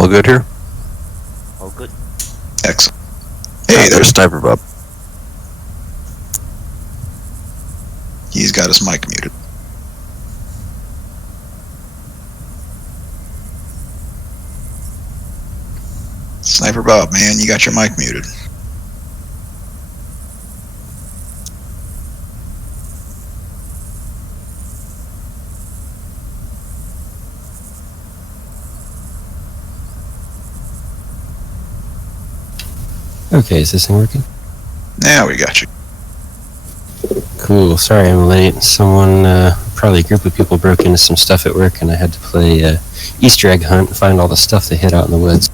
All good here? All good. Excellent. Hey, there's Sniper Bob. He's got his mic muted. Sniper Bob, man, you got your mic muted. Okay, is this thing working? Now we got you. Cool, sorry I'm late. Someone, probably a group of people broke into some stuff at work and I had to play Easter egg hunt and find all the stuff they hid out in the woods.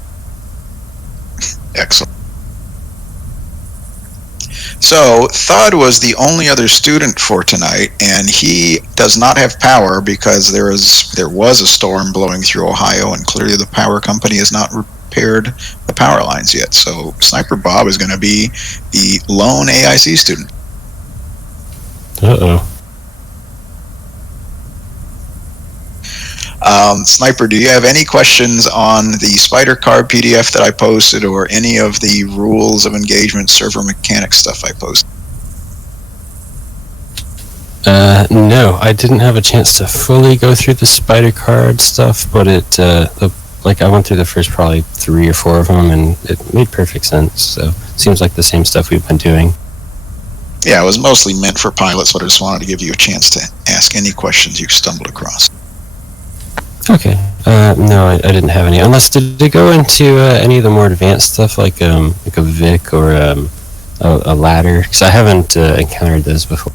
Excellent. So, Thud was the only other student for tonight, and he does not have power because there was a storm blowing through Ohio, and clearly the power company has not repaired the power lines yet. So, Sniper Bob is going to be the lone AIC student. Uh-oh. Sniper, do you have any questions on the Spider Card PDF that I posted, or any of the rules of engagement server mechanics stuff I posted? No, I didn't have a chance to fully go through the Spider Card stuff, but it, I went through the first probably 3 or 4 of them, and it made perfect sense, so it seems like the same stuff we've been doing. Yeah, it was mostly meant for pilots, but I just wanted to give you a chance to ask any questions you stumbled across. Okay. No, I didn't have any. Unless, did it go into any of the more advanced stuff, like a Vic or a ladder? Because I haven't encountered those before.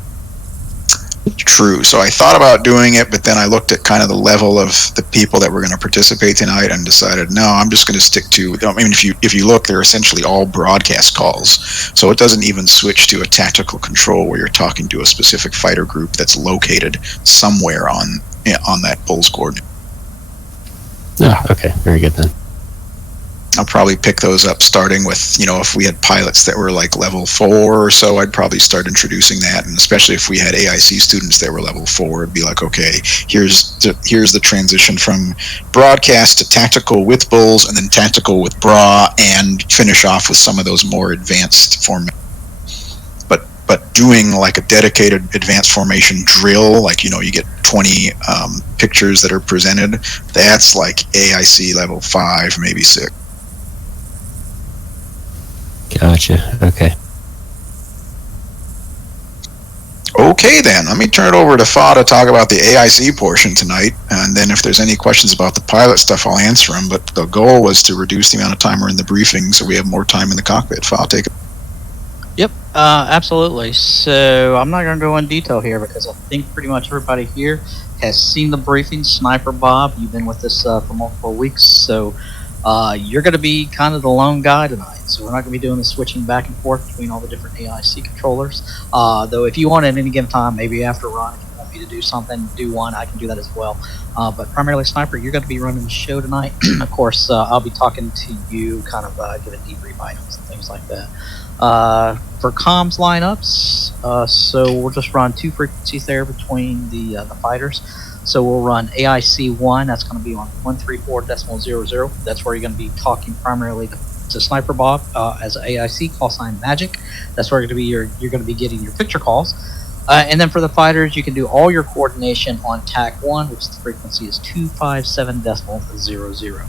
True. So I thought about doing it, but then I looked at kind of the level of the people that were going to participate tonight and decided, no, I'm just going to stick to, I mean, if you look, they're essentially all broadcast calls. So it doesn't even switch to a tactical control where you're talking to a specific fighter group that's located somewhere on that Bulls coordinate. Oh, okay. Very good then. I'll probably pick those up starting with, if we had pilots that were like level 4 or so, I'd probably start introducing that. And especially if we had AIC students that were level 4, it'd be like, okay, here's the transition from broadcast to tactical with Bulls, and then tactical with BRA, and finish off with some of those more advanced formats. But doing like a dedicated advanced formation drill, like, you get 20 pictures that are presented, that's like AIC level 5, maybe 6. Gotcha. Okay. Okay, then. Let me turn it over to Fa to talk about the AIC portion tonight, and then if there's any questions about the pilot stuff, I'll answer them. But the goal was to reduce the amount of time we're in the briefing so we have more time in the cockpit. Fa, take it. Yep, absolutely. So I'm not going to go in detail here because I think pretty much everybody here has seen the briefing. Sniper Bob, you've been with us for multiple weeks, so you're going to be kind of the lone guy tonight. So we're not going to be doing the switching back and forth between all the different AIC controllers. Though if you want at any given time, maybe after Ron, if you want me to do something, do one, I can do that as well. But primarily, Sniper, you're going to be running the show tonight. Of course, I'll be talking to you, kind of giving debrief items and things like that. For comms lineups, so we'll just run 2 frequencies there between the fighters. So we'll run AIC 1, that's going to be on 134.00. That's where you're going to be talking primarily to Sniper Bob as AIC, call sign Magic. That's where you're going to be getting your picture calls. And then for the fighters, you can do all your coordination on TAC 1, which the frequency is 257.00.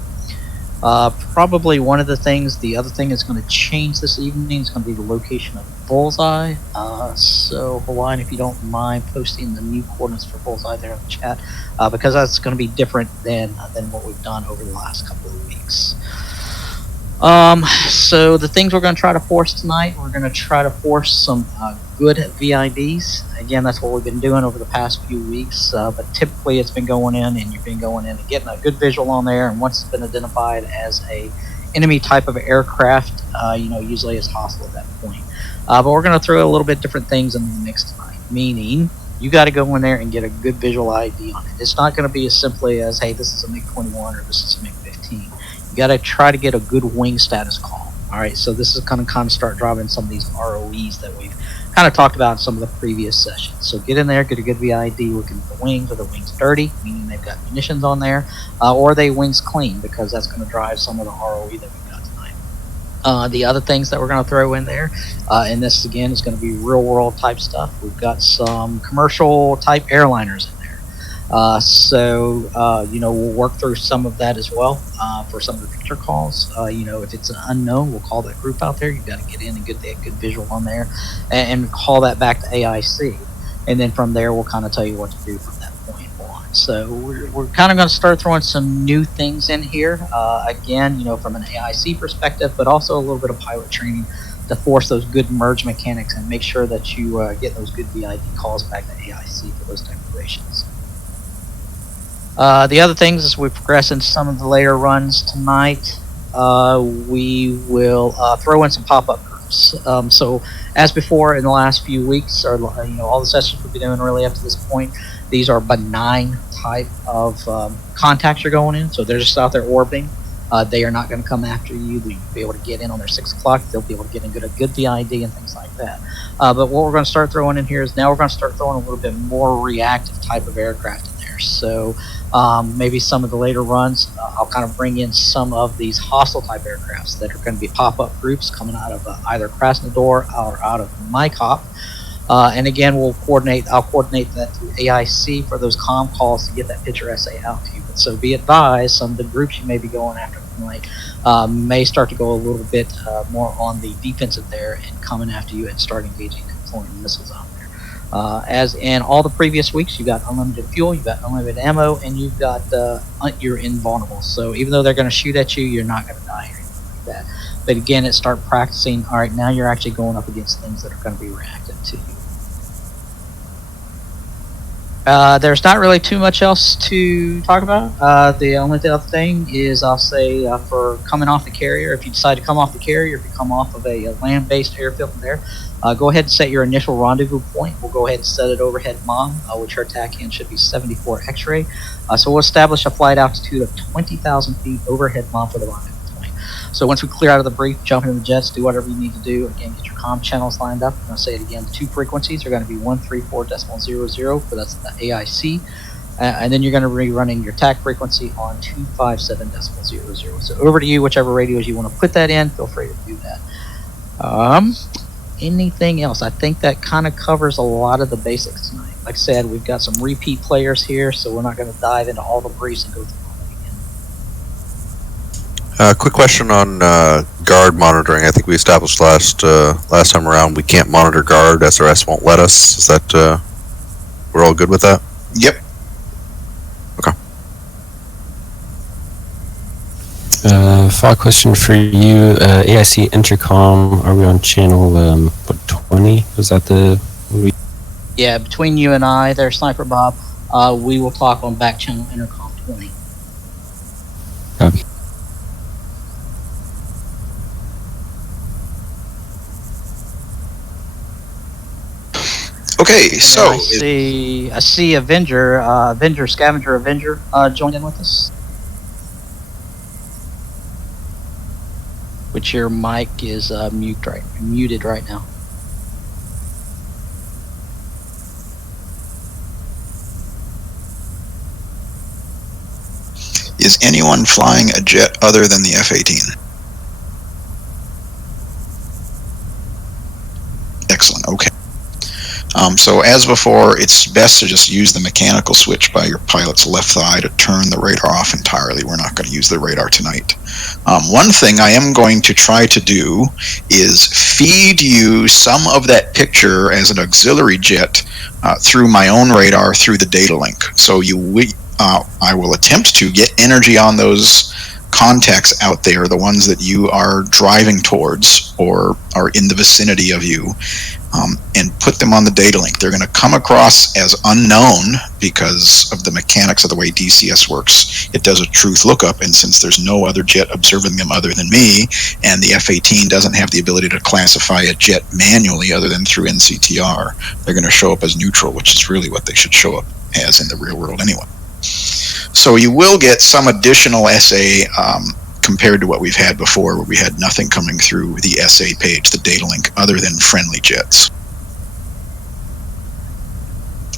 Probably one of the other thing is going to change this evening is going to be the location of Bullseye. So Hawaiian, if you don't mind posting the new coordinates for Bullseye there in the chat, because that's going to be different than what we've done over the last couple of weeks. So the things we're going to try to force tonight, we're going to try to force some good VIDs. Again, that's what we've been doing over the past few weeks, but typically it's been going in and you've been going in and getting a good visual on there, and once it's been identified as a enemy type of aircraft, usually it's hostile at that point. But we're going to throw a little bit different things in the mix tonight, meaning you got to go in there and get a good visual ID on it. It's not going to be as simply as, hey, this is a MiG-21 or this is a MiG-15. You got to try to get a good wing status call. All right, so this is going to kind of start driving some of these ROEs that we've kind of talked about in some of the previous sessions. So get in there, get a good VID looking at the wings. Are the wings dirty, meaning they've got munitions on there, or are they wings clean, because that's going to drive some of the ROE that we've got tonight. The other things that we're going to throw in there, and this again is going to be real world type stuff. We've got some commercial type airliners in there. We'll work through some of that as well for some of the picture calls. If it's an unknown, we'll call that group out there. You've got to get in and get that good visual on there and call that back to AIC. And then from there, we'll kind of tell you what to do from that point on. So we're kind of going to start throwing some new things in here. Again, from an AIC perspective, but also a little bit of pilot training to force those good merge mechanics and make sure that you get those good VID calls back to AIC for those declarations. The other things as we progress into some of the later runs tonight, we will throw in some pop-up groups. So as before in the last few weeks, or all the sessions we'll be doing really up to this point, these are benign type of contacts you're going in. So they're just out there orbiting. They are not going to come after you. You'll be able to get in on their 6 o'clock. They'll be able to get in a good VID and things like that. But what we're going to start throwing in here is now we're going to start throwing a little bit more reactive type of aircraft in there. So maybe some of the later runs, I'll kind of bring in some of these hostile type aircrafts that are going to be pop-up groups coming out of either Krasnodar or out of Mykop. And again, I'll coordinate that through AIC for those comm calls to get that picture SA out to you. But so be advised, some of the groups you may be going after tonight may start to go a little bit more on the defensive there and coming after you and start engaging and deploying missiles out there. As in all the previous weeks, you've got unlimited fuel, you've got unlimited ammo, and you've got you're invulnerable. So even though they're going to shoot at you, you're not going to die or anything like that. But again, it start practicing. All right, now you're actually going up against things that are going to be reactive to you. There's not really too much else to talk about. The only other thing is I'll say for coming off the carrier, if you decide to come off the carrier, if you come off of a land-based airfield there, go ahead and set your initial rendezvous point. We'll go ahead and set it overhead MOM, which our TAC hand should be 74 X-ray. So we'll establish a flight altitude of 20,000 feet overhead MOM for the rendezvous point. So once we clear out of the brief, jump into the jets, do whatever you need to do. Again, get your comm channels lined up. I'm going to say it again. The 2 frequencies are going to be 134.00, but that's the AIC. And then you're going to be running your TAC frequency on 257.00. So over to you, whichever radios you want to put that in, feel free to do that. Anything else? I think that kind of covers a lot of the basics tonight. Like I said, we've got some repeat players here, so we're not going to dive into all the briefs and go through all of them again. Quick question on guard monitoring. I think we established last time around we can't monitor guard. SRS won't let us. Is that we're all good with that? Yep. Okay. Follow-up question for you. AIC intercom, are we on channel 20? Was that the... Yeah, between you and I there, Sniper Bob, we will talk on back channel intercom 20. Copy. Okay, so I see Avenger, Scavenger Avenger joined in with us. Which your mic is muted right now. is anyone flying a jet other than the F-18? Excellent, okay. So as before, it's best to just use the mechanical switch by your pilot's left thigh to turn the radar off entirely. We're not going to use the radar tonight. One thing I am going to try to do is feed you some of that picture as an auxiliary jet through my own radar through the data link. So I will attempt to get energy on those contacts out there, the ones that you are driving towards or are in the vicinity of you, and put them on the data link. They're going to come across as unknown because of the mechanics of the way DCS works. It does a truth lookup, and since there's no other jet observing them other than me, and the F-18 doesn't have the ability to classify a jet manually other than through NCTR, they're going to show up as neutral, which is really what they should show up as in the real world anyway. So you will get some additional SA compared to what we've had before, where we had nothing coming through the SA page, the data link, other than friendly jets.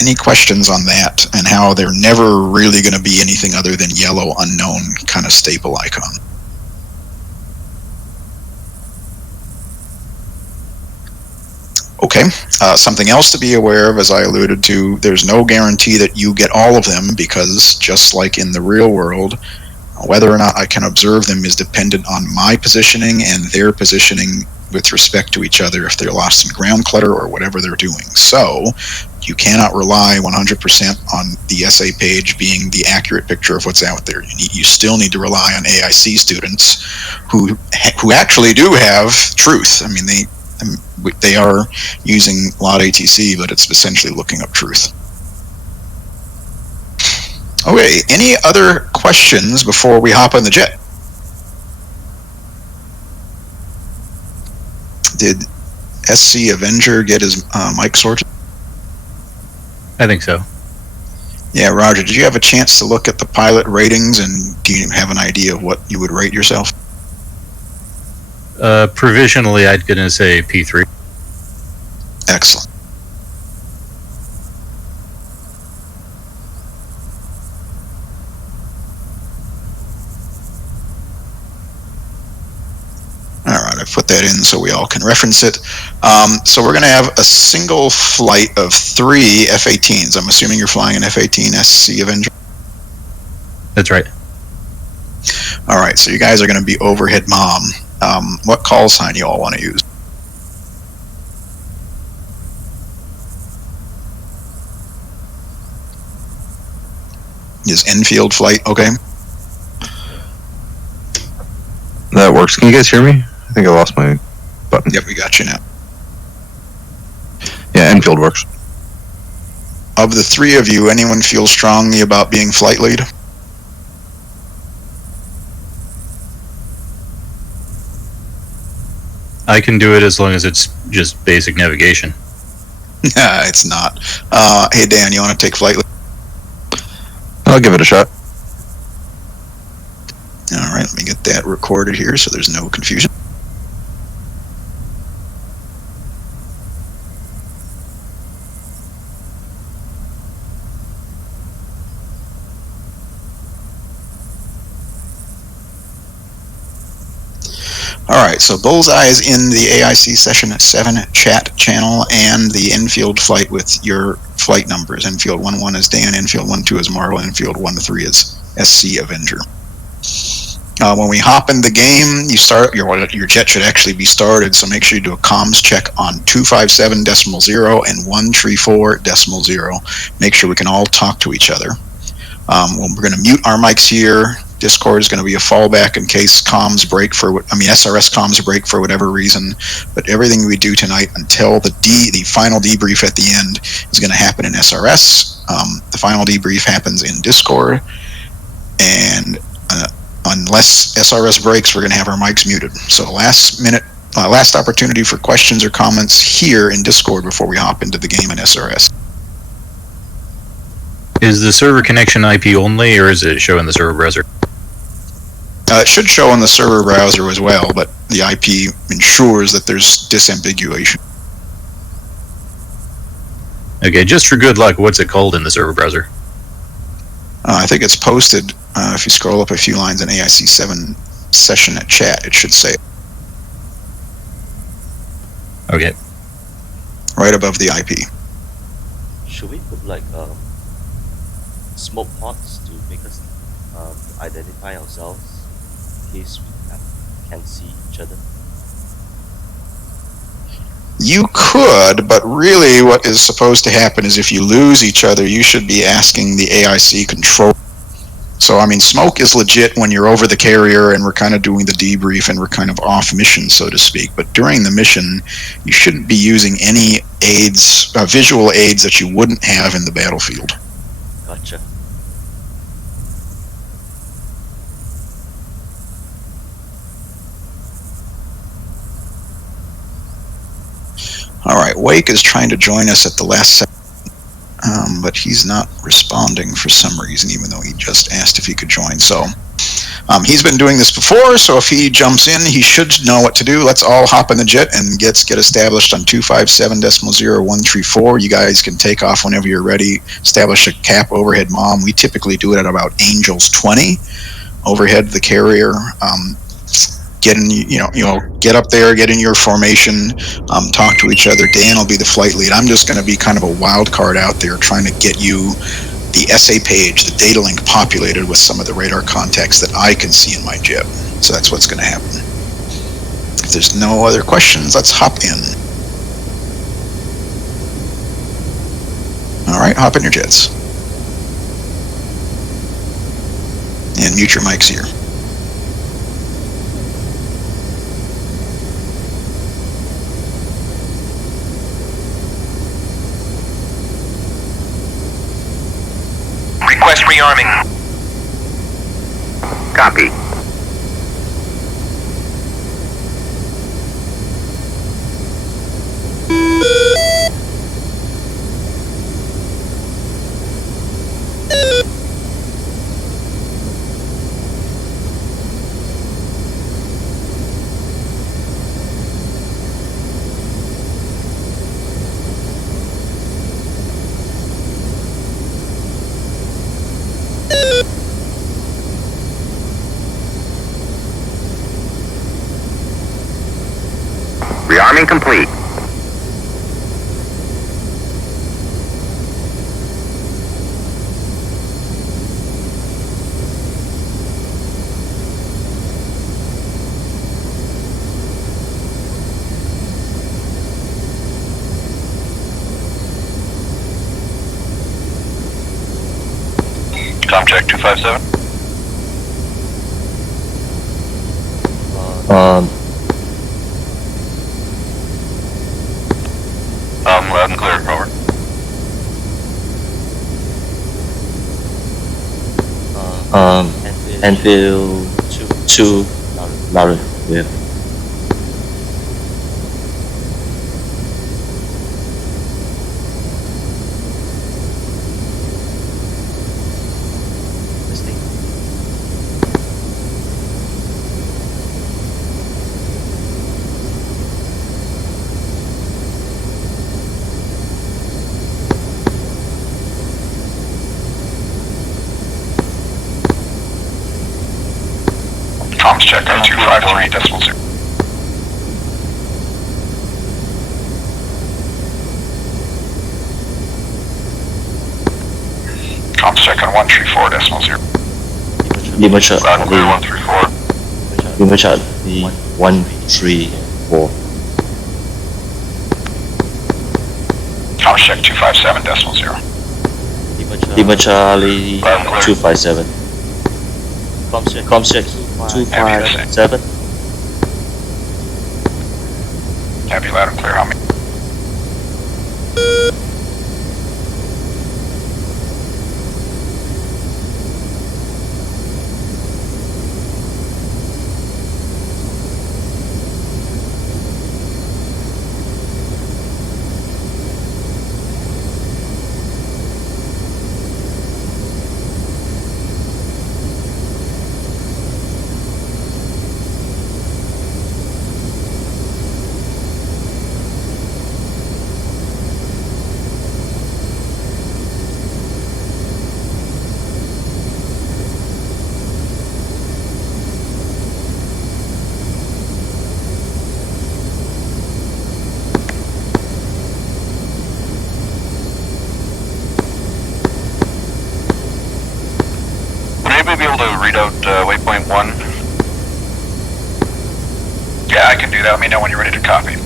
Any questions on that and how they're never really going to be anything other than yellow unknown kind of staple icon? Okay, something else to be aware of, as I alluded to, there's no guarantee that you get all of them, because just like in the real world, whether or not I can observe them is dependent on my positioning and their positioning with respect to each other, if they're lost in ground clutter or whatever they're doing. So you cannot rely 100% on the essay page being the accurate picture of what's out there. You still need to rely on AIC students who actually do have truth. I mean, they are using lot ATC, but it's essentially looking up truth. Okay, any other questions before we hop on the jet? Did SC Avenger get his mic sorted? I think so. Yeah, Roger, did you have a chance to look at the pilot ratings, and do you have an idea of what you would rate yourself? Provisionally, I'd gonna say P3. Excellent. All right, I've put that in so we all can reference it. So we're going to have a single flight of 3 F-18s. I'm assuming you're flying an F-18 SC Avenger? That's right. All right, so you guys are going to be overhead mom. What call sign you all want to use? Is Enfield flight okay? That works. Can you guys hear me? I think I lost my button. Yep, we got you now. Yeah, Enfield works. Of the 3 of you, anyone feel strongly about being flight lead? I can do it as long as it's just basic navigation. Nah, it's not. Hey, Dan, you want to take flight lead? I'll give it a shot. All right, let me get that recorded here so there's no confusion. All right, so Bullseye's in the AIC Session 7 chat channel and the Enfield flight with your flight numbers. Enfield 11 is Dan, Enfield 12 is Marla, Enfield 13 is SC Avenger. When we hop in the game, you start your jet should actually be started, so make sure you do a comms check on 257.0 and 134.0. Make sure we can all talk to each other. We're going to mute our mics here. Discord is going to be a fallback in case comms break SRS comms break for whatever reason. But everything we do tonight until the final debrief at the end is going to happen in SRS. The final debrief happens in Discord, and unless SRS breaks, we're going to have our mics muted. So last opportunity for questions or comments here in Discord before we hop into the game in SRS. Is the server connection IP only, or is it show in the server browser? It should show in the server browser as well, but the IP ensures that there's disambiguation. Okay, just for good luck, what's it called in the server browser? I think it's posted, if you scroll up a few lines in AIC 7 session at chat, it should say Okay. right above the IP. Should we put like smoke pots to make us identify ourselves in case we can't see each other? You could, but really what is supposed to happen is if you lose each other, you should be asking the AIC control. So, I mean, smoke is legit when you're over the carrier and we're kind of doing the debrief and we're kind of off mission, so to speak. But during the mission, you shouldn't be using any aids, visual aids that you wouldn't have in the battlefield. Gotcha. All right, Wake is trying to join us at the last second, but he's not responding for some reason, even though he just asked if he could join. So He's been doing this before, so if he jumps in, he should know what to do. Let's all hop in the jet and get established on 257.0134. You guys can take off whenever you're ready. Establish a cap overhead mom. We typically do it at about Angels 20 overhead the carrier. Get in, get up there, get in your formation, talk to each other. Dan will be the flight lead. I'm just going to be kind of a wild card out there trying to get you the SA page, the data link populated with some of the radar contacts that I can see in my JIP. So that's what's going to happen. If there's no other questions, let's hop in. All right, hop in your jets. And mute your mics here. Request rearming. Copy. Rearming complete. Com check 257. Loud and clear, over. Enfield 2, louder, yeah. Comms check on 253.0. Comms check on 134.0. Lima shot, Loud and clear 134. Lima shot, the 134. Comms check 257.0. Lima Charlie, Loud and clear. 257. Comms check 257. Happy, loud and clear, how many? Would anybody be able to read out waypoint 1? Yeah, I can do that. Let me know when you're ready to copy.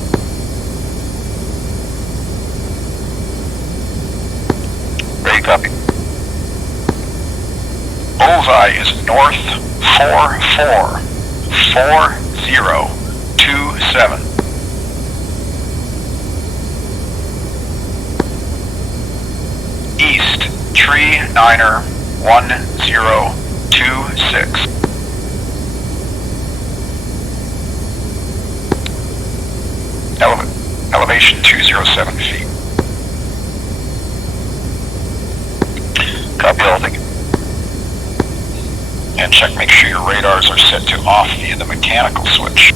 Ready, copy. Bullseye is north 444027. East Tree Niner 1026. Elevation 207 feet. Copy all, thank you. command check, make sure your radars are set to off via the mechanical switch.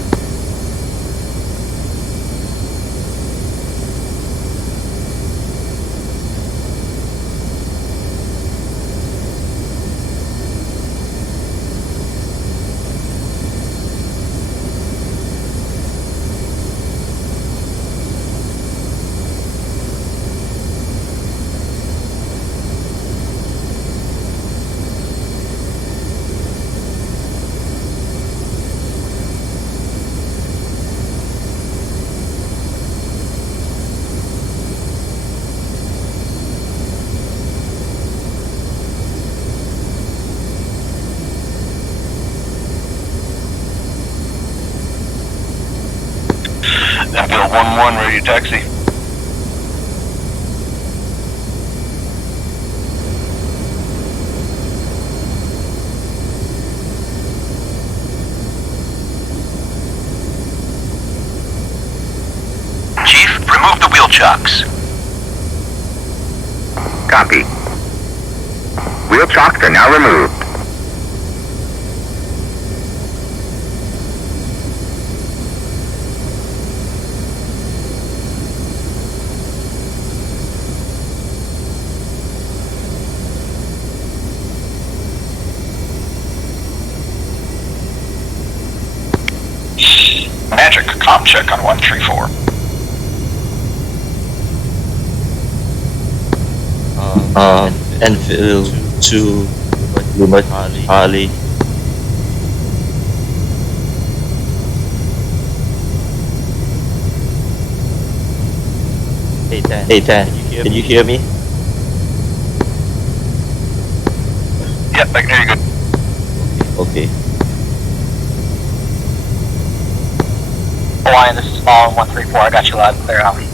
Bill 1-1, ready to taxi. Chief, remove the wheel chocks. Copy. Wheel chocks are now removed. Magic, comm check on 134. Enfield to Lumet Harley. Hey Dan, can you hear me? Yep, I can hear you good. Okay. Hawaiian, this is Small 134. I got you loud and clear, Alfie.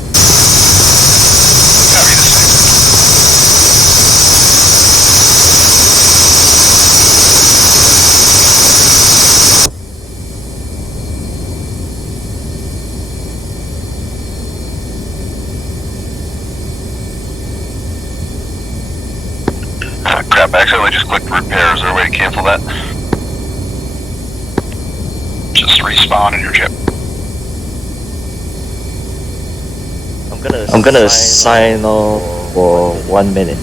Copy the same. Crap, I accidentally just clicked repair. Is there a way to cancel that? Just respawn in your chip. I'm gonna sign off for 1 minute.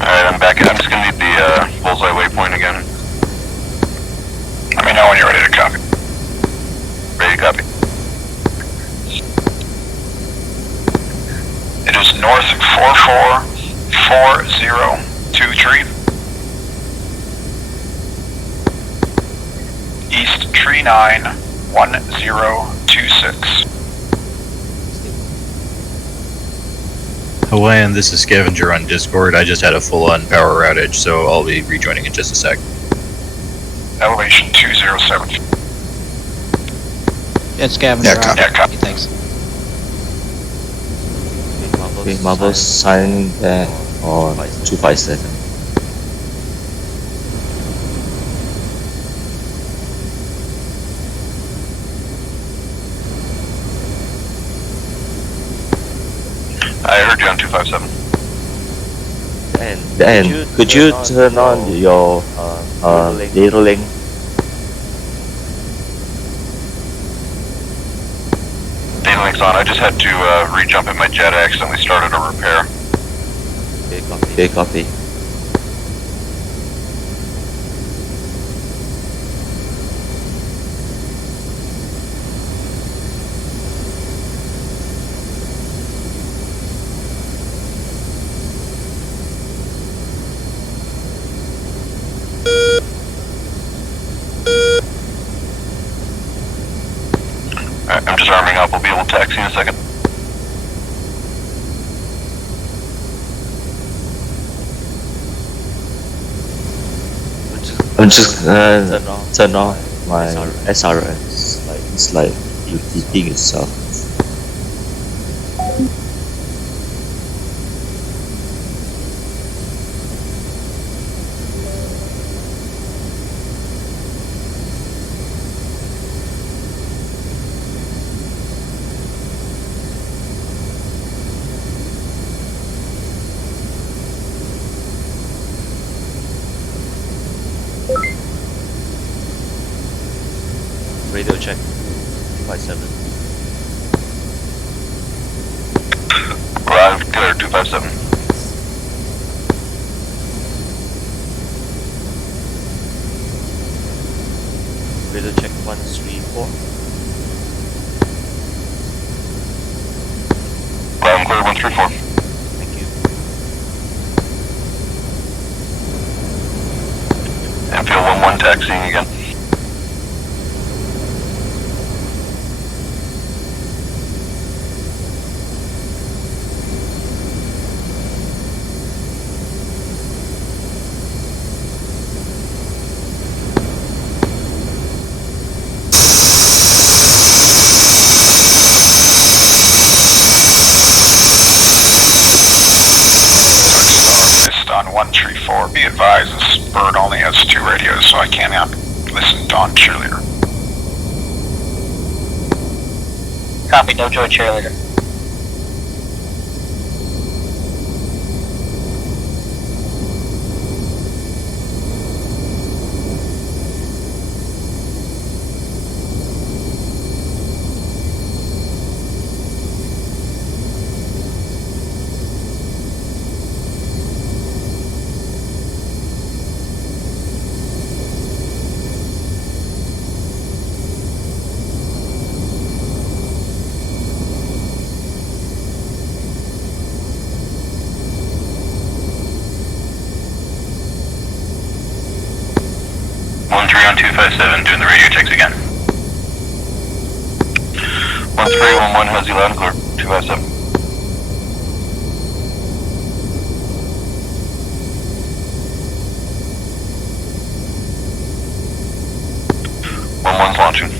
Alright, I'm back. I'm just gonna need the bullseye waypoint again. Let me know when you're ready to copy. Ready to copy. It is north 444023. East tree 91026. Hawaiian, this is Scavenger on Discord. I just had a full-on power outage, so I'll be rejoining in just a sec. Elevation 207. It's Scavenger. Yeah, copy. Yeah, copy. Thanks. Okay, Marvel sign that on 257. I heard you on 257. And could you turn on your data link? Data link's on. I just had to re-jump in my jet. I accidentally started a repair. Okay, copy. I'm just arming up. We'll be able to taxi in a second. I'm just turn on my SRS. Like it's like repeating itself. Radio check 257. Arrived, clear 257. Radio check 134. Arrived, clear 134. Thank you. Enfield 11 taxiing again. On 134, be advised this bird only has 2 radios, so I can't listen to on cheerleader. Copy, no joy cheerleader. On 257, doing the radio checks again. 1311 has you loud and clear. 257. One's launching.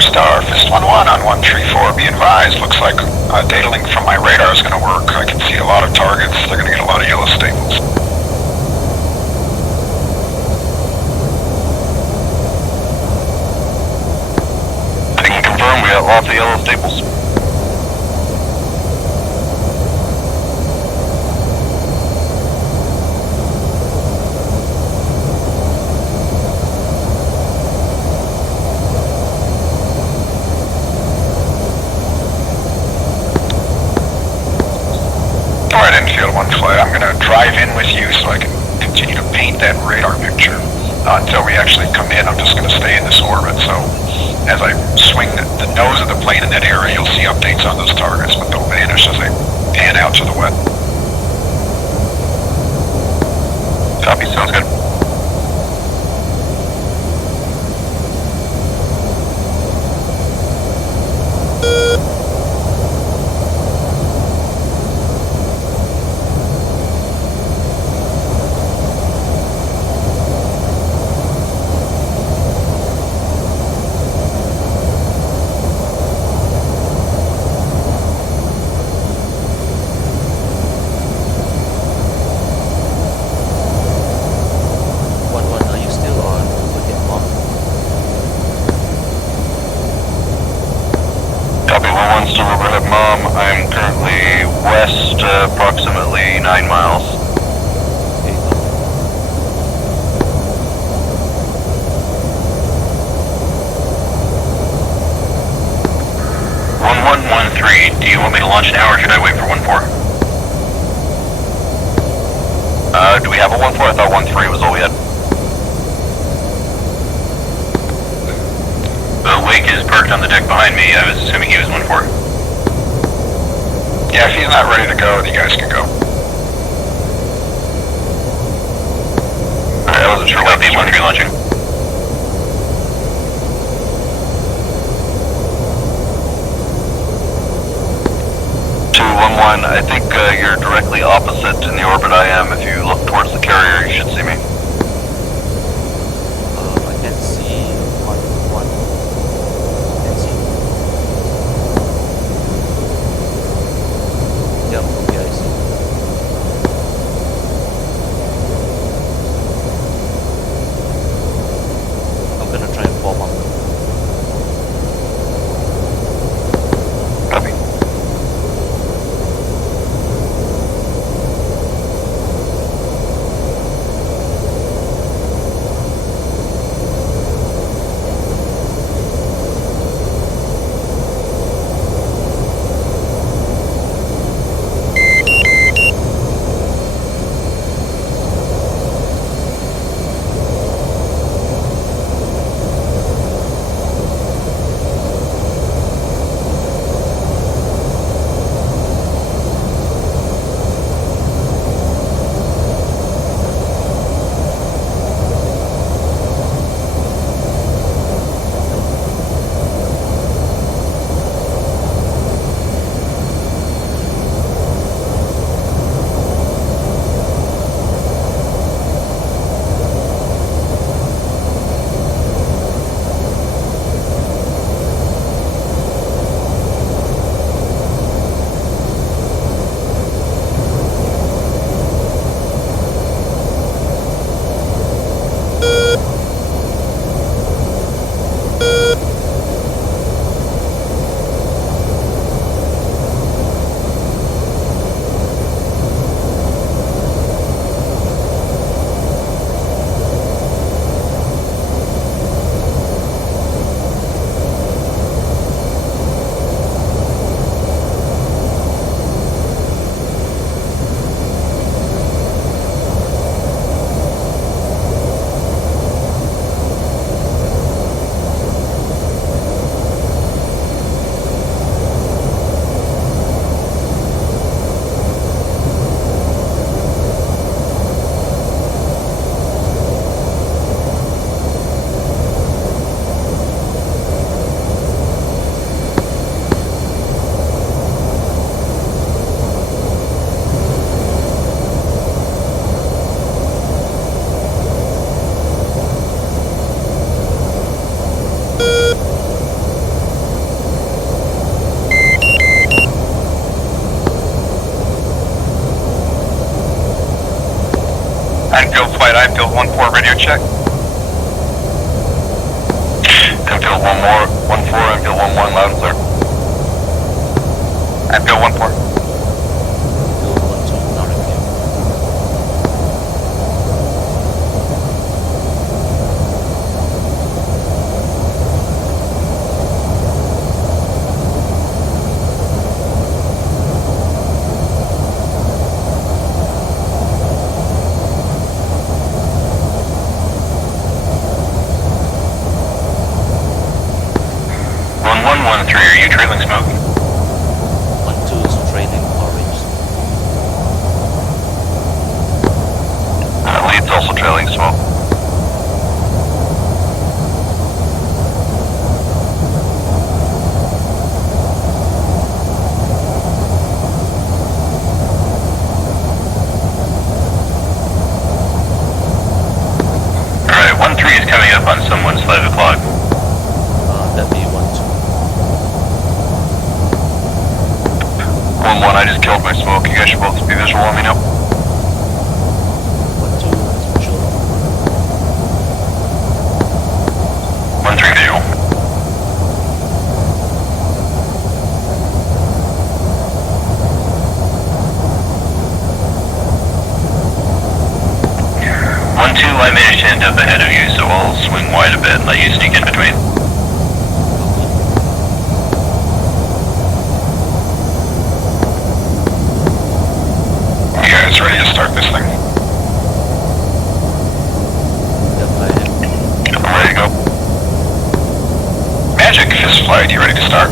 Dark Star, Fist 1-1 on 134. Be advised, looks like data link from my radar is going to work. I can see a lot of targets. They're going to get a lot of yellow staples. I can confirm we got lots of yellow staples. Alright, Enfield 1 flight, I'm going to drive in with you so I can continue to paint that radar picture. Until we actually come in, I'm just going to stay in this orbit, so as I swing the nose of the plane in that area, you'll see updates on those targets, but they'll vanish as they pan out to the west. Copy, sounds good. Are you still on Wicked Mom? Copy, 1-1, still overhead Mom. I'm currently west, approximately 9 miles. Okay, copy. 1113, do you want me to launch now or should I wait for 14? Do we have a 14? I thought 13 was all we had. The Wake is parked on the deck behind me. I was assuming he was 14. Yeah, if he's not ready to go, you guys can go. Alright, I wasn't sure what the 13 launching. I think you're directly opposite in the orbit I am. If you look towards the carrier, you should see me. I can see 1-1. Can see. Yep, okay, I see. I'm gonna try and form up. Copy. Enfield flight, Enfield 1-4 radio check. Enfield 1-4, Enfield 1-1, loud and clear. Enfield 1-4. Enfield 1-2, loud and clear. Are you trailing smoke? 1-2 is trailing orange. Lead's also trailing smoke. Alright, 1-3 is coming up on someone's 5 o'clock. That'd be 1-2. 1-1, I just killed my smoke. You guys should both be visual, let me know. 1-2 is visual. 1-3 visual. I managed to end up ahead of you, so I'll swing wide a bit and let you sneak in between. You guys ready to start this thing? I'm ready to go. Magic, fist flight, you ready to start?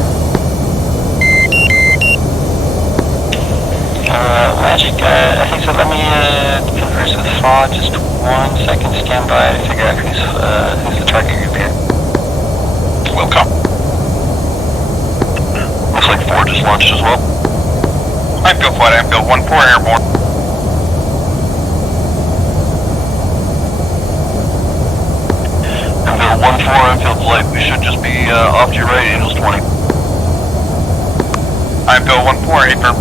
Magic, I think so. Let me converse with Fog. Just 1 second, stand by to figure out who's the target group here. Will come. Looks like 4 just launched as well. Enfield flight, Enfield 1-4 airborne. Enfield 1-4, Enfield flight. We should just be off to your right, Angels 20. Enfield 1-4, affirm.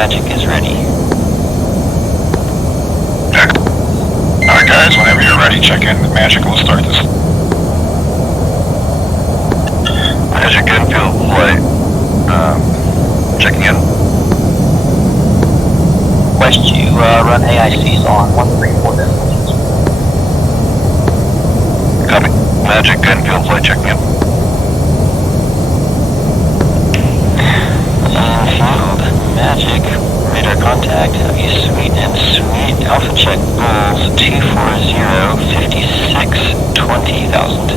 Magic is ready. Check. Alright guys, whenever you're ready, check in with Magic, we'll start this. Magic Enfield flight. Checking in. Request you run AICs on 134 decimal. Copy. Magic Enfield flight checking in. Enfield, Magic, radar contact, heavy sweet and sweet, alpha check goals 240, 56, 20,000.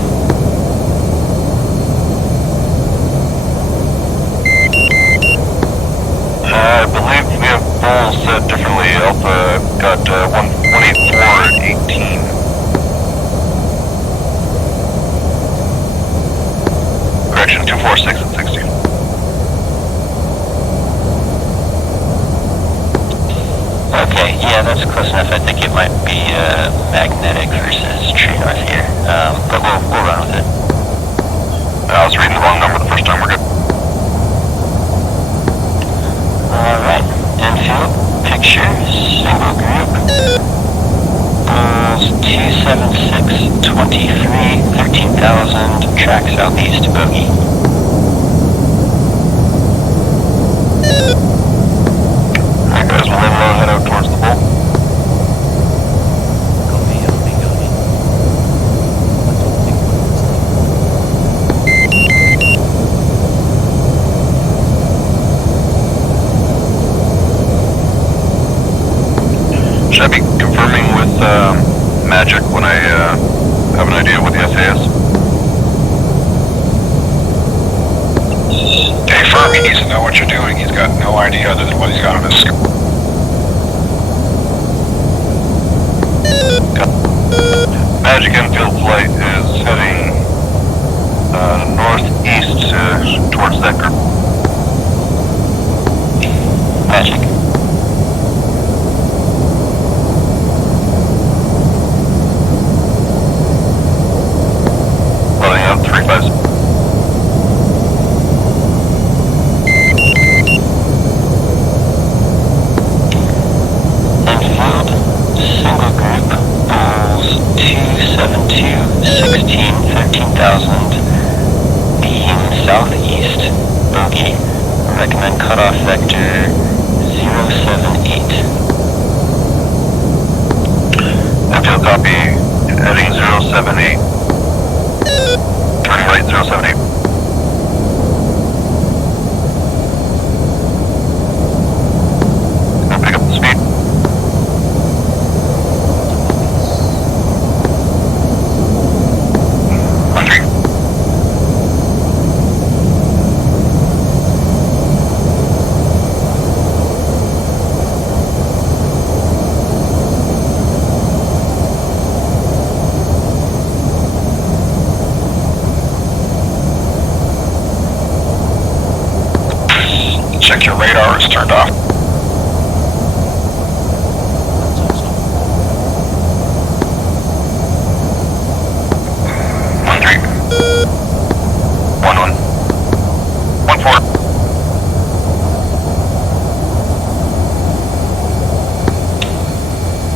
I believe we have goals set differently. Alpha got 184 at 18. Correction, 246 at 16. Okay, yeah, that's close enough. I think it might be magnetic versus true north here, but we'll run with it. I was reading the wrong number the first time. We're good. Alright, Enfield, picture, single group, goals 276, 23, 13,000, track southeast bogey. Alright guys, we'll then head out towards the bowl. Copy, I'll be going in. needs to know what you're doing. He's got no idea other than what he's got on his screen. Magic Enfield flight is heading northeast towards that group. Magic. Loading up 3-5. Enfield, single group, Bulls 272, 16, 13,000, beam southeast, bogey, recommend cutoff vector 078. Enfield copy, heading 078. Turning right 078. Gonna pick up the speed. Check your radar is turned off.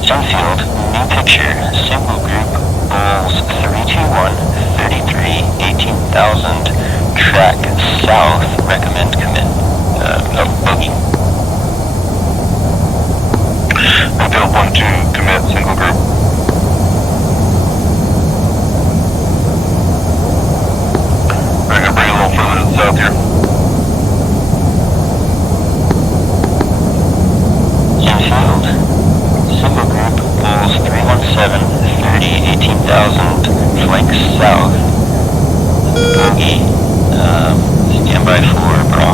Enfield, new picture, single group, Bulls 321, 33, 18,000, track south, recommend commit, bogey. Enfield 1-2, commit, single group. We're gonna bring it a little further to the south here. Enfield, single group, Bulls 317, 30, 18,000, flank south, bogey, standby for bra.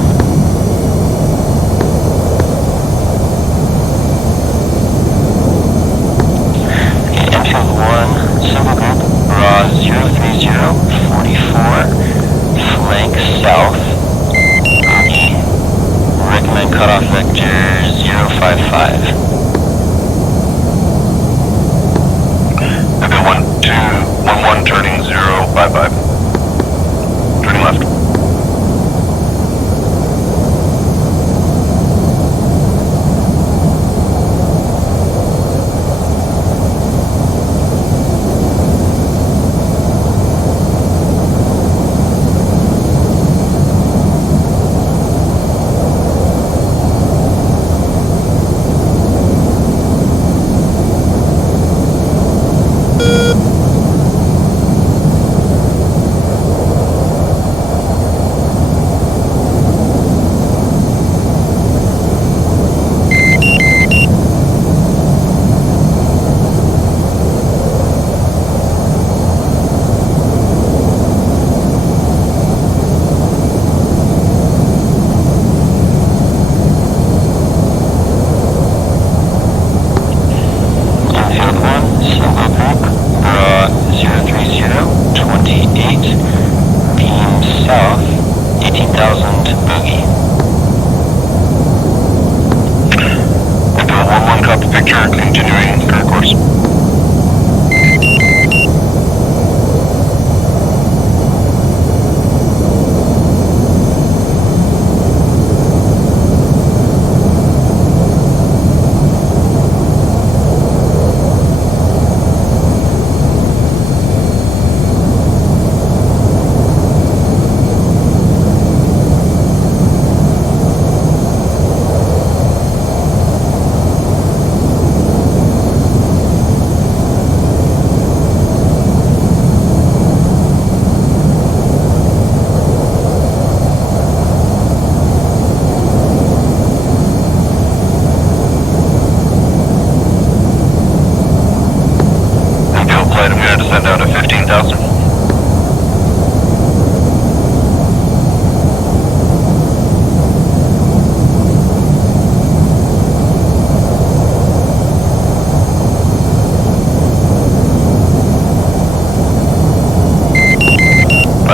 Okay, Enfield 1, single group, bra 030, 44, flank south, bogey, recommend cutoff vector 055. Enfield 1-2, 1-1, turning 055. Turning left.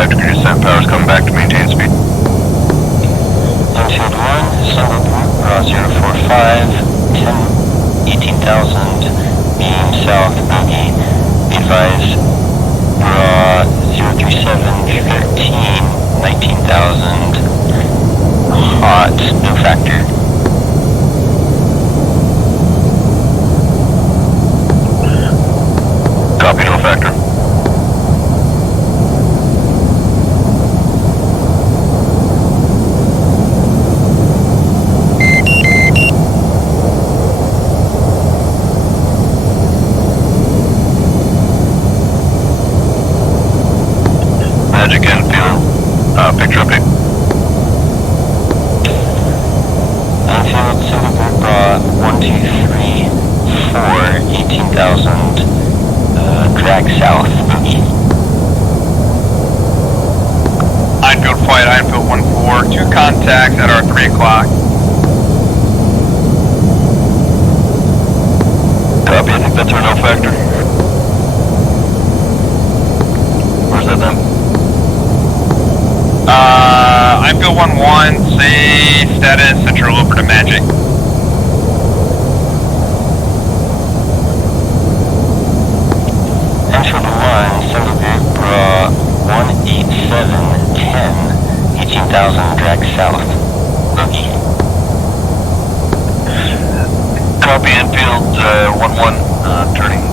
tactical descent powers coming back to maintain speed. Infield 1, single group, raw 045, 18,000, beam south, bogey, be advised, raw 037, 13, 19,000, hot, no factor. Copy, no factor. Magic infield, picture update. Infield, single group, raw 1, 2, 3, 4, 18,000, drag south, bogey. Ironfield flight, Ironfield 1-4, 2 contacts at our 3 o'clock. Copy, I think that's our no factor. Where's that then? Ironfield 1-1, say status, central over to Magic. Infield 1, single group, raw 187, 10, 18,000, drag south, bogey. Copy, infield 1-1, turning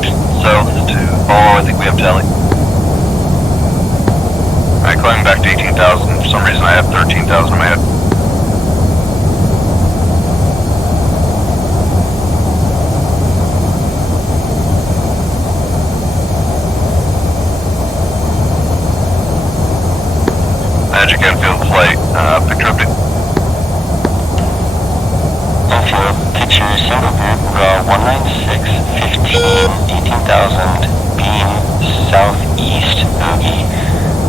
south to follow. I think we have tally. Alright, climbing back to 18,000. For some reason I have 13,000 in my head. Magic infield flight, picture update. Infield, picture, single group, raw 196, 15, 18,000, beam southeast, bogey.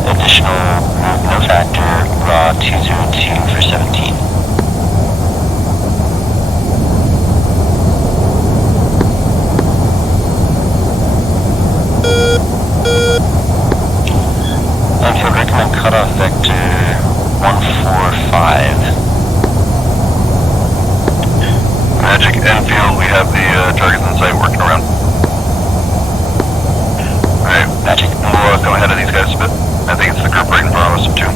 Additional route, no factor, raw 202 for 17. Infield, recommend cutoff vector 145. Magic infield, we have the targets in sight working around. Alright, Magic. we'll go ahead of these guys a bit. I think it's the group right in front of us, too.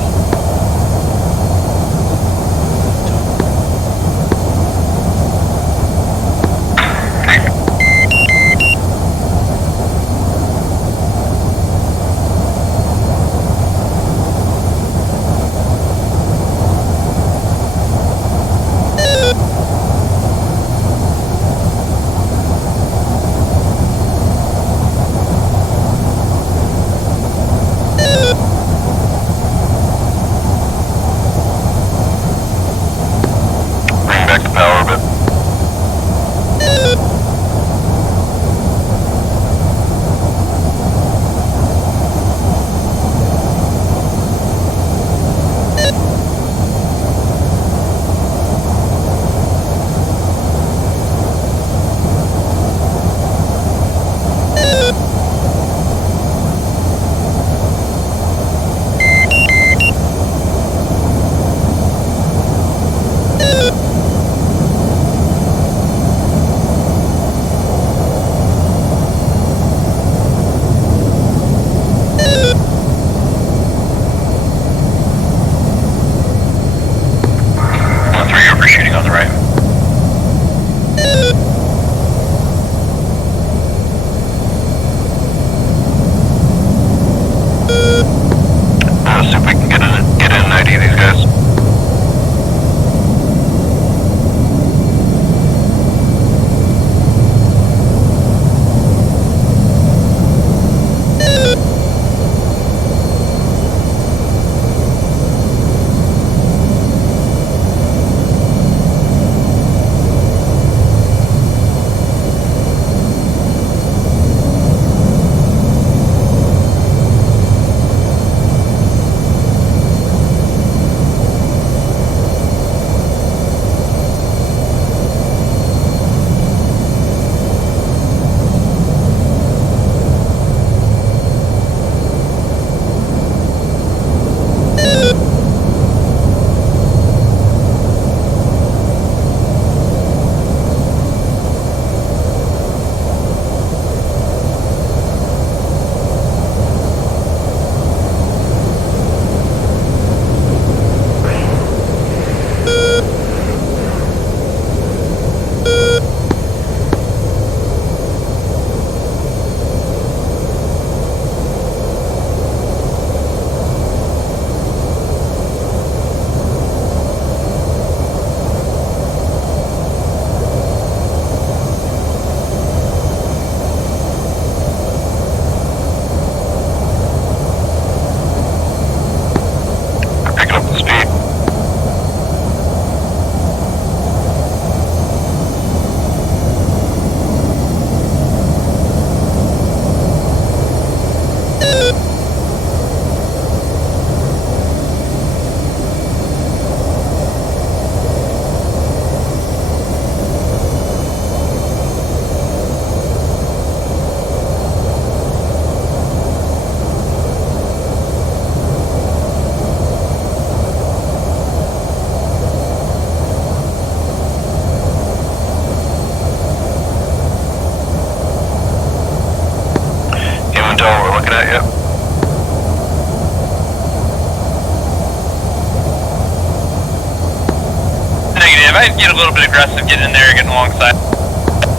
ahead and get a little bit aggressive, getting in there, getting alongside.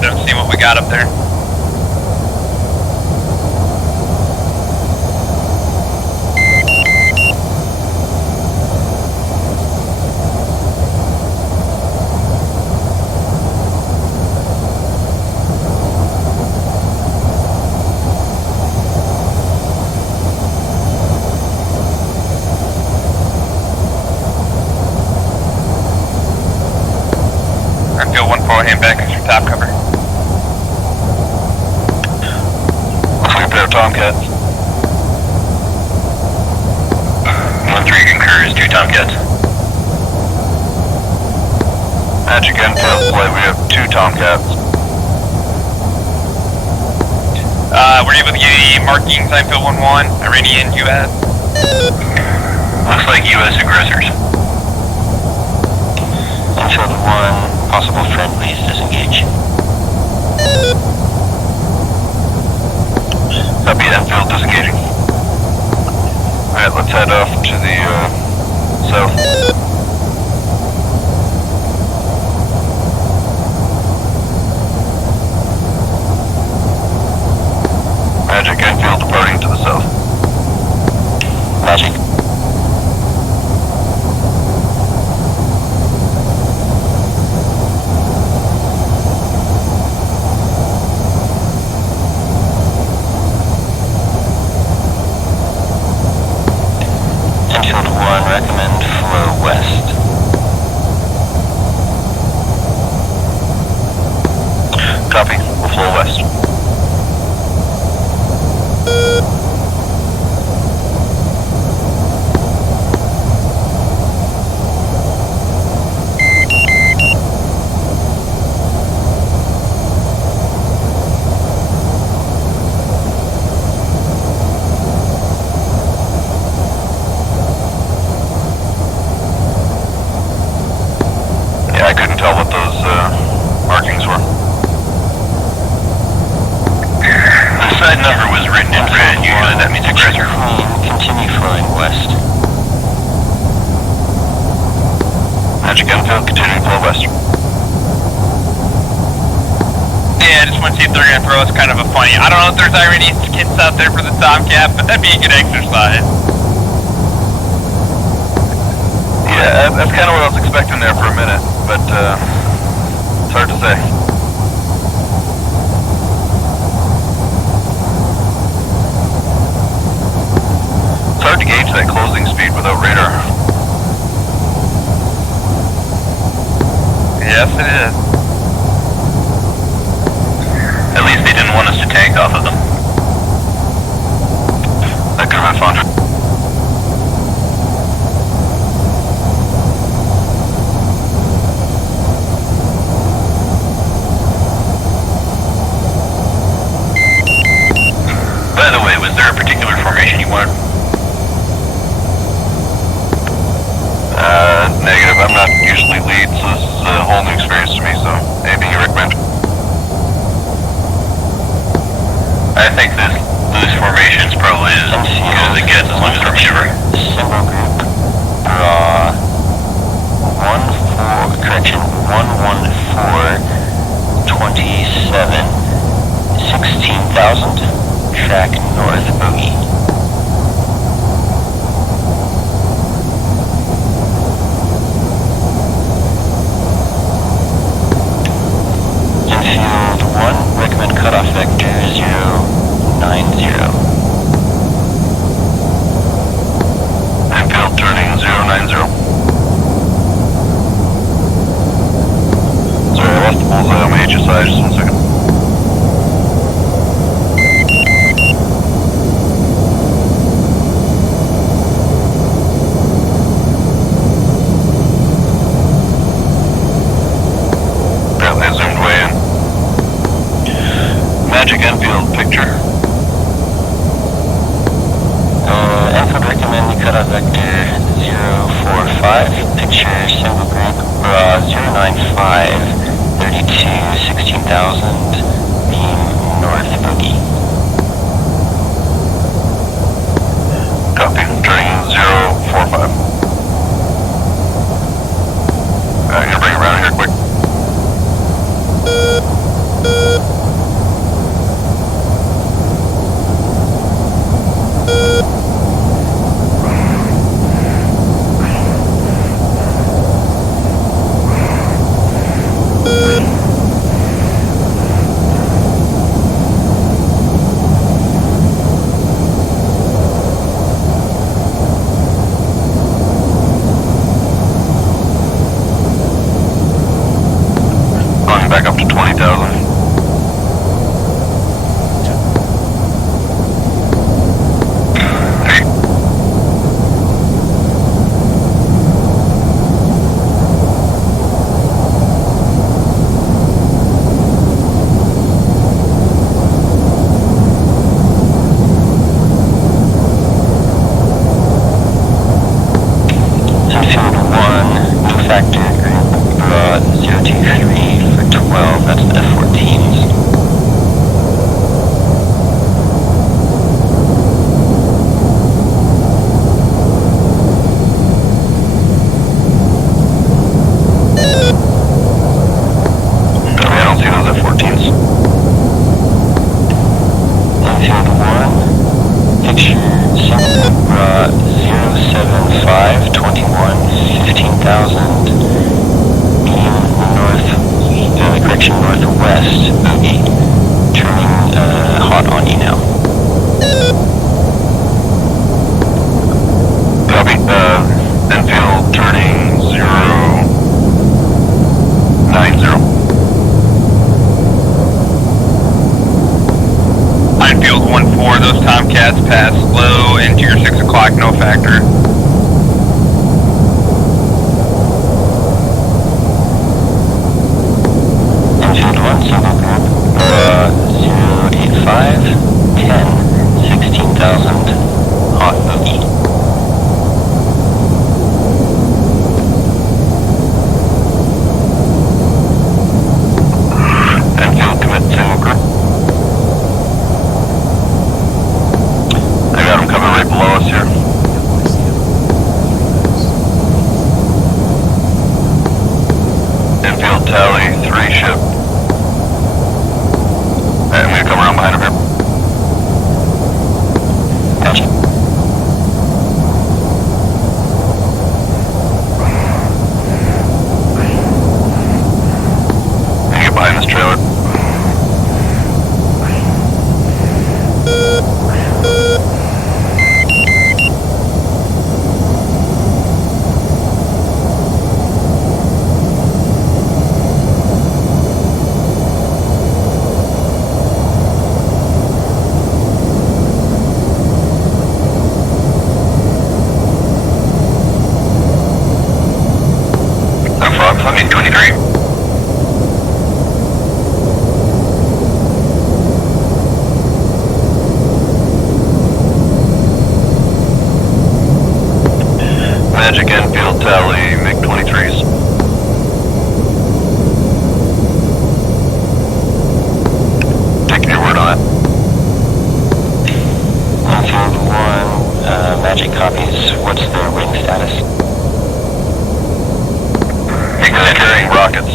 Don't see what we got up there. Hand back as your top cover. Looks like a pair of Tomcats. 1-3 concurs, 2 Tomcats. Magic Enfield flight, we have 2 Tomcats. We're able to get any markings, Enfield 1-1, Iranian, US. Looks like US aggressors. Enfield 1. Possible friendlies, disengage. Copy, Enfield disengaging. Alright, let's head off to the south. Magic Enfield departing to the south. Magic. Recommend flow west. Copy, we'll flow west. I couldn't tell what those markings were. The side number was written in red, usually that means aggressor. Continue flowing west. Magic Enfield, continue to flow west. Yeah, I just want to see if they're going to throw us kind of a funny. I don't know if there's Iranian kits out there for the Tomcat, but that'd be a good exercise. Yeah, that's kind of what I was expecting there for a minute, but it's hard to say. It's hard to gauge that closing speed without radar. Yes, it is. At least they didn't want us to tank off of them. That could have been fun. By the way, was there a particular formation you wanted? Negative. I'm not usually lead, so this is a whole new experience to me, so anything you recommend? I think this loose formation is probably as good as it gets, as long as we're shivering. Symbol group. Draw 114, 27, 16,000. Track north bogey. Infield 1, recommend cutoff vector 090. Infield turning 090. Sorry, I lost the bullseye on my HSI, just 1 second. Magic Enfield picture. Enfield recommend the cutoff vector 045. Picture symbol group 095, 32, 16,000. Beam north bogey. Copy. Turning 045. Gonna bring it around here quick. up to 20,000. Tomcats pass low into your 6 o'clock, no factor. Enfield 1, single group, 085, 10, 16,000, hot bogey. Enfield commit single group. I got them coming right below us here. Enfield tally 3 ship. I'm gonna come around behind him here. Gotcha. I get behind this trailer. I'm in 23. Magic Enfield tally, MiG-23s. Taking your word on it. Enfield 1, Magic copies. What's their wing status? Carrying rockets.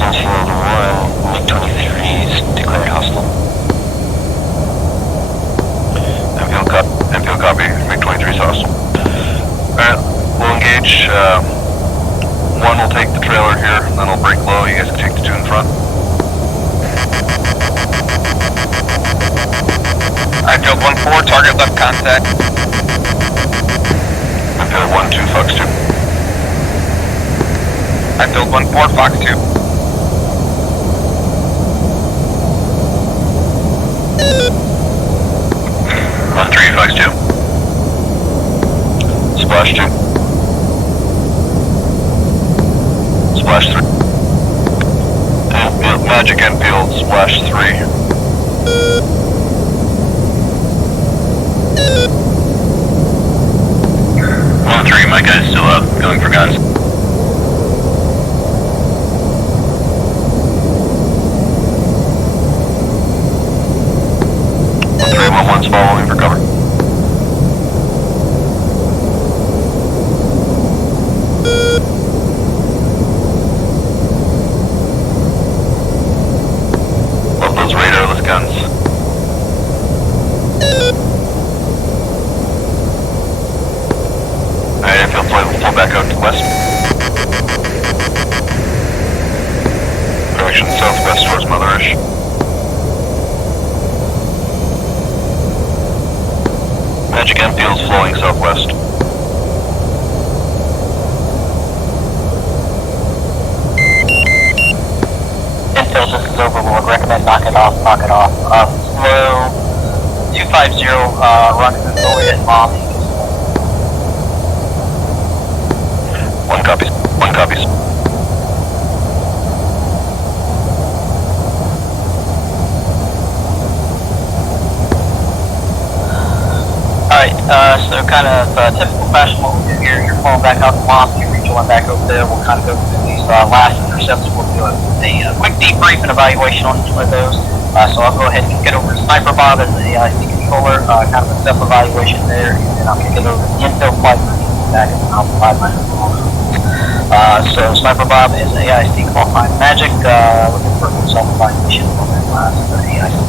Enfield 1, MiG-23s declared hostile. Enfield copy, MiG-23's hostile. Alright, we'll engage. 1 will take the trailer here, then I'll break low. You guys can take the 2 in front. Enfield 1-4, target left contact. Enfield 1-2, Fox 2. Enfield 1-4, Fox 2. On 3, Fox 2. Splash 2. Splash 3. And Magic Enfield, Splash 3. On 3, my guy's still up, going for guns. On 3, 1-1's following for cover. Love those radarless guns. Alright, Enfield flow back out to west. Direction southwest towards Motherish. Magic Enfield's flowing southwest. is over, would recommend knock it off. Slow 250, run through the overhead bomb. One copies. Alright, so kind of typical fashion what we do here, you're pulling back out the bomb, you're rejoining back over there, we'll kind of go through these last intercepts, we'll do a quick debrief and evaluation on each one of those. So I'll go ahead and kick it over to Sniper Bob as the AIC controller, kind of a self-evaluation there, and then I'll kick it over to the Intel flight back and I'll provide my overall. So Sniper Bob is AIC qualifying Magic, looking for a self-evaluation on that last AIC.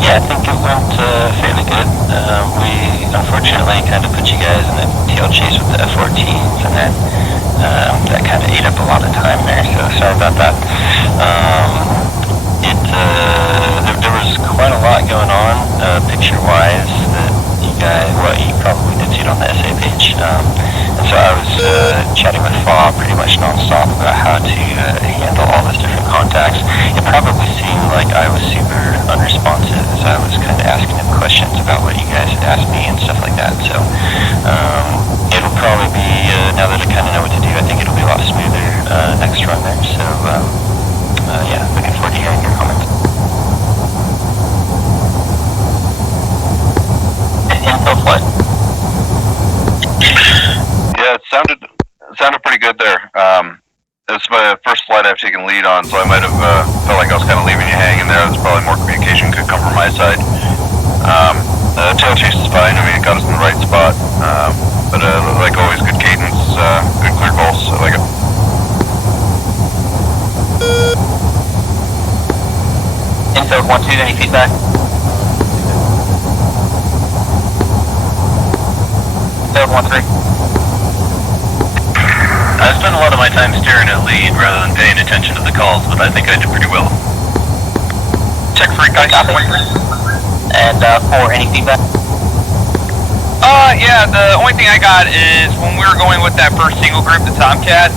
Yeah, I think it went fairly good. We unfortunately kind of put you guys in a tail chase with the F-14s, and that kind of ate up a lot of time there, so sorry about that. There was quite a lot going on, picture-wise, that you guys, well, you probably did see it on the essay page. And so I was chatting with Fa pretty much non-stop about how to handle all those different contacts. It probably seemed like I was super unresponsive as I was kind of asking him questions about what you guys had asked me and stuff like that. So it'll probably be, now that I kind of know what to do, I think it'll be a lot smoother next run there. So yeah, looking forward to hearing your comments. Intel flight. Yeah, it sounded pretty good there. It's my first flight I've taken lead on, so I might have felt like I was kind of leaving you hanging there. There's probably more communication could come from my side. Tail chase is fine. I mean, it got us in the right spot. But like always, good cadence, good clear goals. I like it. Infield 1-2, any feedback? Infield 1-3. I spent a lot of my time staring at lead rather than paying attention to the calls, but I think I did pretty well. Check for guys. And 4, any feedback? Yeah, the only thing I got is when we were going with that first single group, the Tomcats,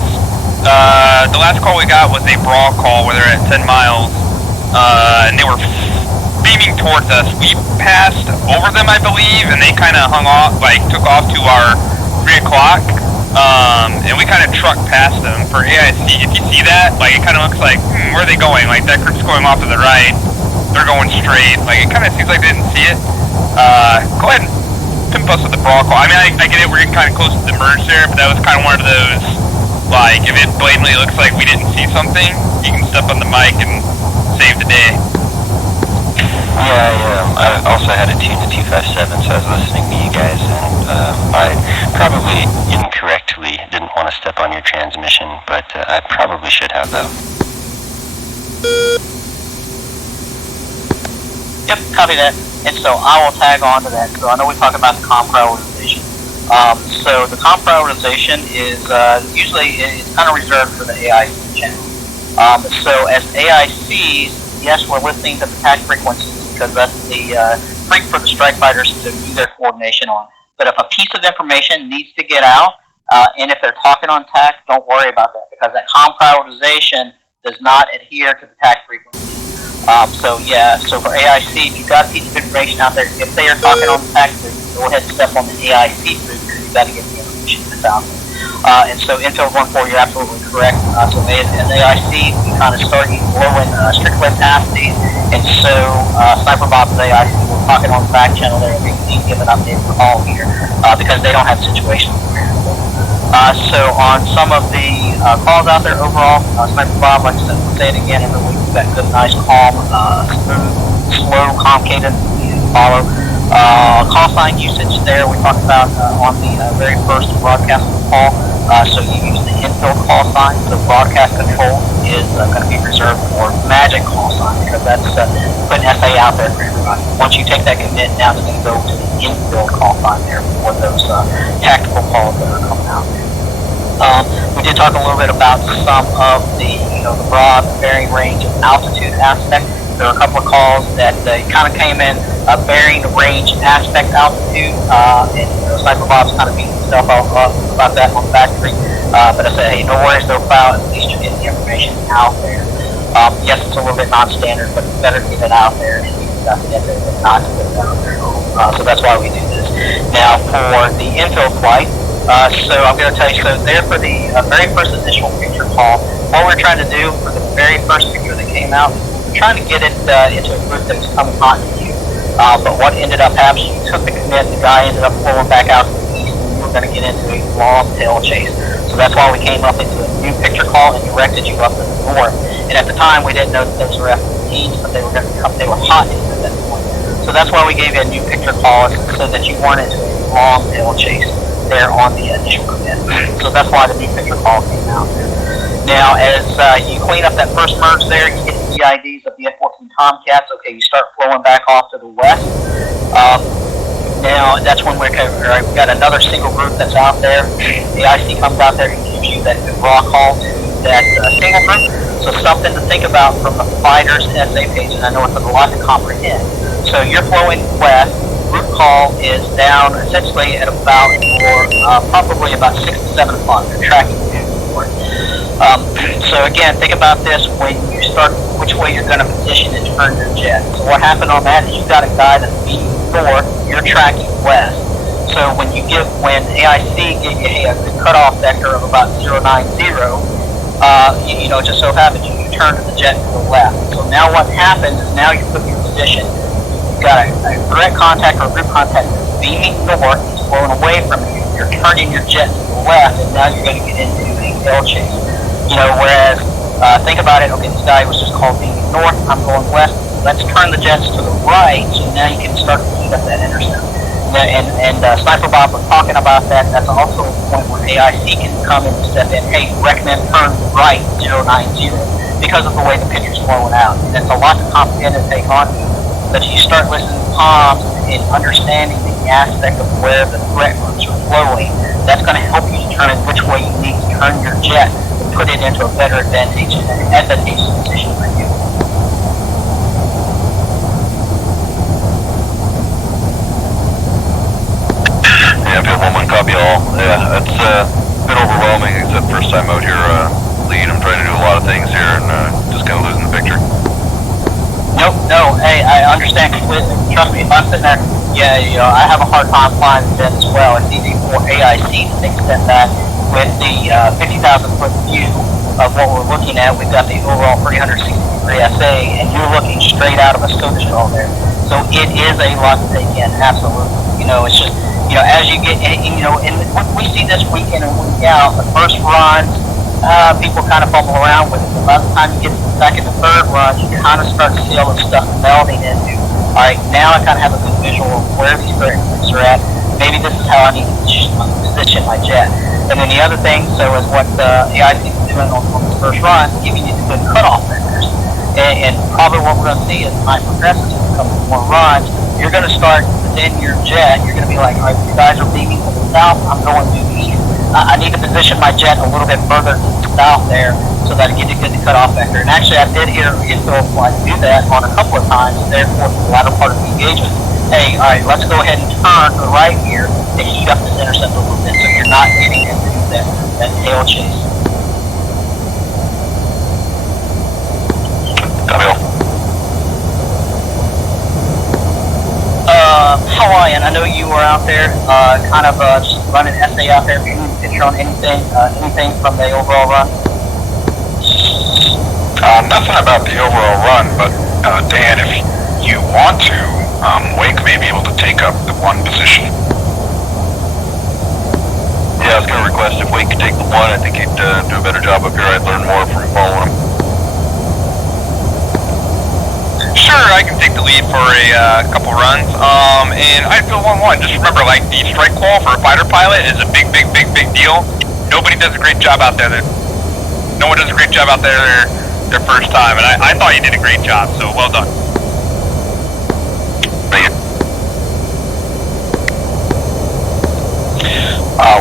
the last call we got was a brawl call where they're at 10 miles, and they were beaming towards us. We passed over them, I believe, and they kind of hung off, like took off to our 3 o'clock. And we kind of trucked past them. For AIC, if you see that, like it kind of looks like, where are they going? Like that group's going off to the right, they're going straight. Like it kind of seems like they didn't see it. Go ahead and pimp us with the brawl call. I mean, I get it, we're getting kind of close to the merge there, but that was kind of one of those, like if it blatantly looks like we didn't see something, you can step on the mic and save the day. Yeah, I also had it tuned to 257, so I was listening to you guys, and I probably incorrectly didn't want to step on your transmission, but I probably should have, though. Yep, copy that. And so I will tag on to that. So I know we talked about the comm prioritization. So the comm prioritization is usually it's kind of reserved for the AIC channel. So as AICs, yes, we're listening to the TAC frequencies because that's the freak for the strike fighters to do their coordination on. But if a piece of information needs to get out, and if they're talking on TAC, don't worry about that because that comm prioritization does not adhere to the TAC frequency. So for AIC, if you've got a piece of information out there, if they are talking on the TAC frequency, go ahead and step on the AIC frequency. You've got to get the information that's out there. And so Intel 1-4, you're absolutely correct. So as AIC, we kind of start blowing strict capacity, and so Sniper Bob's AIC, we're talking on the back channel there, and we need to give an updated call here because they don't have situational awareness. So on some of the calls out there overall, Sniper Bob, like I said, we'll say it again every week, we've got good, nice, calm, smooth, slow, calm cadence to follow. Call sign usage there, we talked about on the very first broadcast call. So you use the infield call sign. So broadcast control is going to be reserved for Magic call sign because that's putting SA out there for everybody. Once you take that commit, now it's going to go to the infield call sign there for those tactical calls that are coming out there. We did talk a little bit about some of the the broad bearing range and altitude aspect. There were a couple of calls that kind of came in bearing range aspect altitude, and Sniper Bob's kind of beating himself up about that on the back screen. But I say, hey, no worries, no foul. At least you're getting the information out there. Yes, it's a little bit non-standard, but it's better to get it out there and get stuff in it than not to put it out there. So that's why we do this. Now, for the infill flight, so I'm going to tell you, so there for the very first initial picture call, what we're trying to do for the very first picture that came out, we're trying to get it into a group that was coming hot to you. But what ended up happening, you took the commit, the guy ended up pulling back out to the east, and you were going to get into a long tail chase. So that's why we came up into a new picture call and directed you up to the north. And at the time, we didn't know that those were F-15s, but they were going to come, they were hot at that point. So that's why we gave you a new picture call, so that you weren't into a long tail chase there on the initial commit. So that's why the new picture call came out there. Now, as you clean up that first merge there, you get the EIDs of the F-14 Tomcats. Okay, you start flowing back off to the west. Now, that's when we've got another single group that's out there. The AIC comes out there and gives you that good raw call to that single group. So something to think about from the fighter's SA page, and I know it's a lot to comprehend. So you're flowing west. Group call is down essentially at about, probably about 6 to 7 o'clock. They're tracking forward. So again, think about this when you start, which way you're going to position and turn your jet. So what happened on that is you've got a guy that's beating north, you're tracking west. So when AIC gave you a good cutoff vector of about 090, it just so happens you turn the jet to the left. So now what happens is now you put your position, you've got a direct contact or a group contact that's beaming north, it's flowing away from you, you're turning your jet to the left, and now you're going to get into a tail chase. Whereas, think about it, okay, this guy was just called beaming north, I'm going west, let's turn the jets to the right, so now you can start to heat up that intercept. And Sniper Bob was talking about that. That's also a point where AIC can come in and step in. Hey, recommend turn right 090 because of the way the picture's flowing out. And it's a lot to comprehend and take on. But you start listening to comms and understanding the aspect of where the threat groups are flowing. That's going to help you determine which way you need to turn your jet and put it into a better advantageous position for you. Yeah, Field 1-1, copy all. Yeah, it's a bit overwhelming. It's the first time out here lead. I'm trying to do a lot of things here and just kind of losing the picture. No, hey, I understand completely. Trust me, if I'm sitting there, I have a hard time flying them as well. It's easy for AIC to extend that with the 50,000-foot view of what we're looking at. We've got the overall 360-degree SA, and you're looking straight out of a scope shell there. So it is a lot to take in, absolutely. It's just, as you get, and we see this week in and week out, the first runs, people kind of fumble around with it. But by the time you get to the second and third run, you kind of start to see all this stuff melding into, all right, now I kind of have a good visual of where these threat groups are at. Maybe this is how I need to position my jet. And then the other thing, so is what AIC is doing on the first run, giving you the good cutoff vectors. And probably what we're going to see as time progresses, when it comes to more runs, you're going to start within your jet, you're going to be like, all right, you guys are beaming to the south, I'm going due east. I need to position my jet a little bit further to the south there so that I get a good cutoff vector. And actually, I did hear Infill flight do that on a couple of times, therefore, the latter part of the engagement. Hey, all right, let's go ahead and turn to the right here to heat up this intercept a little bit so you're not getting into that tail chase. Hawaiian, I know you were out there, just running SA out there. If you need a picture on anything from the overall run? Nothing about the overall run, but Dan, if you want to, Wake may be able to take up the 1 position. Yeah, I was going to request if Wake could take the 1. I think he'd do a better job up here. I'd learn more from following him. Sure, I can take the lead for a couple runs. And I'd feel 1-1. Just remember, like, the strike qual for a fighter pilot is a big deal. Nobody does a great job out there. No one does a great job out there their first time, and I thought you did a great job, so well done. Thank you.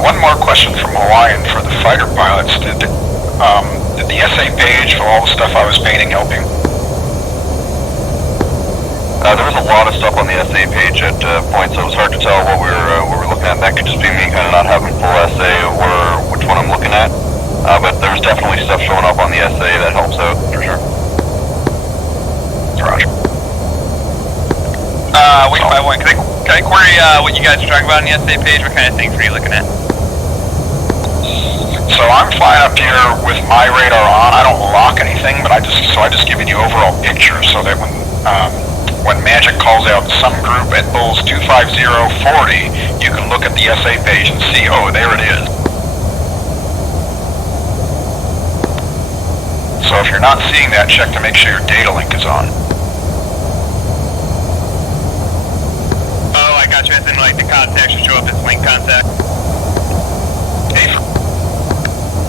One more question from Hawaiian for the fighter pilots. Did the SA page for all the stuff I was painting help you? There was a lot of stuff on the SA page at points, so it was hard to tell what we were looking at. That could just be me kind of not having full SA, or which one I'm looking at. But there's definitely stuff showing up on the SA that helps out, for sure. Roger. Wait, 5-1, can I query what you guys are talking about on the SA page? What kind of things were you looking at? So I'm flying up here with my radar on. I don't lock anything, but I just giving you overall picture so that when Magic calls out some group at Bulls 25040, you can look at the SA page and see, oh, there it is. So if you're not seeing that, check to make sure your data link is on. Oh, I got you. As in, like, the contact should show up as link contact.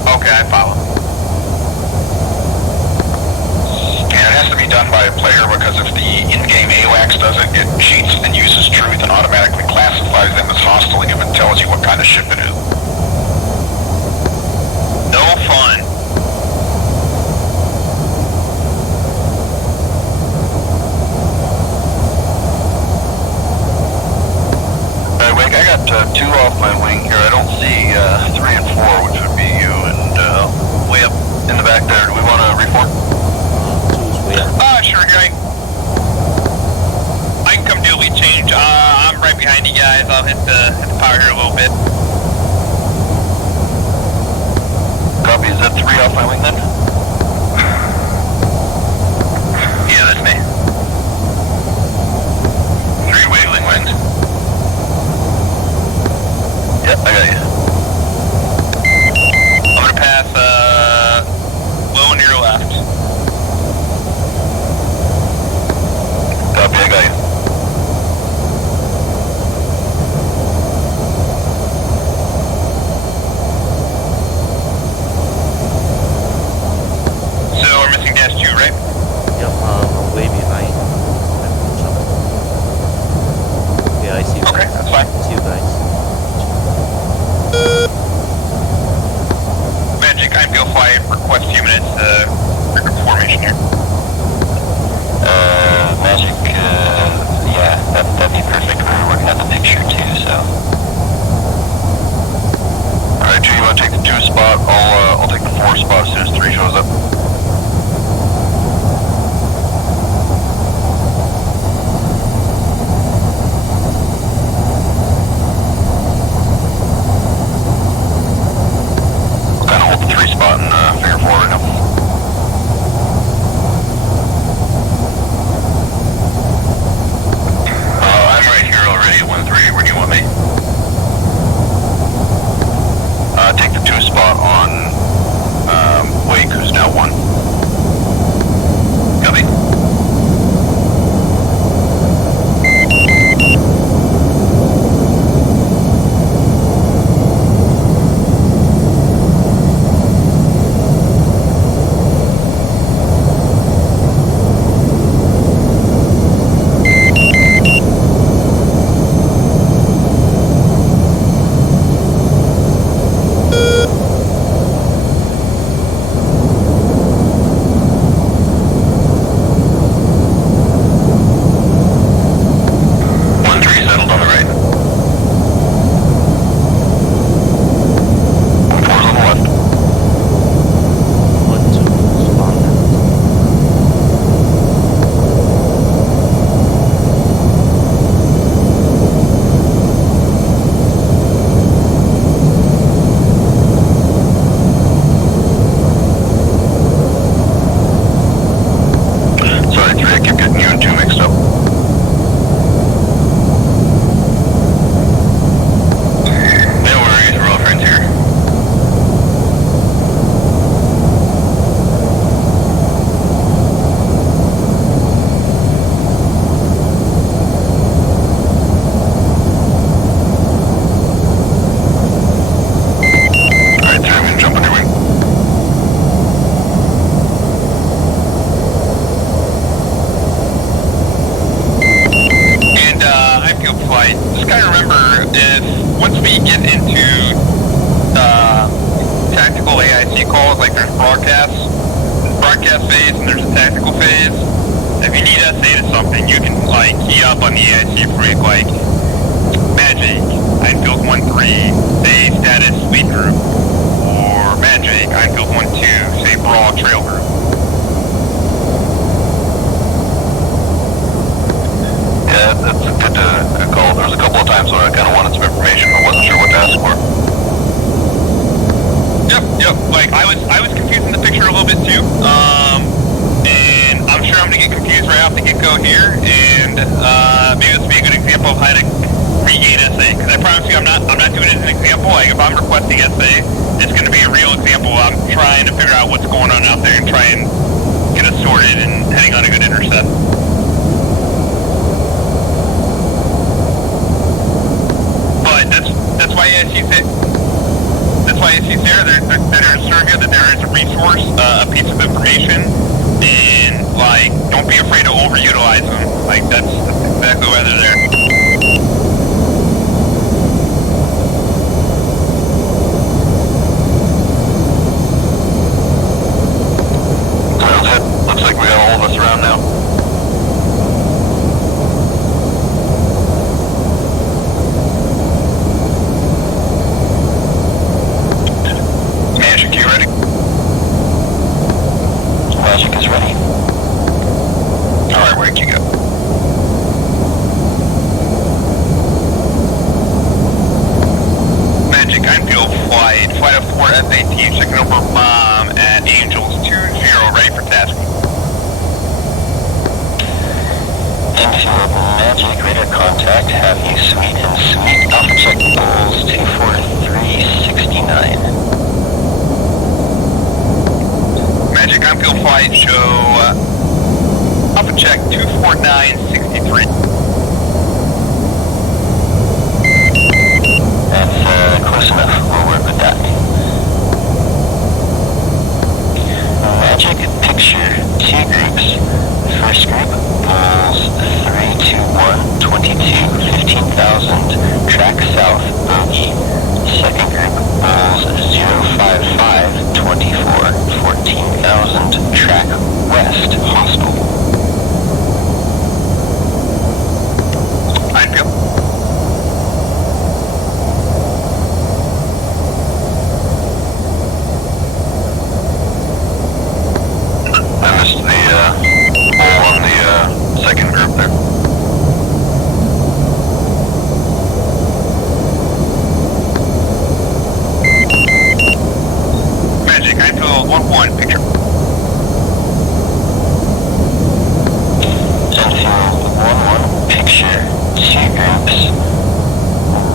Okay, I follow. Yeah, it has to be done by a player because if the in-game AWACS does it, it cheats and uses truth and automatically classifies them as hostile and even tells you what kind of ship it is. No fun. Wake, I got 2 off my wing here. I don't see 3 and 4, which would be you, and way up in the back there. Do we want to report? 2's way up. Sure, Gary. I can come do a lead change. I'm right behind you guys. I'll hit the power here a little bit. Copy. Is that 3 off my wing then? Yeah, that's me. 3 wailing wings. Yep, I got you. I'm gonna pass, low and your left. Copy, I got you. So we're missing dash 2, right? Yep, I'm way behind. Yeah, I see you. Okay, that's fine. I see you guys. Magic, I feel fly request a few minutes to regroup formation here. Magic, yeah, that'd be perfect. We're working on the picture too, so. Alright, G, you want to take the 2 spot? I'll take the 4 spot as soon as 3 shows up. We'll kind of hold the 3 spot in figure 4 right now. I'm right here already at 1-3. Where do you want me? Take the 2 spot on Wake, who's now 1. Copy. broadcast phase and there's a tactical phase. If you need SA to something, you can like key up on the AIC freak like Magic, Einfield 1-3, say status lead group, Magic, Einfield 1-2, say Brawl Trail Group. Yeah, that's a good call. There was a couple of times when I kind of wanted some information, but wasn't sure what to ask for. Yep. Like I was confused in the picture a little bit too. And I'm sure I'm gonna get confused right off the get-go here. And maybe this will be a good example of how to regain SA. Because I promise you, I'm not doing it as an example. Like if I'm requesting SA, it's gonna be a real example. I'm trying to figure out what's going on out there and try and get us sorted and heading on a good intercept. But that's why AIC's it. That's why AIC's there. They're there to serve you. That there is a resource, a piece of information, and like don't be afraid to overutilize them. Like that's exactly why they're there. Sounds good. Looks like we got all of us around now. Magic, you ready? Magic is ready. Alright, where'd you go? Magic, Einfield flight of 4 A-18, checking over bomb at Angels 2-0, ready for task. Enfield, Magic, radar contact, have you sweet and sweet, Alpha check Bulls 24369. Magic, Einfield flight, show Alpha check 24963. That's close enough, we'll work with that. Magic, picture 2 groups. First group, Bulls 321 22 15,000, track south, bogey. Second group, Bulls 055 24 14,000, track west, hostile. Einfield. I missed the ball on the second group there. Magic, Einfield 1-1, picture. Enfield 1-1, picture 2 groups.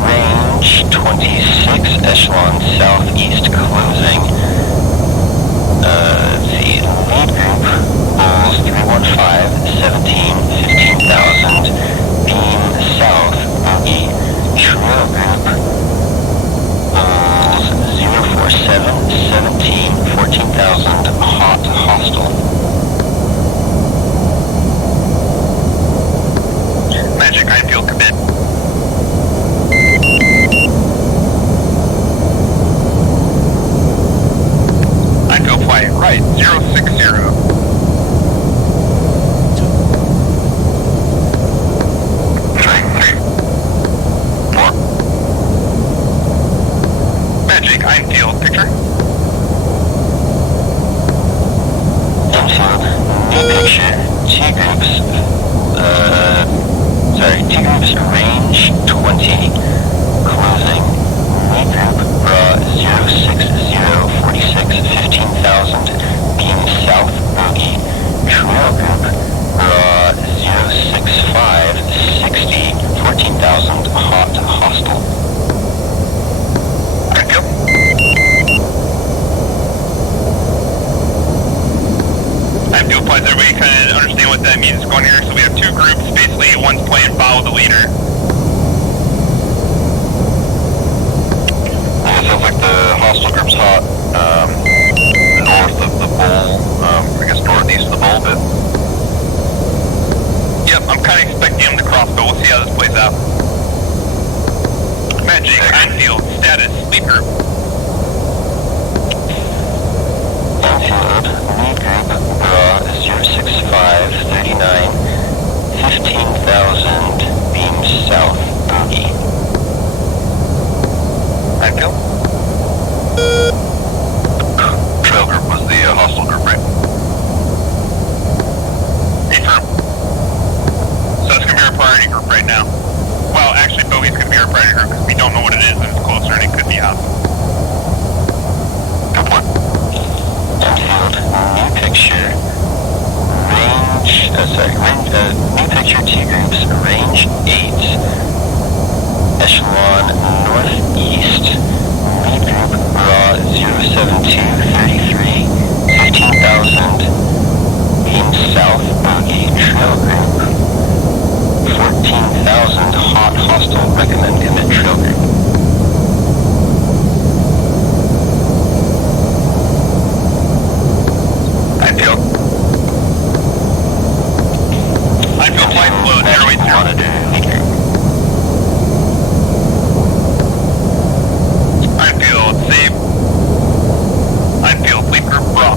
Range 26, echelon southeast, closing. The lead group, Bulls 315 17 15,000, beam south, bogey. Trail group, Bulls 047 17 14,000, hot, hostile. Magic, Einfield, commit. Einfield flight right, 060. Three, 4. Magic, Einfield, picture. Enfield, new picture, 2 groups, 2 groups, range 20, closing, lead group, raw 060 46 15,000, beam south, bogey. Trail group, raw 065 60 14,000, hot, hostile. Einfield. Einfield flights, everybody kind of understand what that means going here. So we have 2 groups, basically one's playing follow the leader. Yeah, it sounds like the hostile group's hot. North of the bowl, I guess northeast of the bowl a bit. Yep, I'm kind of expecting him to cross, but we'll see how this plays out. Magic, Einfield, status, lead group. Enfield, lead group, raw 065 39 15,000, beam south, bogey. Einfield. right now. Well, actually, Bogey's going to be our primary group because we don't know what it is and it's closer and it could be out. Good point. Enfield, new picture. New picture, 2 groups, range 8, echelon northeast, lead group raw 07233, 15,000, beam south bogey, trail group 14,000, hot hostile, recommend commit trail group. I feel flight flow 080. Monitor lead group. Enfield, save. Enfield, lead group raw.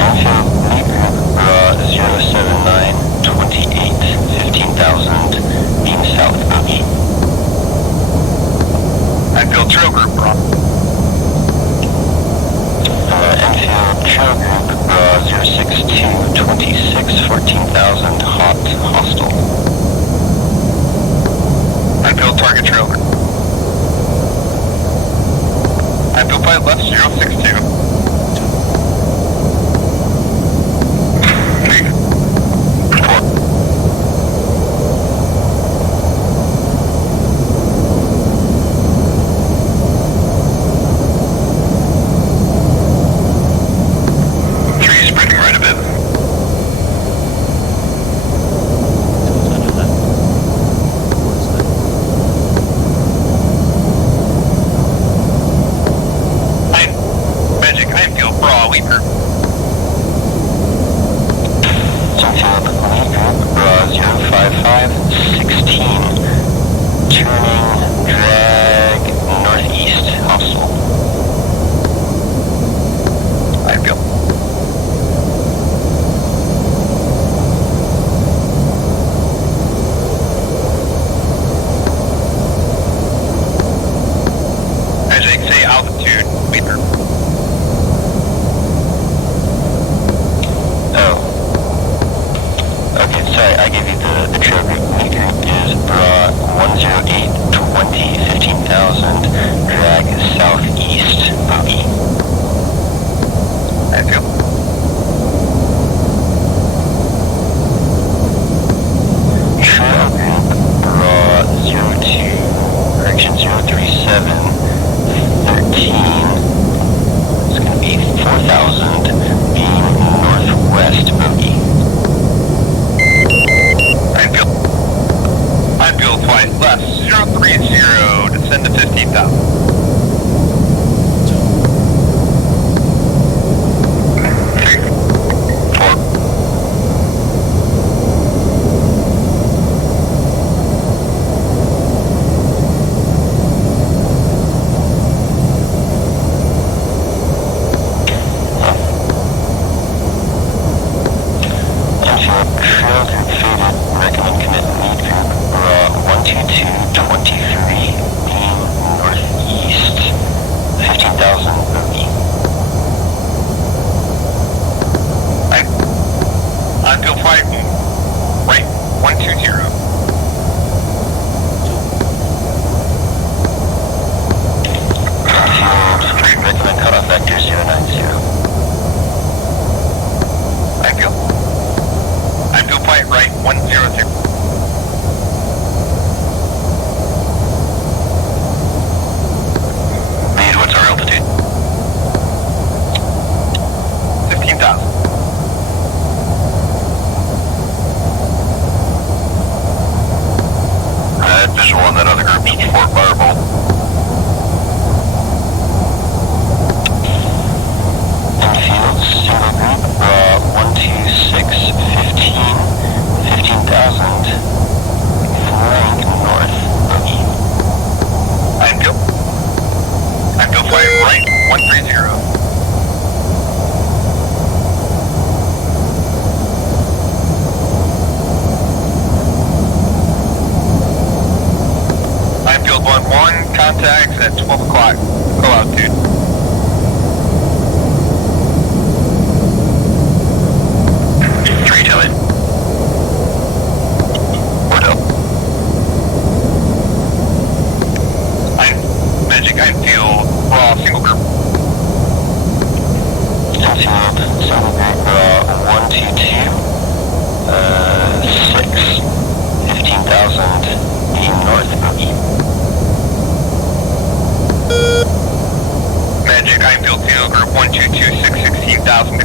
Enfield, lead group raw 07928, 15,000, beam south bogey. Enfield, trail group raw. Enfield, trail group raw 06226, 14,000, hot hostile. Enfield, target trail group. Enfield, flight left 062.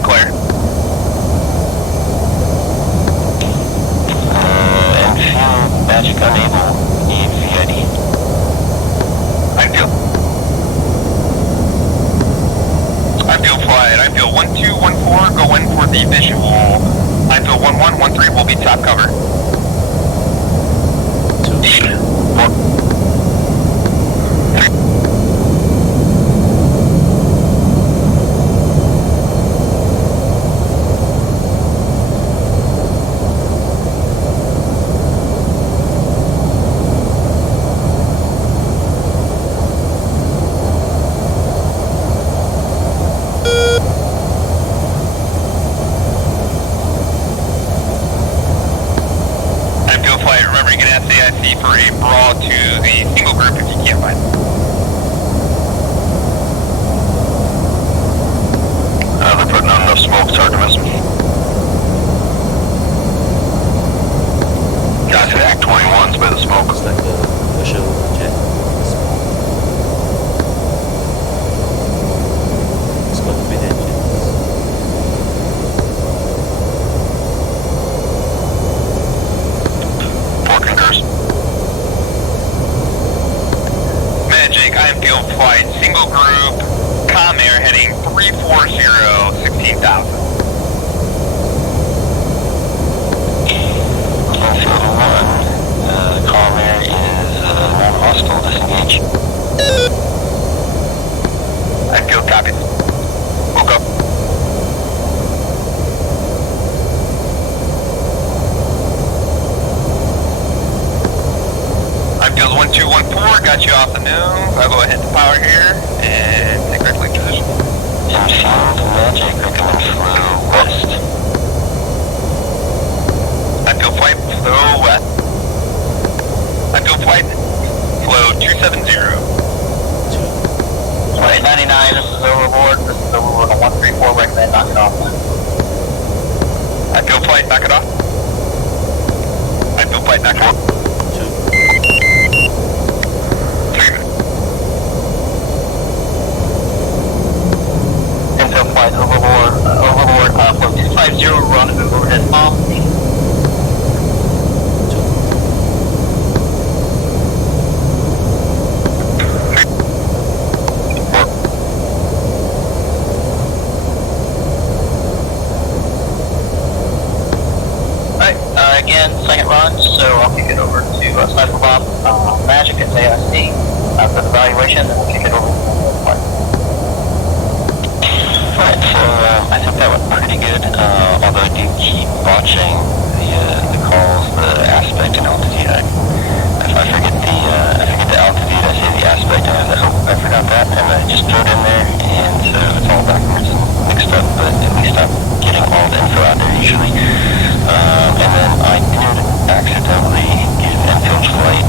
Claire. Enfield, Magic unable, need VID. Enfield flight, Enfield 1214, go in for the visual. Enfield 1113 will be top cover. Enfield flight, remember you can ask the AIC for a brawl to the single group if you can't find it. They're putting out enough smoke, it's hard to miss them. Gotcha, Act 21's by the smoke. It's like a commercial jet. It's got twin engines. Magic, Enfield flight, single group, Comair heading 340, 16,000. Enfield 1, Comair is non-hostile, disengage. Enfield copies. We'll go. Enfield 1214, got you off the move. I'll go ahead to power here and take correct lead position. Enfield, Magic, recommend flow west. Enfield flight, flow west. Enfield flight, flow 270. Flight 99, this is overboard. This is overboard on 134, recommend knock it off. Enfield flight, knock it off. Enfield flight, knock it off. Enfield flight, overboard, flow 250, rendezvous overhead bomb. Again, second run, so I'll kick it over to Sniper Bob, Magic at AIC for the evaluation, then we'll kick it over to the flight. Alright, so I think that went pretty good, although I do keep watching the calls, the aspect and altitude. I forget the altitude, I say the aspect, and I forgot that, and I just threw it in there, and so it's all backwards and mixed up, but at least I'm getting all the info out there usually. And then I did accidentally give Enfield flight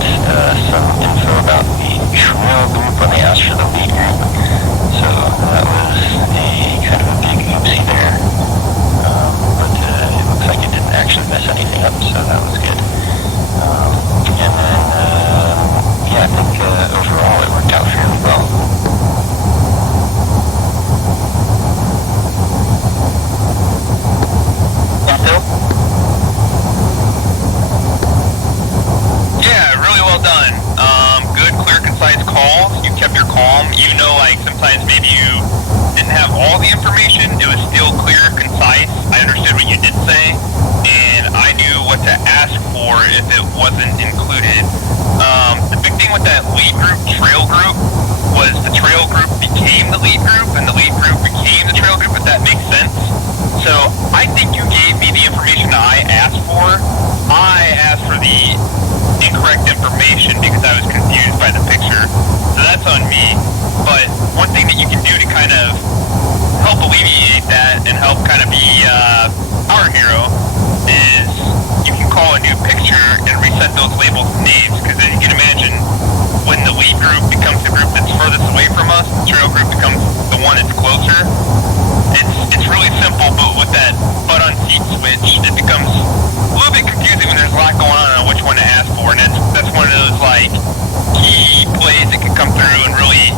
some info about the trail group when they asked for the lead group. So that was a kind of a big oopsie there. But it looks like it didn't actually mess anything up, so that was good. And then, yeah, I think overall it worked out fairly well. Yeah, really well done. Good, clear, concise calls. You kept your calm. Even though, like, sometimes maybe you didn't have all the information, it was still clear, concise. I understood what you did say, and I knew what to ask for if it wasn't included. The big thing with that lead group, trail group, was the trail group became the lead group, and the lead group became the trail group, if that makes sense. So I think you gave me the information I asked for. I asked for the incorrect information because I was confused by the picture. So that's on me. But one thing that you can do to kind of help alleviate that and help kind of be our hero is you can call a new picture and reset those labels and names. Because as you can imagine, when the lead group becomes the group that's furthest away from us, the trail group becomes the one that's closer. It's really simple, but with that button seat switch, it becomes a little bit confusing when there's a lot going on which one to ask for, and that's one of those like key plays that can come through and really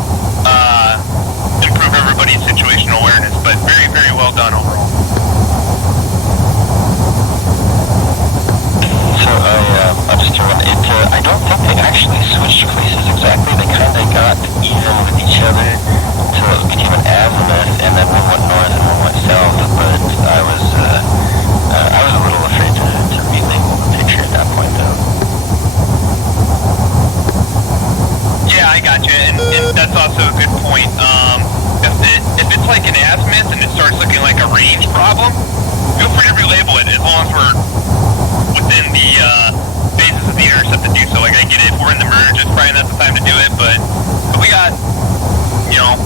improve everybody's situational awareness. But very, very well done overall. like an azimuth and it starts looking like a range problem, feel free to relabel it as long as we're within the basis of the intercept to do so. Like, I get it, if we're in the merge, it's probably not the time to do it, but we got, you know,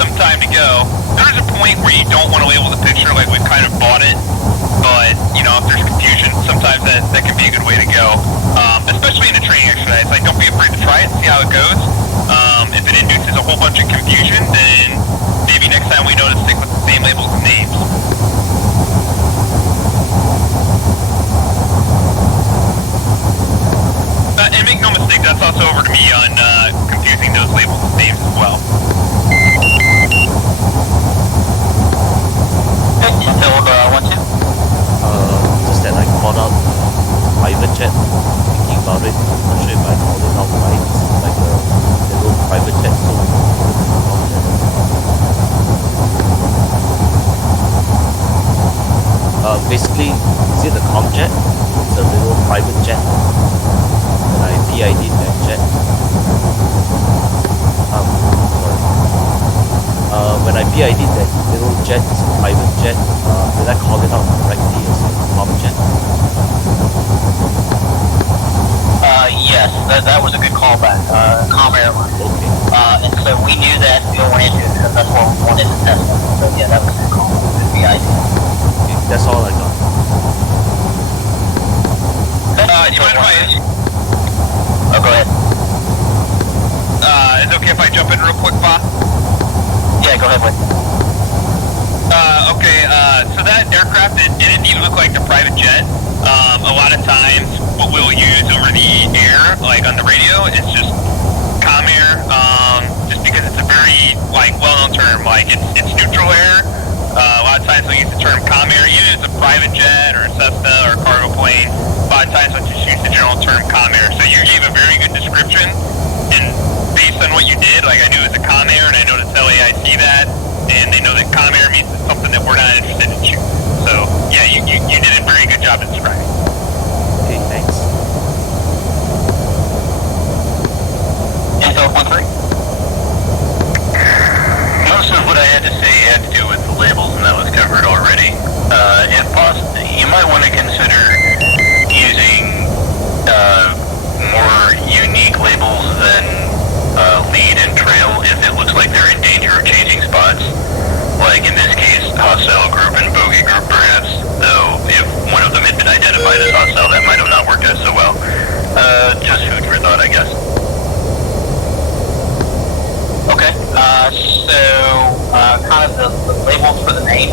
some time to go. There's a point where you don't want to label the picture, like we've kind of bought it, but, you know, if there's confusion, sometimes that can be a good way to go, especially in a training exercise. Like, don't be afraid to try it and see how it goes. If it induces a whole bunch of confusion, then maybe next time we know to stick with the same labels and names. And make no mistake, that's also over to me on confusing those labels and names as well. Just that I called out private jet, thinking about it, I'm not sure if I called it out right, like the little private jet, so basically, is it the comjet? It's a little private jet, and I PID'd that jet. Sorry. When I PID'd that little jet, it's a private jet, did I call it out correctly as a comjet? Yes, that was a good callback. Com airline. Okay. And so we knew that going into it because that's what we wanted to test. So yeah, that was a good call. Good PID. Okay, that's all I got. You mind if I... Oh, go ahead. Is it okay if I jump in real quick, Bob? Yeah, go ahead, Wade. Okay, so that aircraft, it indeed looked like the private jet. A lot of times, what we'll use over the air, like on the radio, is just com air, just because it's a very, like, well-known term. Like, it's neutral air. A lot of times we'll use the term com air, either it's a private jet or a Cessna or a cargo plane. A lot of times we'll just use the general term com air. So you gave a very good description, and based on what you did, like, I knew it was a com air, and I know to tell AIC that, and they know that com air means it's something that we're not interested in shooting. So, yeah, you did a very good job of describing. Okay, thanks. Info 1-3. Most of what I had to say had to do with the labels, and that was covered already. If possible, you might want to consider using more unique labels than lead and trail if it looks like they're in danger of changing spots. Like in this case, hostile group and bogey group perhaps, though if one of them had been identified as hostile, that might have not worked out so well. Just food for thought, I guess. Okay, kind of the labels for the name.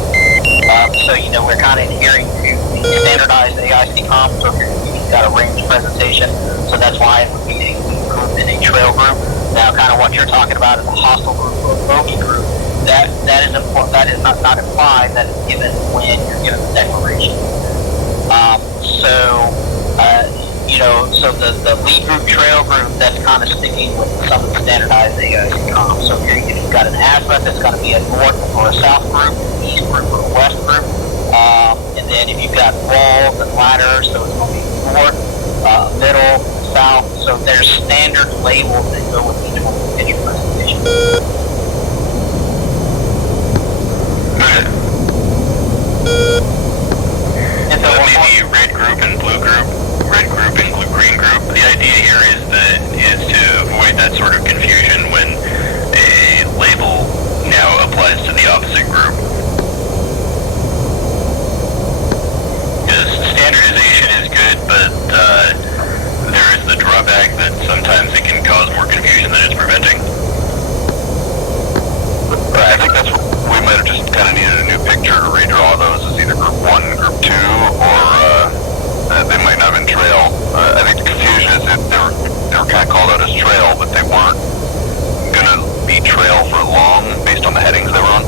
So, you know, we're kind of adhering to the standardized AIC comp, so you've got a range presentation, so that's why it would be a lead group and a trail group. Now, kind of what you're talking about is a hostile group or a bogey group. That is important. That is not implied. That is given when you're given the declaration. You know, so the lead group, trail group, that's kind of sticking with some of the standardized AIC comps. So if you've got an azimuth, it's going to be a north or a south group, an east group or a west group. And then if you've got walls and ladders, so it's going to be north, middle, south. So there's standard labels that go with each one of the picture presentations. And so maybe red group and blue group, red group and green group. The idea here is to avoid that sort of confusion when a label now applies to the opposite group. Because standardization is good, but there is the drawback that sometimes it can cause more confusion than it's preventing. I think that's what we might have just kind of needed a new picture to redraw those as either group 1, group 2, or they might not have been trail. I think the confusion is that they were kind of called out as trail, but they weren't going to be trail for long based on the headings they were on.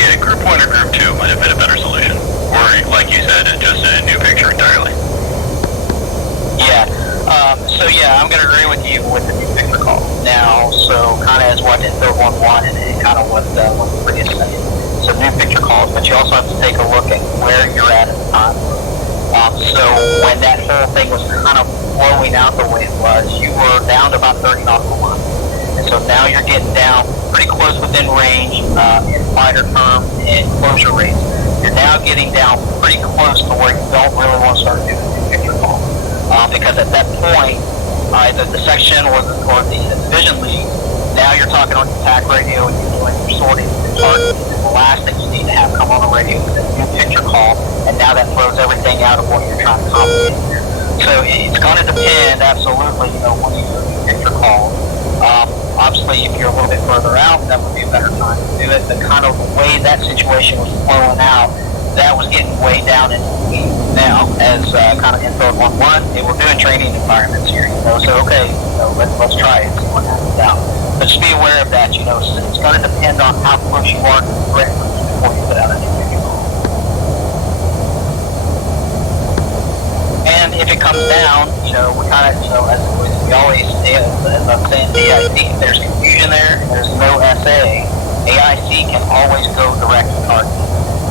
Yeah, group 1 or group 2 might have been a better solution. Or, like you said, just a new picture entirely. Yeah. So yeah, I'm going to agree with you with the new picture call. Now, so kind of as what Info 1-1 and kind of what the previous saying. So new picture calls, but you also have to take a look at where you're at the time. So when that whole thing was kind of flowing out the way it was, you were down to about 30 nautical miles. And So now you're getting down pretty close within range in fighter terms and closure rates. You're now getting down pretty close to where you don't really want to start doing new picture calls. Because at that point, either the section or the division lead, now you're talking on your TAC radio and you're doing your sorting and targeting. And the last thing you need to have come on the radio is a new picture call, and now that throws everything out of what you're trying to accomplish here. So it's going to depend, absolutely, when you do a new picture call. Obviously, if you're a little bit further out, that would be a better time to do it. But kind of the way that situation was flowing out, that was getting way down into the weeds now as kind of info 1-1. They were doing training environments here, so okay, let's try it and see what happens out. But just be aware of that, it's going to depend on how close you are to the threat before you put out a new picture call. And if it comes down, we kind of, as we always say, as I'm saying, AIC, if there's confusion there, and there's no SA, AIC can always go direct to target.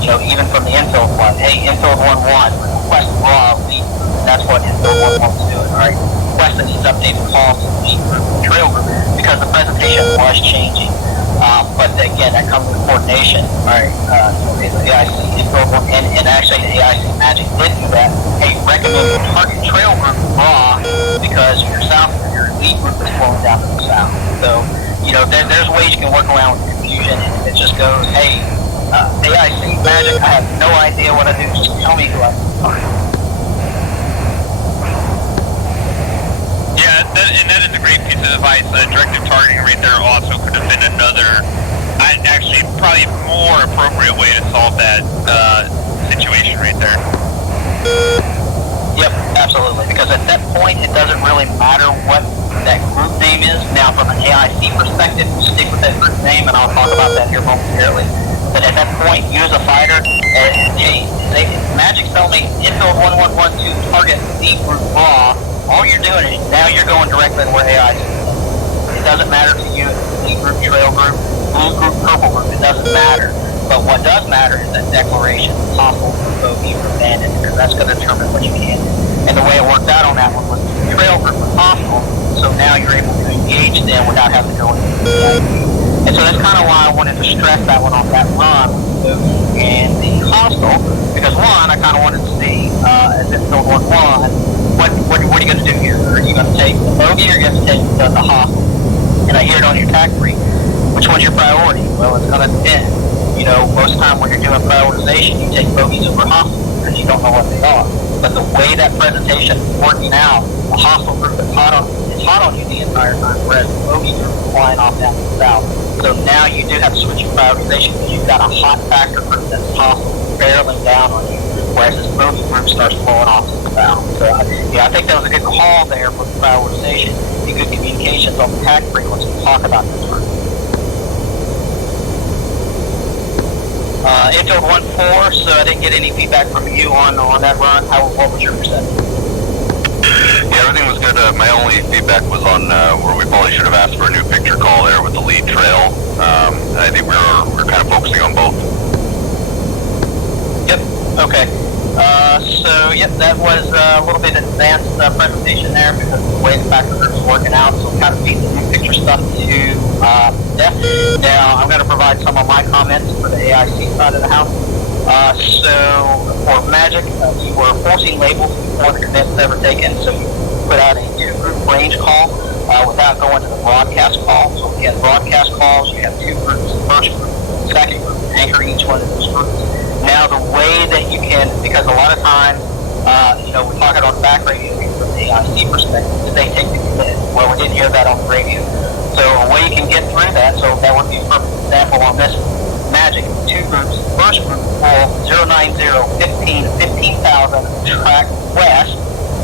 Even from the infill flight, hey, infill 1-1, request raw lead. That's what infill 1-1's doing, all right? Request that needs updated calls to the lead group, the trail group, because the presentation was changing. But again, that comes with coordination, all right? The AIC infill 1, and actually the AIC Magic did do that. Hey, recommend your target trail group raw because your south, your lead group is flowing down to the south. So, there's ways you can work around with confusion, and it just goes, hey, AIC Magic, I have no idea what I do, just tell me who I can target. Yeah, and that is a great piece of advice. Directive targeting right there also could have been another, actually probably more appropriate way to solve that situation right there. Yep, absolutely, because at that point, it doesn't really matter what that group name is. Now, from an AIC perspective, stick with that group name, and I'll talk about that here momentarily. But at that point, use a fighter. Hey, Magic's telling me infill 1-1-1-2 target lead group raw. All you're doing is now you're going directly to where AIC is. It doesn't matter to you if it's lead group, trail group, blue group, purple group. It doesn't matter. But what does matter is that declaration, hostile, bogey, or abandoned, because that's going to determine what you can do. And the way it worked out on that one was the trail group was hostile, so now you're able to engage them without having to go into the AIC. And so that's kind of why I wanted to stress that one on that run with the bogey and the hostile, because one, I kind of wanted to see, as it filled 1-1, what are you going to do here? Are you going to take the bogey or are you going to take the hostile? And I hear it on your TAC brief. Which one's your priority? Well, it's going to depend. Most of the time when you're doing prioritization, you take bogeys over hostiles because you don't know what they are. But the way that presentation is working out, the hostile group is hot on you the entire time, whereas the bogey group is flying off down to the south. So now you do have to switch your prioritization because you've got a hot factor group that's hostile barreling down on you, whereas this bogey group starts blowing off to the south. So I think that was a good call there for the prioritization and good communications on the TAC frequency to talk about this target. Infield 1-4, so I didn't get any feedback from you on that run. What was your perception? Yeah, everything was good. My only feedback was on where we probably should have asked for a new picture call there with the lead trail. I think we're kind of focusing on both. Yep. Okay. That was a little bit advanced presentation there because of the way the factor group is working out. So kind of feed the new picture stuff to Jeff. Now I'm going to provide some of my comments for the AIC side of the house. So for Magic, you were forcing labels before the commit was ever taken. So you put out a 2-group range call without going to the broadcast call. So we had broadcast calls. You have 2 groups: first group, second group, anchor each one of those groups. Now the way that you can, because a lot of times, we're talking on back radio from the AIC perspective, did they take the commit? Well, we didn't hear that on the radio. So a way you can get through that, so that would be a perfect example on this Magic, 2 groups. First group will 090 15 15,000 track west,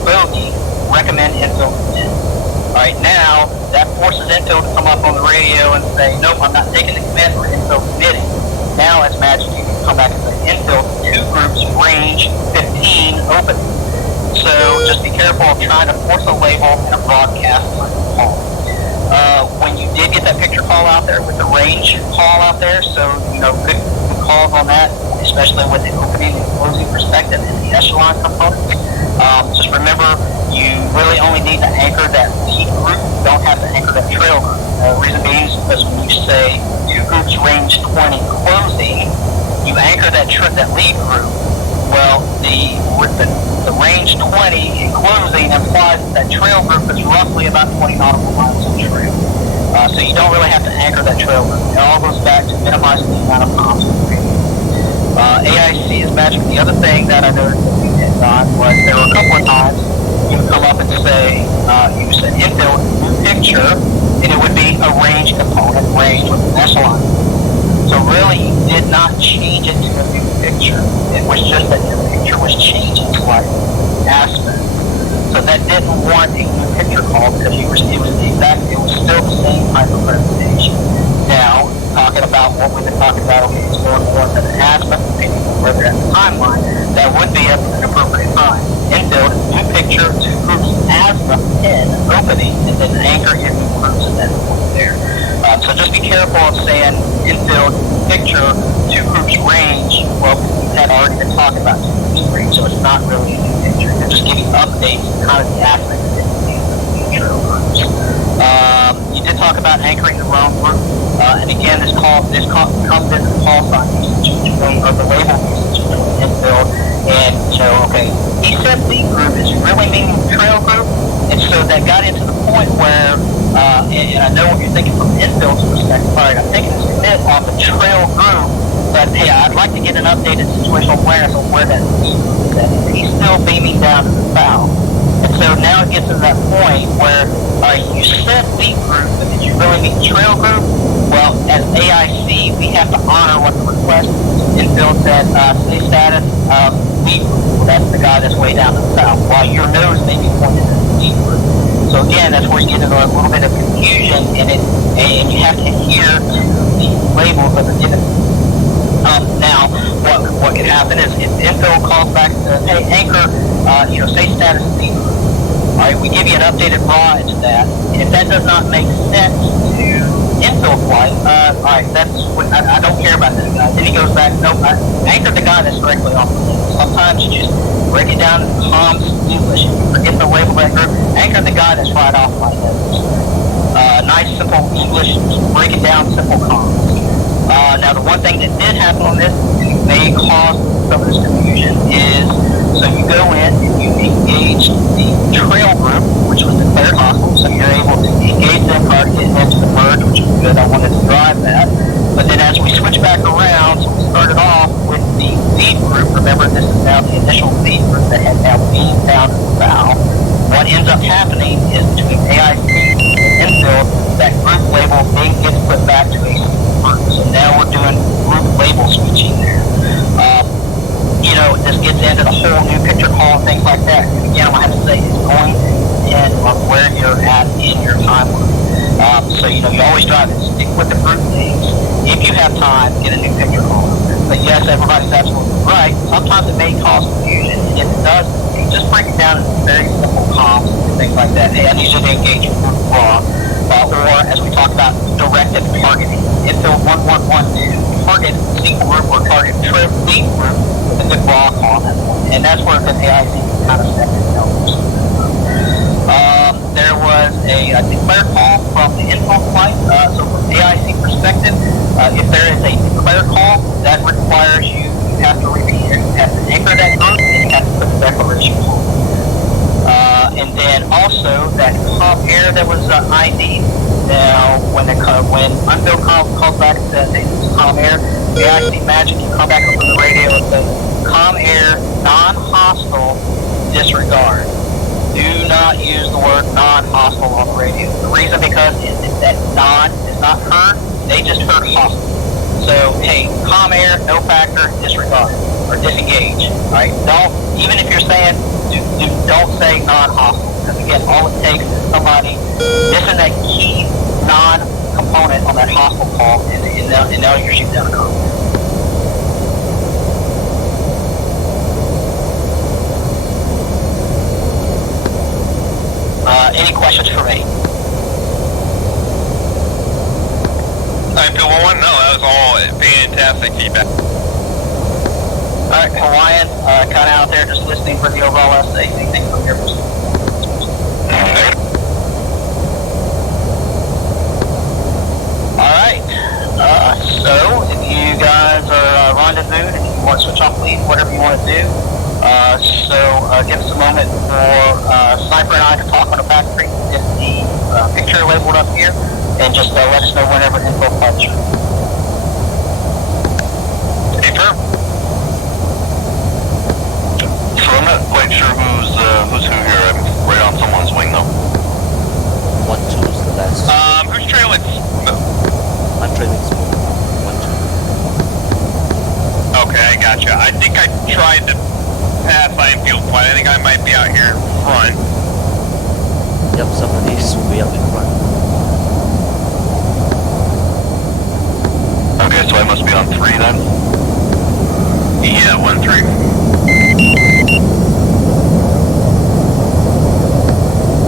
bogey, recommend infill commit. Alright, now that forces infill to come up on the radio and say, nope, I'm not taking the commit or infill committing. Now as Magic, you can come back and say infill 2 groups, range 15, open. So just be careful of trying to force a label in a broadcast call. When you did get that picture call out there with the range call out there, so good calls on that, especially with the opening and closing perspective and the echelon component. Just remember, you really only need to anchor that lead group. You don't have to anchor that trail group. The reason being is because when you say two groups range 20 closing, you anchor that lead group. Well, the range 20 in closing implies that trail group is roughly about 20 nautical miles of trail. So you don't really have to anchor that trail group. It all goes back to minimizing the amount of comms in the radio. AIC is magic. The other thing that I noticed that you hit on was there were a couple of times you would come up and say, you said infill new picture, and it would be a range component ranged with an echelon. So really, you did not change it to a new picture. It was just that your picture was changing slightly, aspect. So that didn't warrant a new picture call because it was still the same type of presentation. Now, talking about what we've been talking about, okay, it's going more to the aspect, depending on where they're at the timeline, that would be an appropriate time. Infill, new picture, two groups as the pin opening, and then anchor your new groups at that point there. So just be careful of saying infill, picture, two groups range. Well, we had already been talking about two groups range, so it's not really a new picture. They're just giving updates and kind of the aspect of it in the future groups. You did talk about anchoring the wrong group, and again, this comes into the call sign usage or the label usage between infill and okay, he said lead group is really meaning trail group, and so that got into the point where, and I know what you're thinking from infill's perspective. All right, I'm taking this commit on the trail group, but hey, I'd like to get an updated situational awareness on where that lead group is at. He's still beaming down to the south. And so now it gets to that point where you said lead group, but did you really mean trail group? Well, as AIC, we have to honor what the request is. Infill said, stay status, lead group. Well, that's the guy that's way down to the south, while your nose may be pointed at the lead group. So again, that's where you get into a little bit of confusion in it, and you have to adhere to the labels that are given. Now, what can happen is if infill calls back to, hey, anchor, say status lead group. All right, we give you an updated raw into that, and if that does not make sense to infill flight, all right, I don't care about that guy. Then he goes back, nope, I anchored the guy that's directly off the label. Sometimes you just break it down in comms English. If you forget to label that group, anchor the guy that's right off like that. Nice, simple English, break it down, simple comms. Now, the one thing that did happen on this, and may cause some of this confusion, is so you go in and you engage the trail group, which was declared hostile, so you're able to engage them prior to getting into the merge, which is good. I wanted to drive that. But then as we switch back around, so we started off with the lead group. Remember, this is now the initial lead group that had now beamed down to the bow. What ends up happening is between AIC and infill, that group label then gets put back to a single group. So now we're doing group label switching there. This gets into the whole new picture call and things like that. And again, I have to say, it's going to depend on where you're at in your timeline. So, you always drive it. Stick with the group names. If you have time, get a new picture call. But yes, everybody's absolutely right. Sometimes it may cause confusion, and if it does, you just break it down into very simple comms and things like that. Hey, I need you to engage with group raw. Or, as we talked about, directed targeting. Infill 1112, target single group or target trip lead group with a good raw call at that point. And that's where the AIC kind of set itself. There was a declare call from the infill flight. So from AIC perspective, if there is a declare call, that requires you have to repeat it. You have to anchor that group and you have to put the declaration call. And then also that comp air that was ID. Now, when unfilled calls back to comm air, the AIC magic, you come back over the radio and say, comm air, non-hostile, disregard. Do not use the word non-hostile on the radio. The reason because that non is not heard, they just heard hostile. So, hey, comm air, no factor, disregard, or disengage, right? Even if you're saying, don't say non-hostile, because again, all it takes is somebody missing that key non-component on that hostile call, and now you're shooting down a call. Any questions for me? I feel one. No, that was all fantastic feedback. All right, Hawaiian, kind of out there just listening for the overall essay. Anything from your perspective? So, if you guys are rendezvous, if you want to switch off lead, whatever you want to do, give us a moment for Sniper and I to talk on the back screen, get the picture labeled up here, and just let us know whenever info pops through. So I'm not quite sure who's who here. I'm right on someone's wing though. 1-2 is the last. Who's trailing smoke? I'm trailing smoke. 1-2. Okay, I gotcha. I think I tried to pass Lion Field Point. I think I might be out here in front. Yep, somebody's way up in front. Okay, so I must be on 3 then? Yeah, 1-3.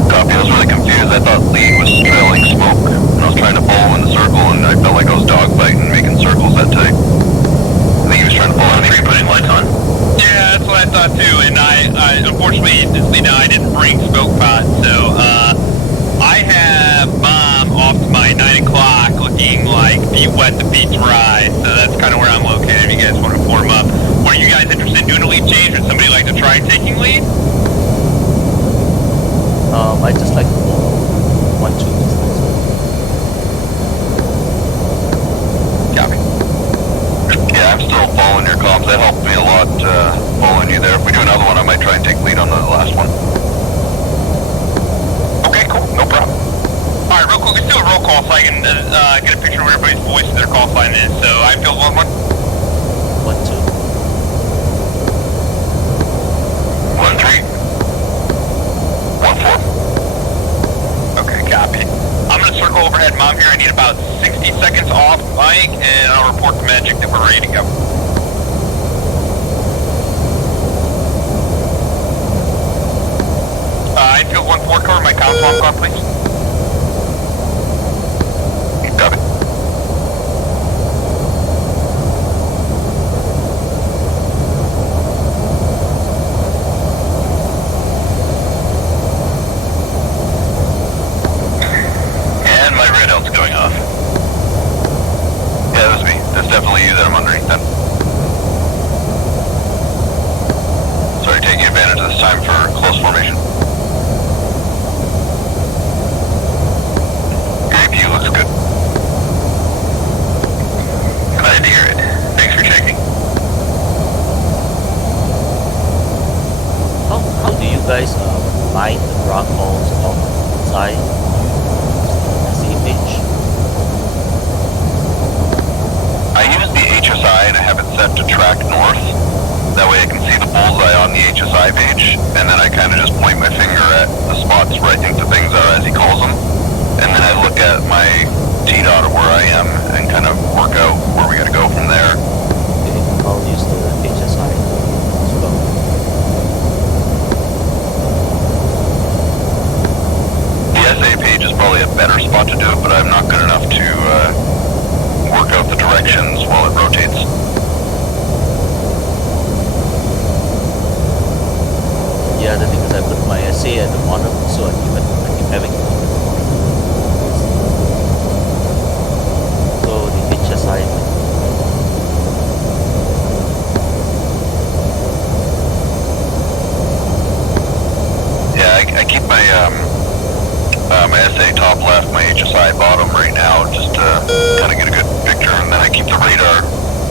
Copy, I was really confused. I thought lead was trailing smoke. And I was trying to follow him in the circle and I felt like I was dogfighting, making circles that tight. I think he was trying to follow me, putting lights on. Yeah, that's what I thought too, and I unfortunately, I didn't bring smoke pot, so, I have Mom off to my 9 o'clock looking like feet wet to feet dry, so that's kind of where I'm located if you guys want to form up. Were you guys interested in doing a lead change? Would somebody like to try taking lead? I just like 1-2 distance. Copy. Yeah, I'm still following your comms. That helped me a lot, following you there. If we do another one, I might try and take lead on the last one. Okay, cool. No problem. Alright, real quick, let's do a roll call so I can get a picture of what everybody's voice and their call sign is. So I feel 1-1. 1-2. 1-3. 1-4. Okay, copy. I'm going to circle overhead Mom here. I need about 60 seconds off mic, and I'll report to Magic that we're ready to go. Infield 1-4, cover my comm swamp car, please. Copy. And my red out's going off. Yeah, that was me. That's definitely you that I'm underneath then. Sorry, taking advantage of this time for close formation. Great view, looks good. Glad to hear it. Thanks for checking. How do you guys mine the rock balls outside? page? I use the HSI and I have it set to track north. That way I can see the bullseye on the HSI page, and then I kind of just point my finger at the spots where I think the things are as he calls them. And then I look at my T-dot of where I am and kind of work out where we gotta go from there. Okay, I'll use the HSI as well. The SA page is probably a better spot to do it, but I'm not good enough to work out the directions while it rotates. Yeah, the thing is I put my SA at the bottom, so I keep having it at the bottom. So the HSI. Yeah, I keep my my SA top left, my HSI bottom right now, just to kind of get a good picture, and then I keep the radar,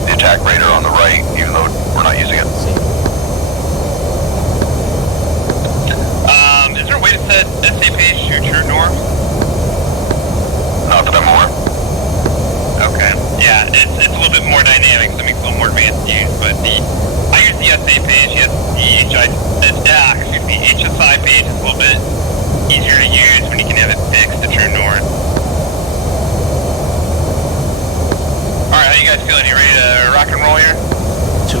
the attack radar on the right, even though we're not using it. Is there a way to set SA page to true north? Not that I'm aware. Okay. Yeah, it's a little bit more dynamic, so it makes it a little more advanced to use, but I use the SA page, the HSI page is a little bit easier to use when you can have it fixed to true north. Alright, how you guys feeling? You ready to rock and roll here? 2.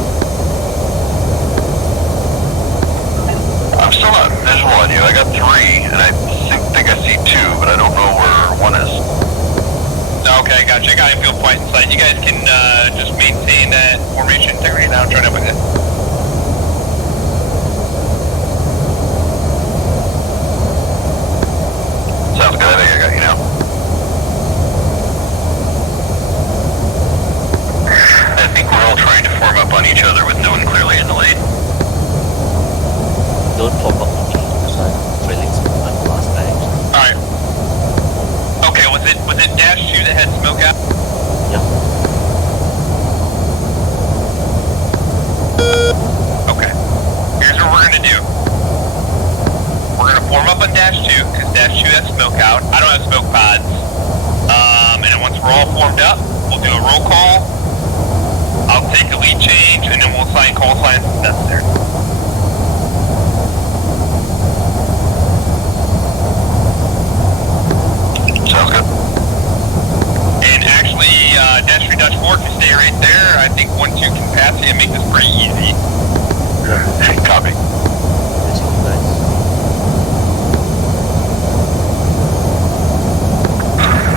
I'm still not visual on you. I got 3, and I think I see 2, but I don't know where 1 is. Okay, gotcha. I got a field point in sight. You guys can just maintain that formation integrity, and I'll join up with it. Sounds good. I think I got you now. dash 2, because dash 2 has smoke out. I don't have smoke pods. And then once we're all formed up, we'll do a roll call. I'll take a lead change, and then we'll assign call signs if necessary. Sounds good. And actually, dash 3, dash 4, if you stay right there, I think 1-2 can pass you and make this pretty easy. Copy. Let's go, guys.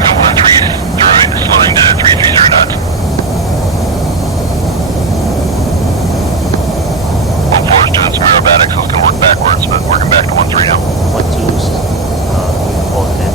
And 1-3, slowing to 330 knots. 1-4 is doing some aerobatics, so it's going to work backwards, but working back to 1-3 now. 1-2's going forward ahead.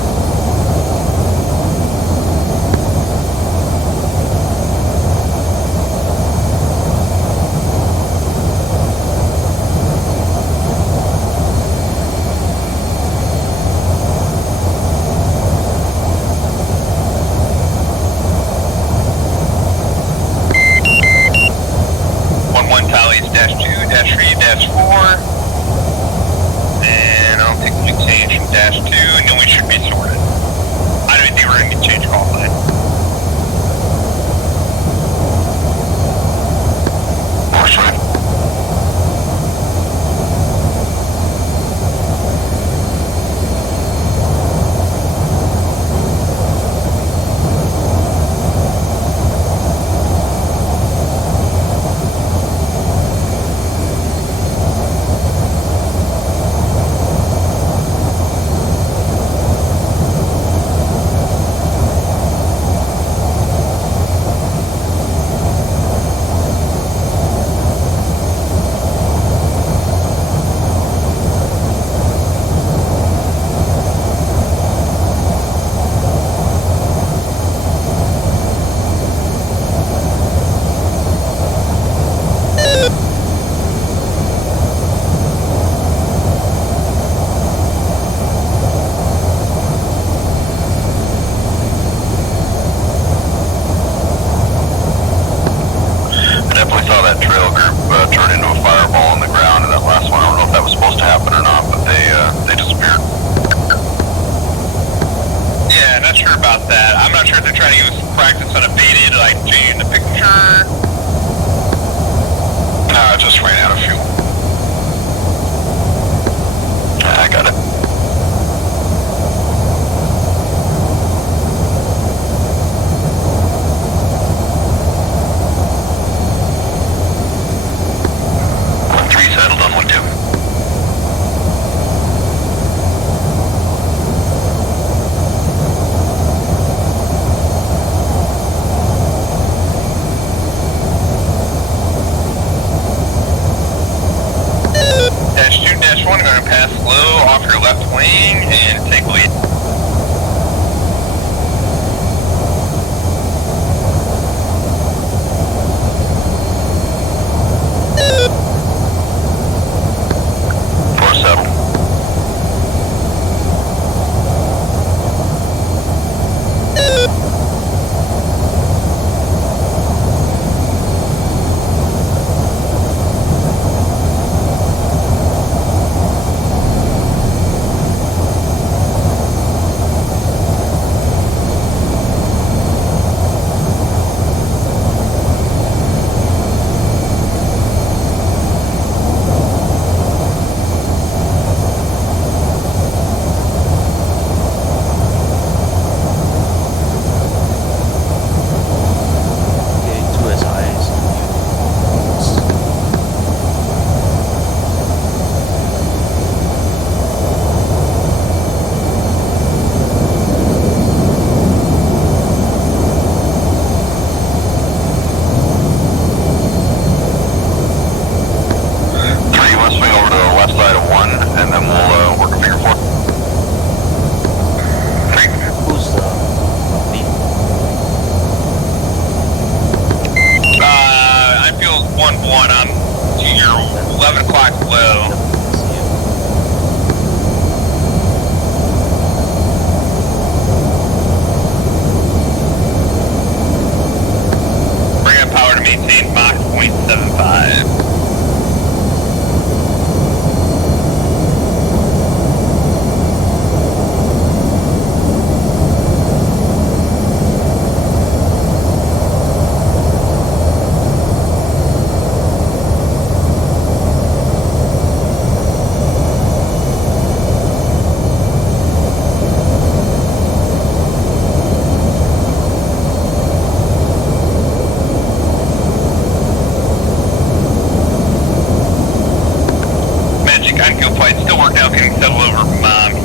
Anfield flight still working out getting settled over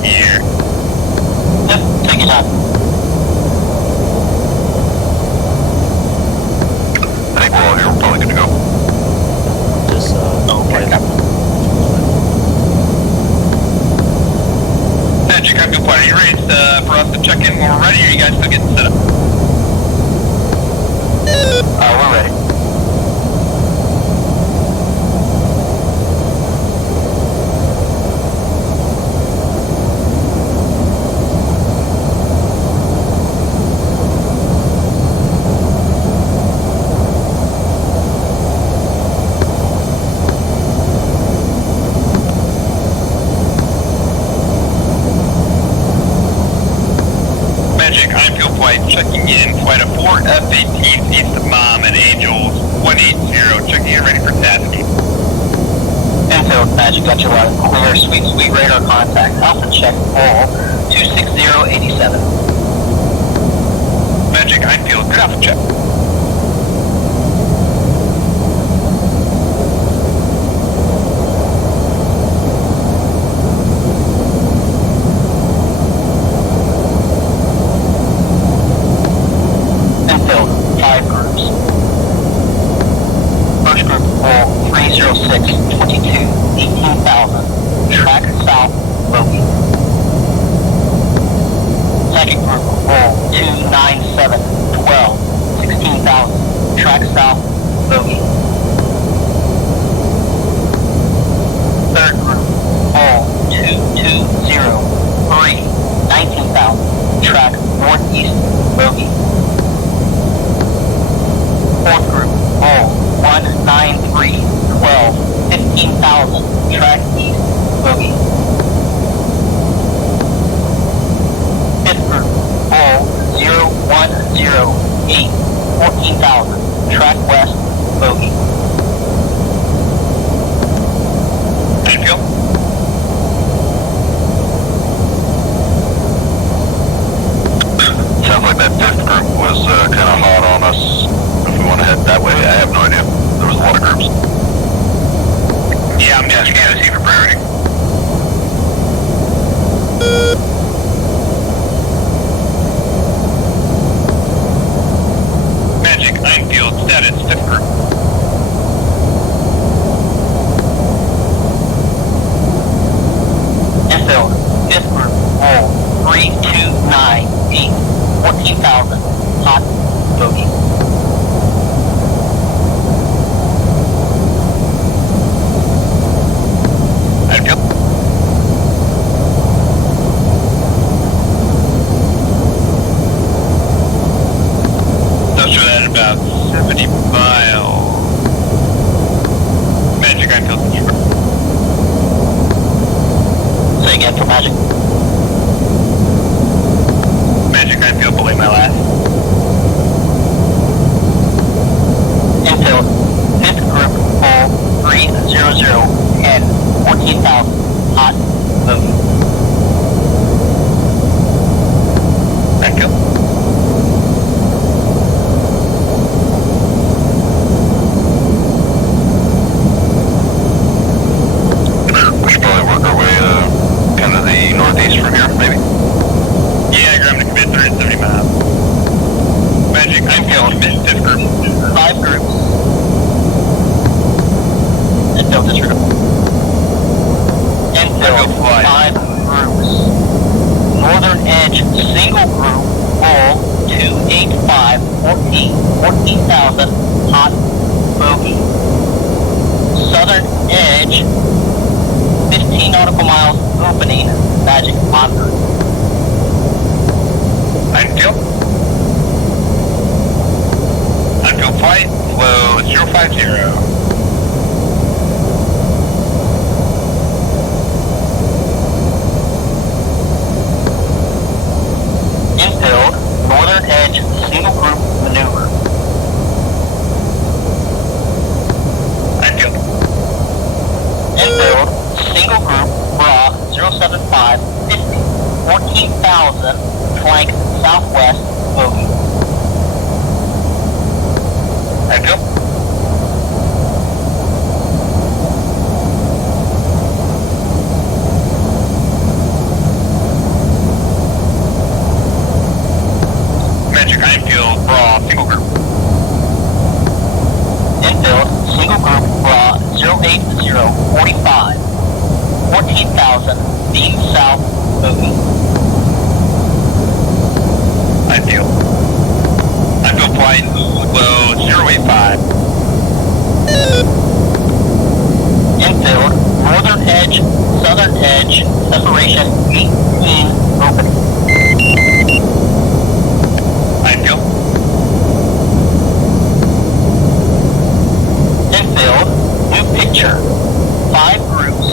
here. Yep, take your time. I think we're all here. We're probably good to go. Just Magic Anfield flight, are you ready for us to check in when we're ready, or are you guys still getting set up? We're ready. Magic Anfield flight checking in, flight of 4 F-18s east of Mom and Angels 180, checking in ready for tasking. Infield, Magic, got you loud and clear. Sweet radar contact. Alpha check all 26087. Magic Anfield, good alpha check. Infield, 5 groups. First group, roll 306 22 18,000. Track south, bogey. Second group, roll 297 12 16,000. Track south, bogey. Third group, roll 2203 19,000. Track northeast, bogey. Fourth group, roll 193 12 15,000. Track east, bogey. Fifth group, roll 0108 14,000. Track west, bogey. Anfield? Sounds like that fifth group was kind of hot on us. If we want to head that way, I have no idea. There was a lot of groups. Yeah, I'm asking AIC for priority. Magic Anfield, status, fifth group. Infield, fifth group, roll 3298 14,000. Hot, bogey. Anfield? Those are at about 70 miles. Magic Anfield, Say again for Magic. Magic Anfield, below my last. Infield, fifth group, roll 30010 14,000. Hot, bogey. Anfield? We should probably work our way kind of the northeast from here, maybe. Yeah, Graham to commit 370 miles. Magic Anfield, commit fifth group. 5 groups. Infield, disregard. Infield, 5 groups. Northern Edge, single group, roll 285 14,000. Hot, bogey. Southern Edge, 15 nautical miles opening. Magic Monster. Anfield? Anfield flight, flow 050. Infield, Northern Edge, single group maneuver. Anfield? Infield, single group, bra 075 50 14,000. Flank southwest, bogey. 08045, 14,000, beam south, bogey. Ideal. Ideal flight low 085. Infield, northern edge, southern edge, separation 18, opening. Ideal. Infield, new picture, 5 groups,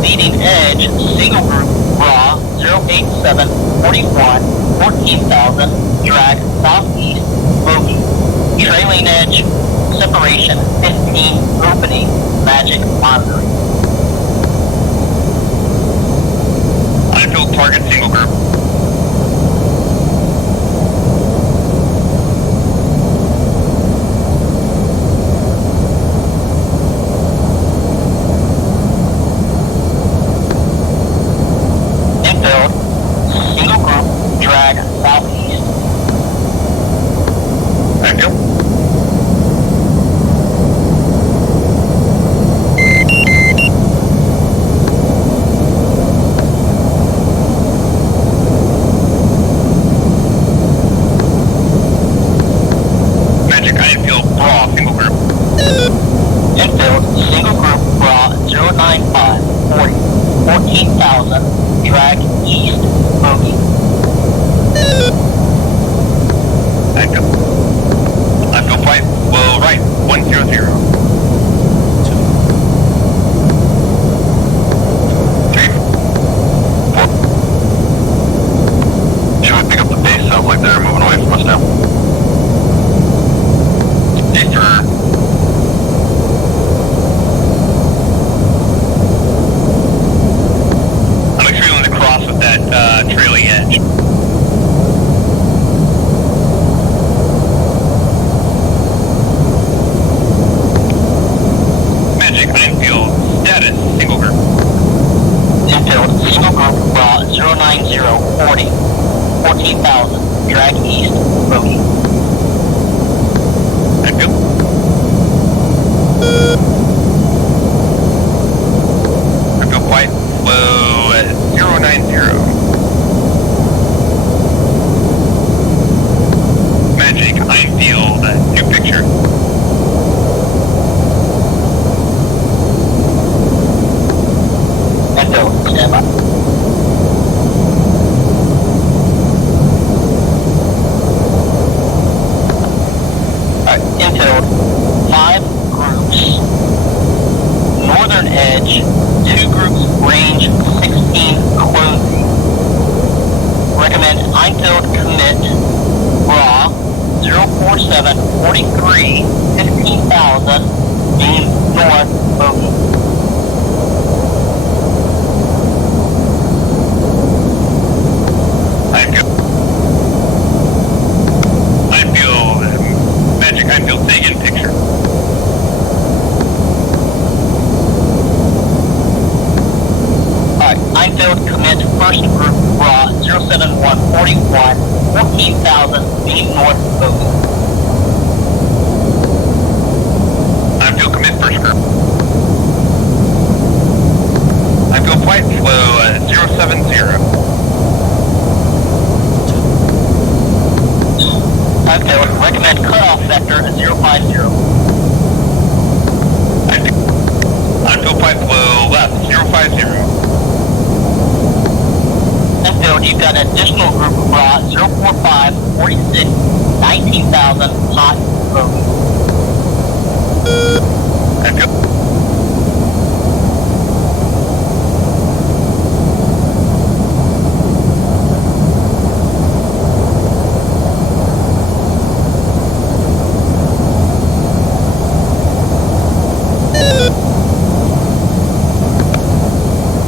leading edge, single group, raw, 087, 41, 14,000, drag southeast, bogey. Trailing edge, separation 15, opening, magic monitoring. Unfilled target single group. Infield, single group, drag southeast. Ideal. Magic, I feel raw single group. Infield, single group, raw, 095, 40, 14,000, drag east, bogey. Ideal. Unfilled flight low right 100. 3. Should we pick up the base? Sounds like they're moving away from us now. Affirm. I'm extremely to cross with that trailing edge. Magic, Einfield, status, single group. Infield, single group, raw, 090, 40, 14,000, drag east, bogey. Einfield. Einfield flight low at 090. Magic, Einfield, new picture. Infield, stand by. Alright, infield, 5 groups. Northern edge, 2 groups, range 16, closing. Recommend Einfield commit, raw, 047, 43, 15,000, beam north, bogey. Einfield, Magic Einfield, taken picture. Alright, Einfield commit first group, raw, 07141, 14,000, beam north, bogey. Einfield commit first group. Einfield flight flow 070. Einfield, recommend cutoff vector 050. Einfield flight flow left 050. Enfield, you've got an additional group of raw, 045, 46, 19,000, hot, bogey. Einfield.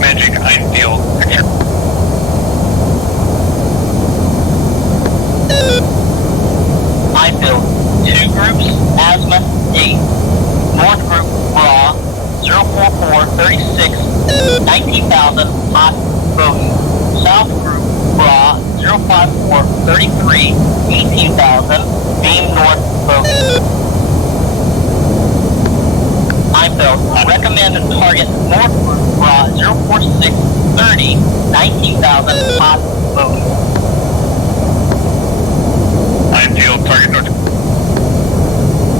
Magic Einfield picture. Einfield, 2 groups, azimuth 8. North group, raw, 044, 36, 19,000, hot, bogey. South group, raw, 054, 33, 18,000, beam north, bogey. Einfeld, recommend target North Group, 04630, 19,000, hot bogey. Einfield, target North.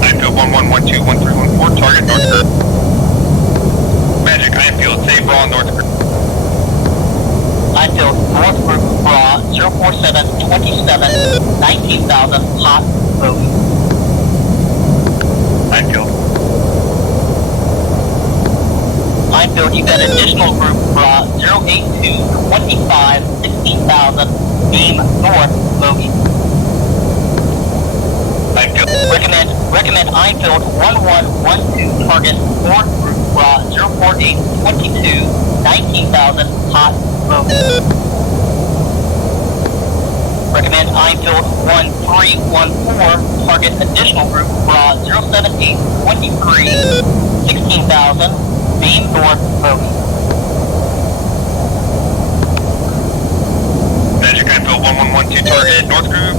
Einfield 11121314, target North Group. Magic, Einfield, save raw North Group. Einfield, North Group, 04727, 19,000, hot bogey. Einfield. Einfield, you got additional group, 08225, 16,000, beam north bogey. Einfield. Recommend Einfield 1112, target North Group, 04822, 19,000, hot bogey. Recommend Einfield 1314, target additional group, 07823, 16,000, beam north bogey. Magic, Einfield 1112, target North Group.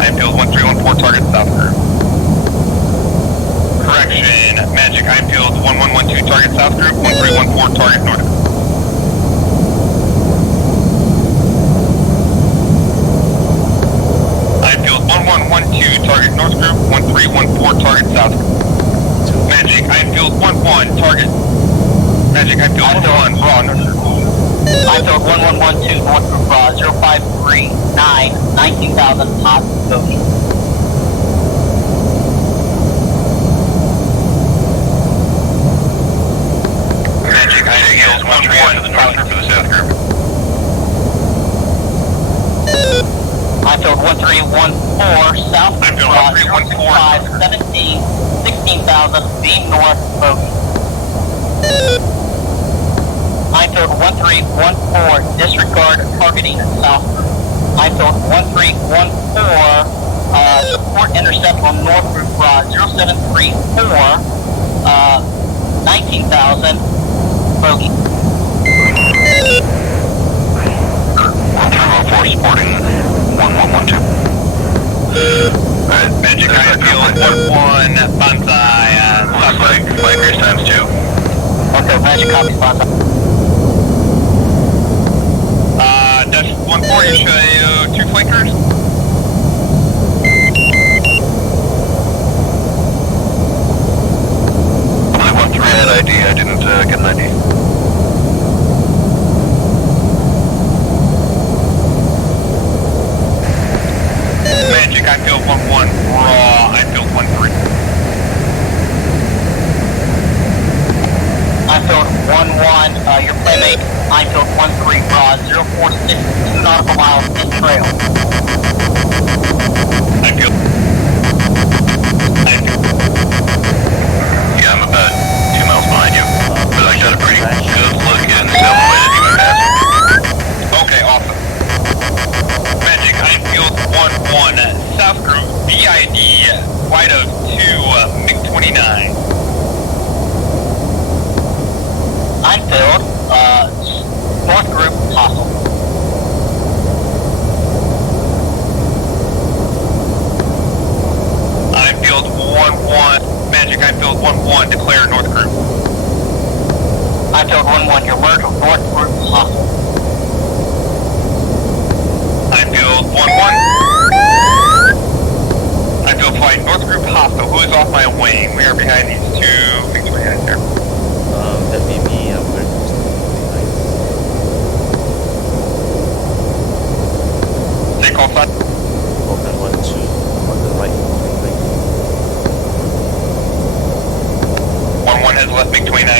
Einfield 1314, target South Group. Correction, Magic, Einfield 1112, target South Group. 1314, target North Group. Einfield 1112, target North Group. 1314, target South Group. Magic, Einfield 11, target. Magic, Einfield 11, raw North Group. Einfield 1112, North Group, 0539, 19,000, hot bogey. Magic, Einfield 11 to the North Group for the South Group. Einfield 1314, South Group, Einfield 1314, 17, 16,000, beam north bogey. Einfield 1314, disregard targeting South Group. Einfield 1314, support intercept on North Group, 0734, 19,000, bogey. 1314 supporting 1112. Alright, Magic, Einfield 11, Bonsai, looks like flankers times 2. Okay, Magic copy, sponsor. Dash 140, show you 2 flankers. Only 13 had ID, I didn't get an ID. Magic, Einfield 11, raw, Einfield 13. Einfield 11, your playmate, Einfield 13, 046, 2 nautical miles east trail. Einfield. Yeah, I'm about 2 miles behind you, but I got a pretty good look in the silhouette even passing. Okay, awesome. Magic, Einfield 11, South Group, BID, flight of 2, MiG-29. Einfield, North Group, hostile. Einfield 11, Magic, Einfield 11, declare North Group. Einfield 11, your merge with North Group, hostile. Einfield 11. Einfield flight, North Group hostile. Who is off my wing? We are behind these 2 MiG-29 there. That'd be me. I'm very close to behind. Take off that. Open 1, 2 on the right. 11 has left MiG-29.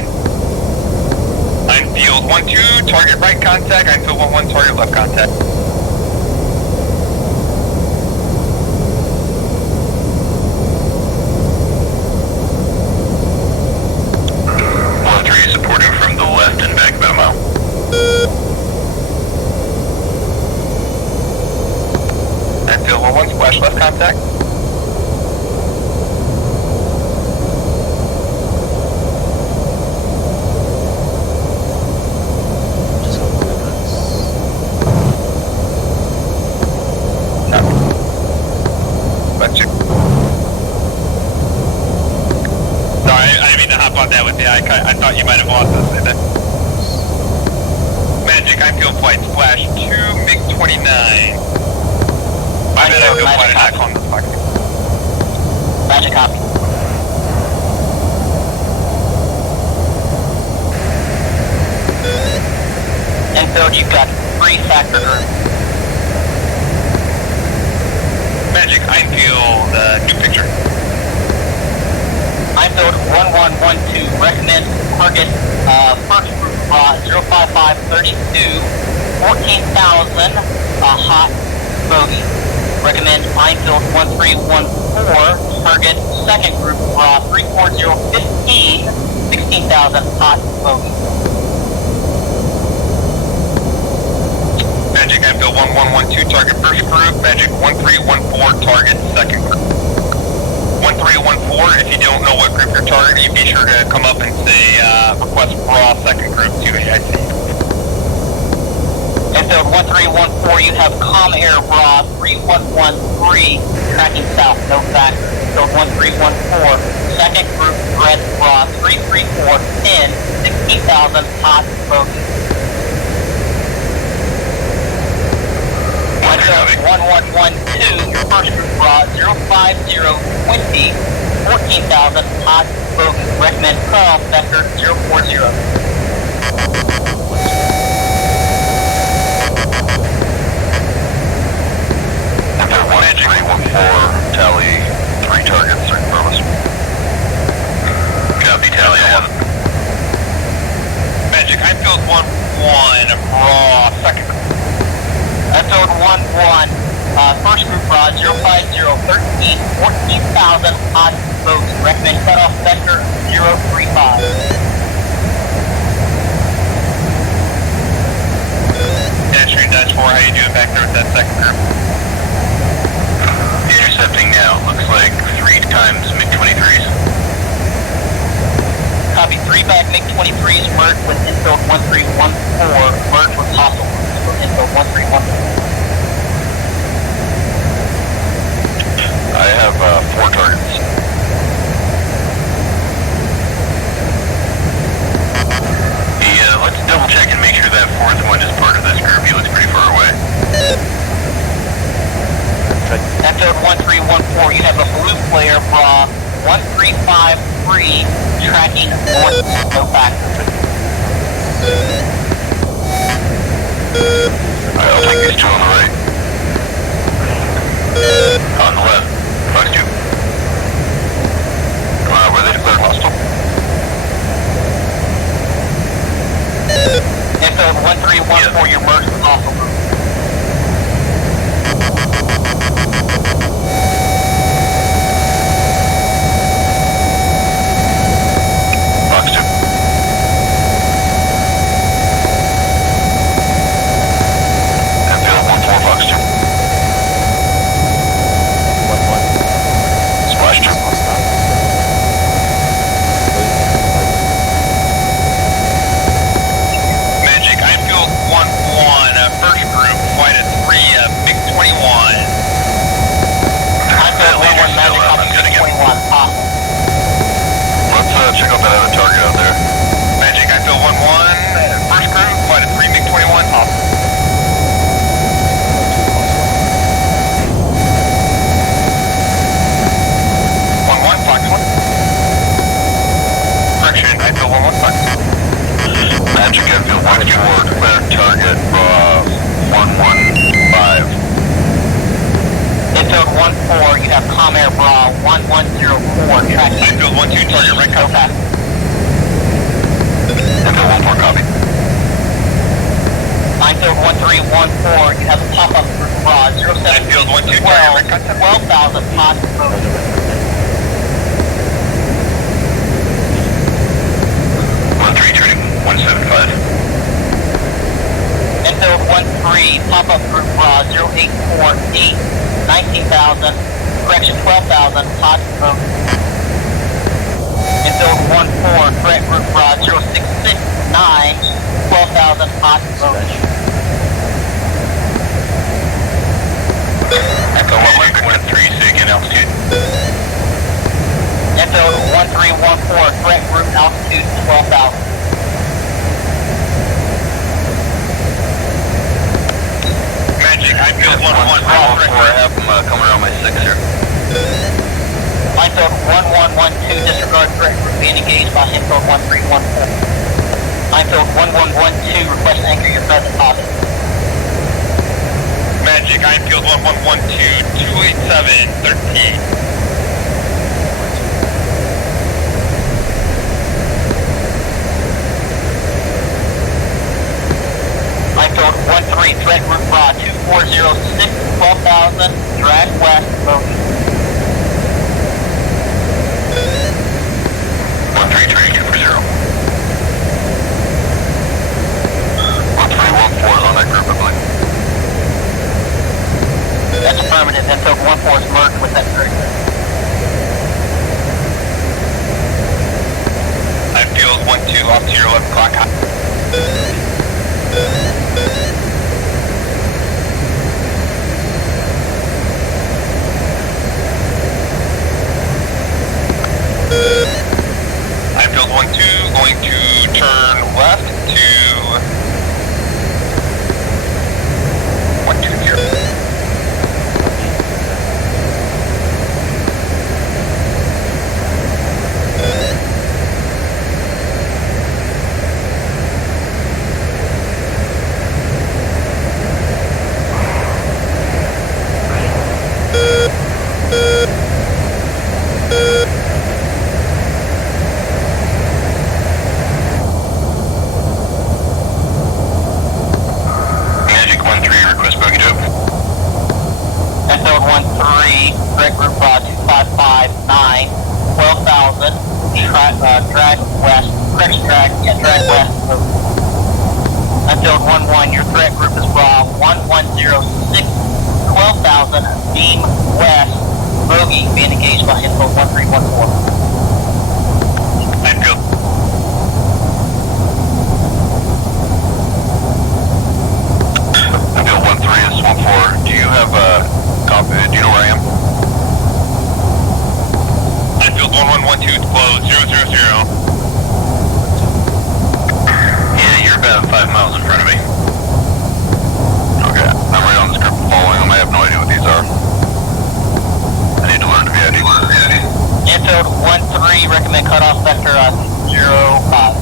Einfield 12, target right contact. Einfield 11, target left contact. Supporting from the left and back about a mile. Einfield 11, splash left contact. Just got one guys. you might have lost us, I think. Magic, I feel flight splash 2 MiG-29. I feel flight attack on the fuck. Magic copy. Enfield, you've got 3 factor group. Magic, Einfield, new picture. Einfield 1112, recommend target first group 05532, 14,000, hot bogey. Recommend Einfield 1314, target second group 34015, 16,000, hot bogey. Magic, Einfield 1112, target first group. Magic 1314, target second group. 1314, if you don't know what group you're targeting, be sure to come up and say, request raw second group to AIC. Enfield 1314, you have Com Air Raw 3113, tracking south, no factor. Enfield 1314, second group Red Raw 33410, 16,000, hot bogey. Enfield 1112, your first group Raw 05020, 14,000, hot bogey. Recommend call vector 040. Magic 314, tally 3 targets, confirm us. Copy, tally 1. Magic, Einfield 11, raw second group. Enfield 11, first group raw 05013, 14,000, hot bogey. Recommend cutoff vector 035. Pedestrian dash 4, how you doing back there with that second group? Intercepting now, looks like 3 times MiG-23s. Copy 3 back MiG-23s, merge with Enfield 1314, merge with hostile Enfield 1314. I have 4 targets. Yeah, let's double check and make sure that 4th one is part of this group. He looks pretty far away. Enfield 1314, you have a blue flare from 1353, tracking north, no factor. Alright, I'll take these 2 on the right. On the left, Fox 2. Were they declared hostile? Enfield 1314, you're merged with hostile group. Fox 2. Enfield 14, Fox 2. Splash 2. Magic, Einfield 11, first group, flight at 3, MiG-21. Einfield 11, Magic, MiG-21, hostile. Let's check out that other target out there. Magic, Einfield 11, first group, flight at 3, MiG-21, hostile. Fox 1. Correction, Einfield 11, Fox 1. Magic, Enfield 14, declared target, 115. Enfield 14, you have Com Air Bra 1104, tracking. Einfield 12, target right no coast. factor. Enfield 14, copy. Einfield 1314, you have a pop-up group Bra 07 Einfield 12, 12,000, hot bogey. 13, turning 175. Enfield 13, pop-up group Bra 0848, 19,000, correction 12,000, hot bogey. Enfield 14, threat group Bra 0669, 12,000, hot bogey. Echo 113, taking altitude. Enfield 1314, threat group altitude 12,000. I have them coming around my 6 here. Minefield 1112, disregard threat group being engaged by Minefield 1314. Minefield 1112, request anchor your present positive. Magic, Minefield 1112, 287, 13. Minefield 13, threat group raw 2406, 12,000, drag west, bogey. 133-240. 1314 is on that group, I believe. That's affirmative. Minefield 14 is merged with that group. Minefield 12 off to your 11 o'clock. Minefield 12 going to turn left to 120. Magic 13, request bogey dope. Minefield 13, threat group raw 2559, 12,000, drag west, correction drag west, bogey. Minefield 11, your threat group is raw 1106, 12,000, beam west, bogey, being engaged by Minefield 1314. Minefield. Minefield 13 is 14. Do you have a copy? Do you know where I am? Minefield 1112 is closed, 000. Yeah, you're about 5 miles in front of me. Okay, I'm right on this group following them. I have no idea what these are. I need to learn to be ID. Minefield 13, recommend cutoff vector 05. 205.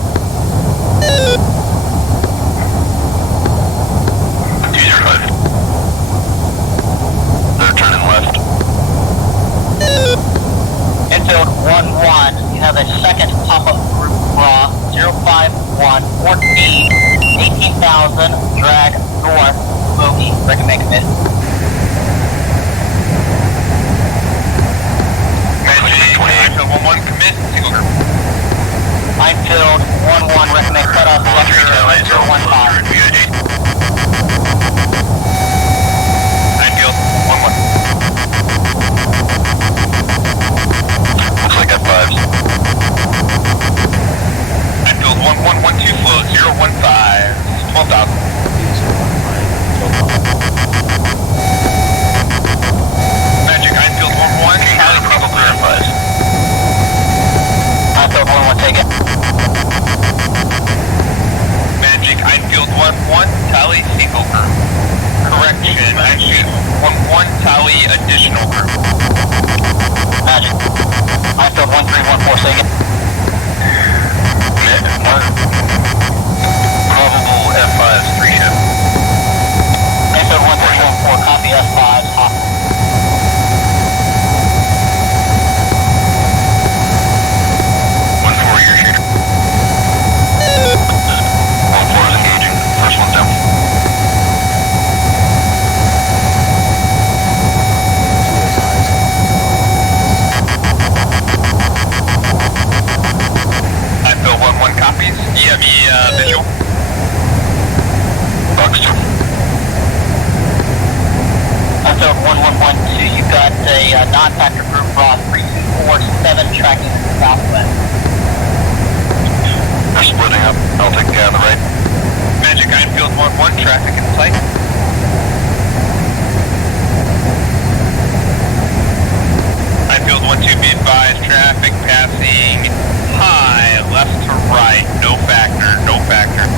They're turning left. Minefield 11, you have a second pop-up group raw 051, 14, 18,000, drag north, bogey, recommend commit. Minefield 11 commit, single group. Minefield 11, recommend cutoff vector 015. Minefield 11. Looks like F5s. Minefield 1112 flow 015, 12,000. Magic, Minefield 11, Charlie Bravo clear F5s. Minefield 11, take it. Magic, Minefield 11, tally single group. Correction, Minefield 11, tally additional group. Magic. Minefield 1314, take it. Probable F5s, 3 ship. Minefield 1314, copy F5s, hop. visual. Box 2. Episode 1112, you've got a non-factor group raw 3247 tracking to the southwest. They're splitting up. I'll take the guy on the right. Magic Ironfield 1-1, traffic in sight. Ironfield 1-2, be advised, traffic passing high, left to right, no factor, no factor. 1-4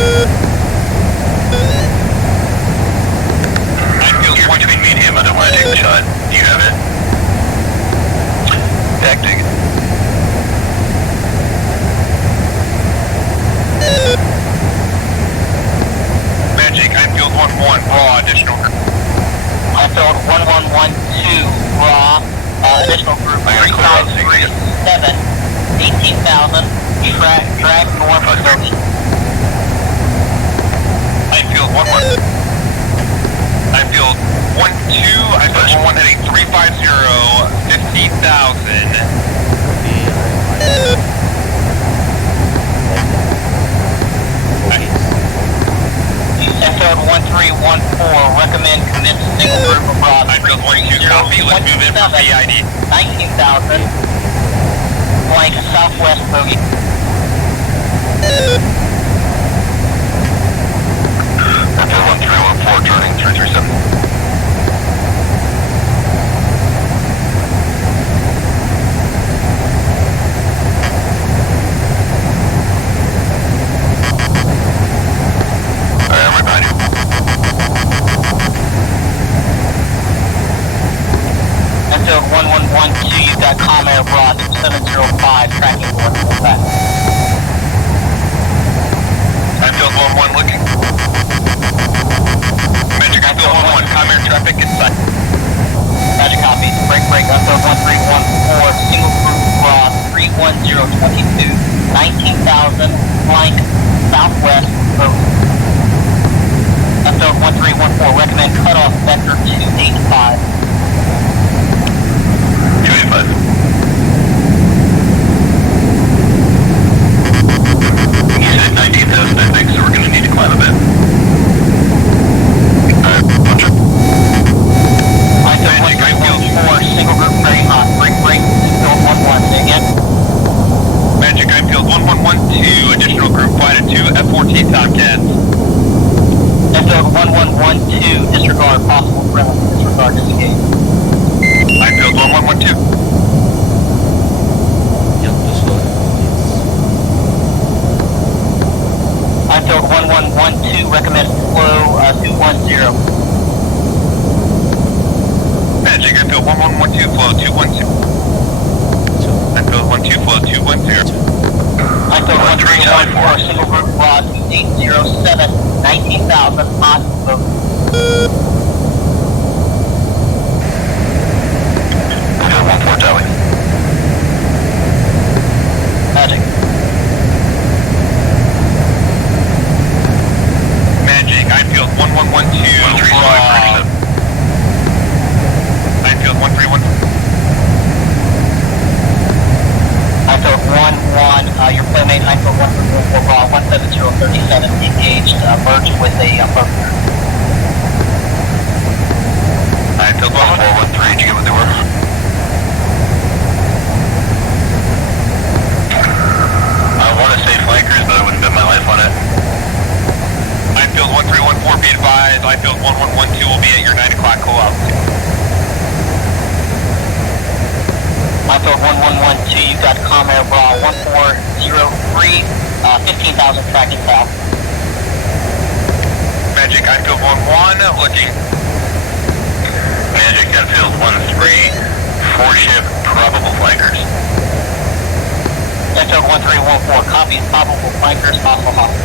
is 18,000, drag north of Bogey. Field 1-1. Field 1-2, Field 1 heading 350, 15,000. Field 1314, recommend commit single group abroad. Field 1-2, copy, let's move in for BID. 19,000, blank southwest Bogey. Field 1314, turning 337. Field 1112, you've got Comet abroad, 705, tracking north, pull back. Field 1-1 looking. Magic, Field 1-1, Comet traffic inside. Magic copy, break, Field 1314, single group abroad, 31022, 19,000, blank, southwest, Field 1314, recommend cutoff vector 285. 285. You said 19,000, I think, so we're going to need to climb a bit. Roger. I said 1314, single group very hot, break, Field 11, say again. Magic, I'm Field 1112, additional group flight at 2 F-14 Tomcats. Field 1112, disregard possible friendly, disregard disengage. I Field 1112. Yep, just load. I Field 1112, recommend flow 210. Magic, I Field 1112, flow 210. I Field 12, flow 210. I Field 1314, single group broad 2807, 19,000, hot, Bogey. Field 14 tally. Magic. Magic, I Field 1112, broad. I Field 131. I Field 11, your playmate, I Field 1314, broad, 17037, engaged, merged with a burger. I Field 1413, did you get what they were? I want to say flankers, but I wouldn't bet my life on it. I Field 1314, be advised, I Field 1112 will be at your 9 o'clock call-out. I Field 1112, you've got Comet Bra 1403, 15,000 tracking south. Magic, I Field 11, looking. Magic, at Field 13, 4-ship, probable flankers. Field 1314, copy probable flankers, possible hostile.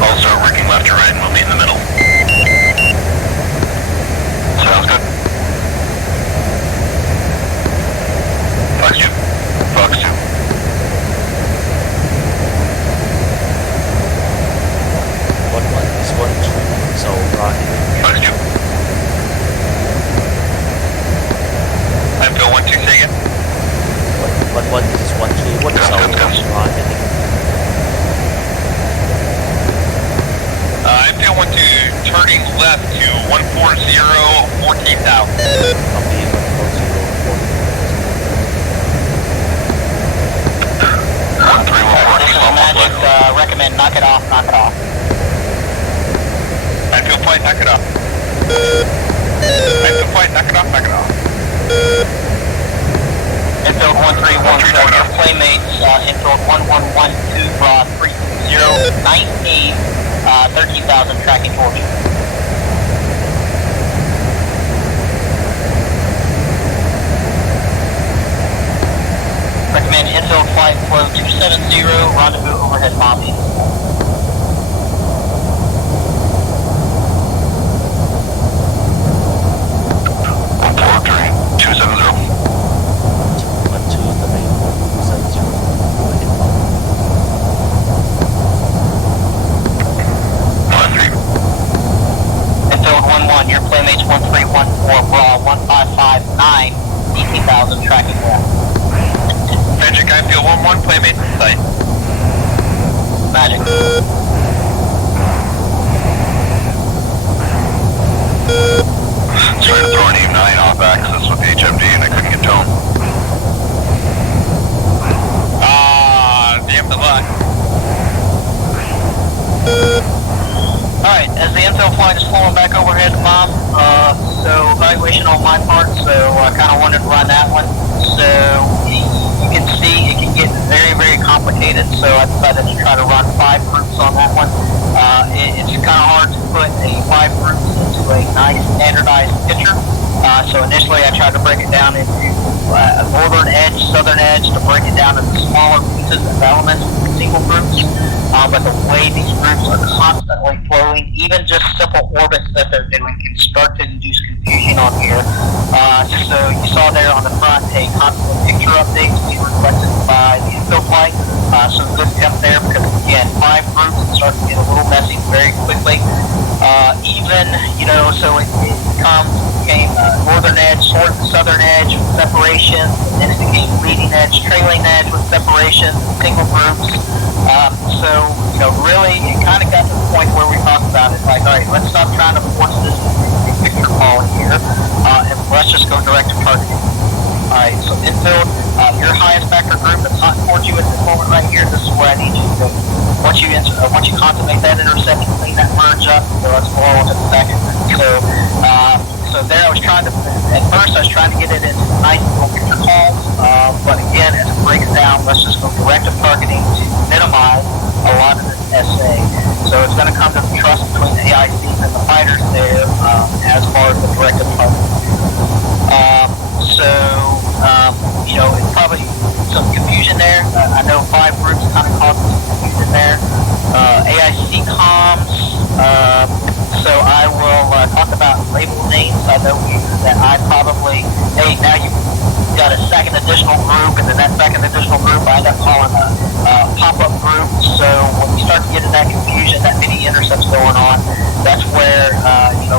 I'll start working left to right and we'll meet in the middle. Sounds good. Fox 2. Fox 2. What is 1-2? So, Fox 2. I Field 12, say again. what is 1-2? What is our heading? I Field 12, turning left to 140, 14,000. Copy 13114, Magic, recommend knock it off. I Field flight, knock it off. I Field flight, knock it off. Infield 1314, your playmates, infield 1112, broad 3019, 13,000 tracking towards you. Recommend infield flight flow 270, rendezvous overhead lobby. 18,000 tracking left. Magic, I feel 1-1, play maintenance site. Magic. Tried to throw an AIM-9 off axis with the HMD and I couldn't get to him. Damn the luck. Alright, as the infill flight is flowing back overhead, Mom, so evaluation on my part, so I kind of wanted to run that one. So you can see it can get very, very complicated, so I decided to try to run 5 groups on that one. It's kind of hard to put a 5 groups into a nice standardized picture. So initially I tried to break it down into a northern edge, southern edge, to break it down into smaller pieces of elements, single groups. But the way these groups are constantly flowing, even just simple orbits that they're doing, can start to induce confusion on here. So you saw there on the front a constant picture update being requested by the infill flight. So good attempt there, because again, 5 groups start to get a little messy very quickly. So it became northern edge, southern edge with separations, and then it became leading edge, trailing edge with separations, single groups. Really, it kind of got to the point where we talked about it, like, all right, let's stop trying to force this picture call here, and let's just go direct to targeting. All right, so infill, your highest vector group that's not towards you at this moment right here, this is where I need you to go. Once you consummate that interception, clean that merge up, so let's go on to the second. So there I was trying to, at first I was trying to get it into nice little picture calls, but again, as it breaks down, let's just go directive targeting to minimize a lot of this SA. So it's going to come to the trust between the AICs and the fighters there, as far as the directive targeting. It's probably some confusion there. I know 5 groups kind of caused some confusion there. AIC comms, so I will talk about label names. I know that I probably, hey, now you've got a second additional group, and then that second additional group I end up calling a pop-up group. So when you start to get into that confusion, that many intercepts going on, that's where,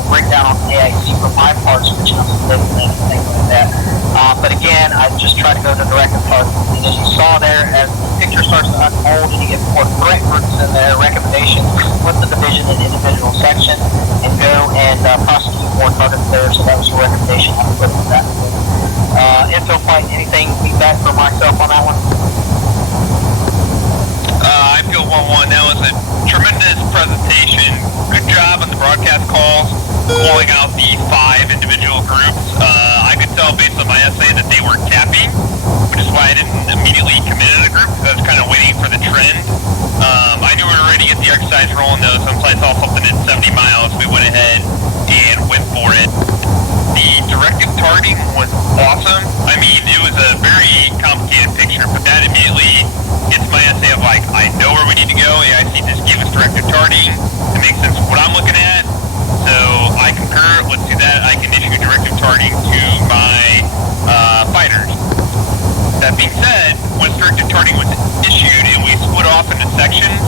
breakdown on the AIC for my part, switching up some label names and things like that. But again, I just try to go to directive targeting. And as you saw there, as the picture starts to unfold and you get more threat groups in there, recommendations, split the division in individual sections and go and prosecute more targets there. So that was a recommendation I put in that. Infill flight, anything feedback for myself on that one? I feel 1-1. That was a tremendous presentation. Good job on the broadcast calls, calling out the 5 individual groups. I could tell based on my essay that they were capping, which is why I didn't immediately commit to the group, because I was kind of waiting for the trend. I knew we were ready to get the exercise rolling though, so once I saw something at 70 miles, we went ahead and went for it. The directive targeting was awesome. I mean, it was a very complicated picture, but that immediately gets my essay of like, I know where we need to go. AIC just gave us directive targeting. It makes sense what I'm looking at. So I concur, let's do that. I can issue directive targeting to my fighters. That being said, once directive targeting was issued and we split off into sections,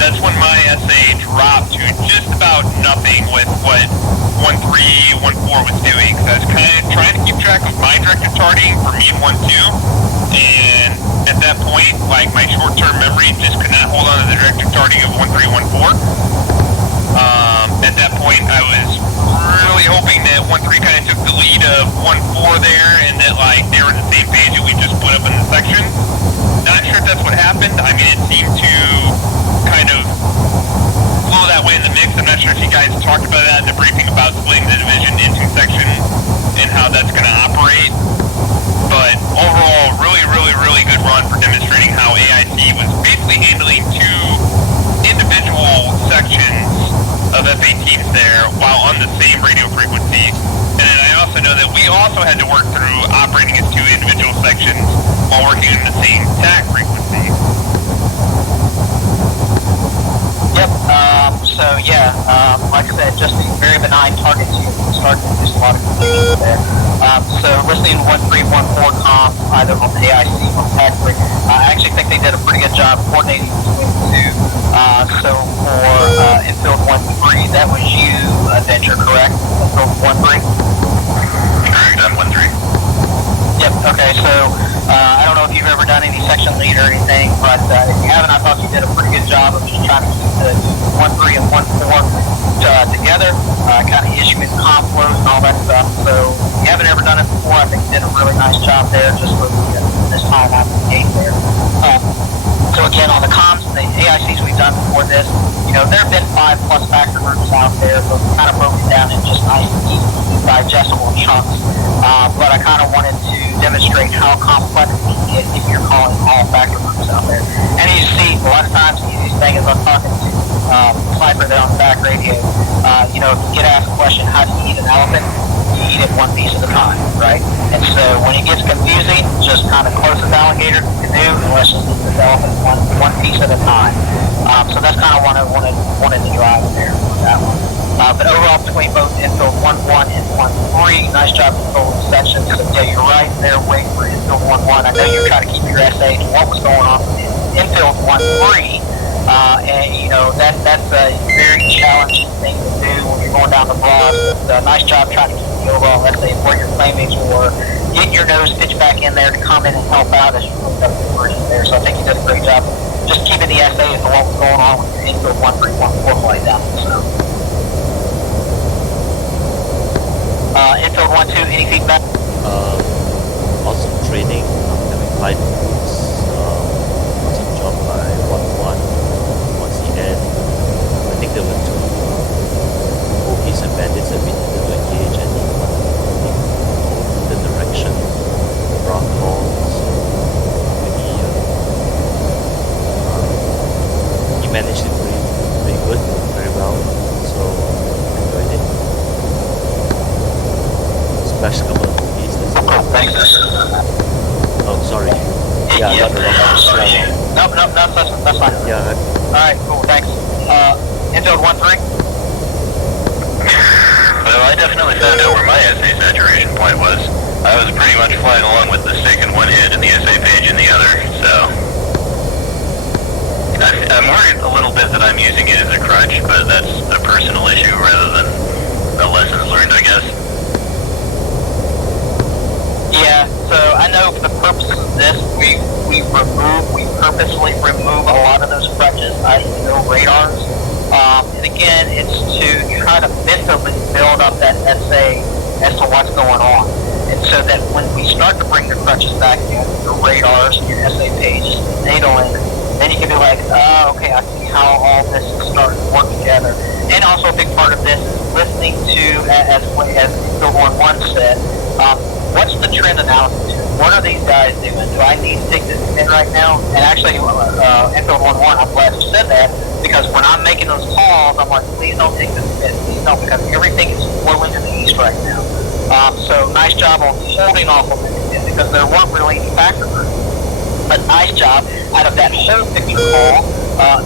that's when my essay dropped to just about nothing with what 1.3, 1.4 was doing. So I was kind of trying to keep track of my directive targeting for me and 1.2, and at that point, like, my short-term memory just could not hold on to the directive targeting of 1.3, 1.4. At that point, I was really hoping that 1.3 kind of took the lead of 1.4 there, and that, like, they were on the same page and we just split up in the section. Not sure if that's what happened. I mean, it seemed to kind of flow that way in the mix. I'm not sure if you guys talked about that in the briefing about splitting the division into sections and how that's going to operate. But overall, really, really, really good run for demonstrating how AIC was basically handling 2 individual sections of F-18s there while on the same radio frequency. And then I also know that we also had to work through operating as 2 individual sections while working in the same TAC frequency. Yep, like I said, just a very benign target to start to induce a lot of confusion there. So listening to 1.3, 1.4 comms, either on the AIC or TAC, I actually think they did a pretty good job coordinating between the 2. So for infield 1.3, that was you, Adventure, correct? Infield 1.3? Correct, I'm 1.3. Okay, so I don't know if you've ever done any section lead or anything, but if you haven't, I thought you did a pretty good job of just trying to keep the 1-3 and 1-4 together, kind of issuing comp flows and all that stuff. So if you haven't ever done it before, I think you did a really nice job there just for this time out of the gate there. So again, on the comms, the AICs we've done before this, there have been 5+ factor groups out there, but kind of broken down in just nice, easy, digestible chunks. But I kind of wanted to demonstrate how complex it can get if you're calling all factor groups out there. And you see, a lot of times the easiest thing is I'm talking to Sniper there on the back radio. If you get asked a question, how do you eat an elephant? You eat it one piece at a time, right? And so when it gets confusing, just kind of close this alligator canoe and let's just eat this elephant one piece at a time. So that's kind of what I wanted to drive there with that one. But overall, between both infield 1-1 and 1-3, nice job controlling sections. So yeah, you're right there waiting for infield 1-1. I know you're trying to keep your SA to what was going on in infield 1-3. And that's a very challenging thing to do when you're going down the broad. Nice job trying to keep the overall SA where your playmates were. Get your nose pitch back in there to come in and help out as you really got the conversion there. So I think you did a great job just keeping the SA as to what was going on with your infield 1-3, 1-4 play down. So. Infield 1-2, any feedback? Awesome training, having 5 groups, awesome job by 1-1. Once the end, I think there were 2 bogies and bandits that we needed to engage, and the direction, the rock calls, really, he managed it pretty good, very well, so I enjoyed it. Splash a couple of movies. Thanks. Oh, sorry. Yeah, No, that's fine. Yeah. Alright, cool, thanks. Infield 1-3? Well, I definitely found out where my SA saturation point was. I was pretty much flying along with the stick in one hand and the SA page in the other, so... I'm worried a little bit that I'm using it as a crutch, but that's a personal issue rather than a lessons learned, I guess. Yeah, so I know for the purposes of this, we purposely remove a lot of those crutches, no radars. And again, it's to try to mentally build up that SA as to what's going on. And so that when we start to bring the crutches back in, your radars, your SA pages, NATO link, then you can be like, okay, I see how all this is starting to work together. And also a big part of this is listening to, as Phil 1 said, what's the trend analysis? What are these guys doing? Do I need to take this in right now? And actually, Infield 1-1, I'm glad you said that, because when I'm making those calls, I'm like, please don't take this in. Please don't, because everything is flowing to the east right now. So nice job on holding off on it, because there weren't really any factor groups. But nice job out of that whole picture call.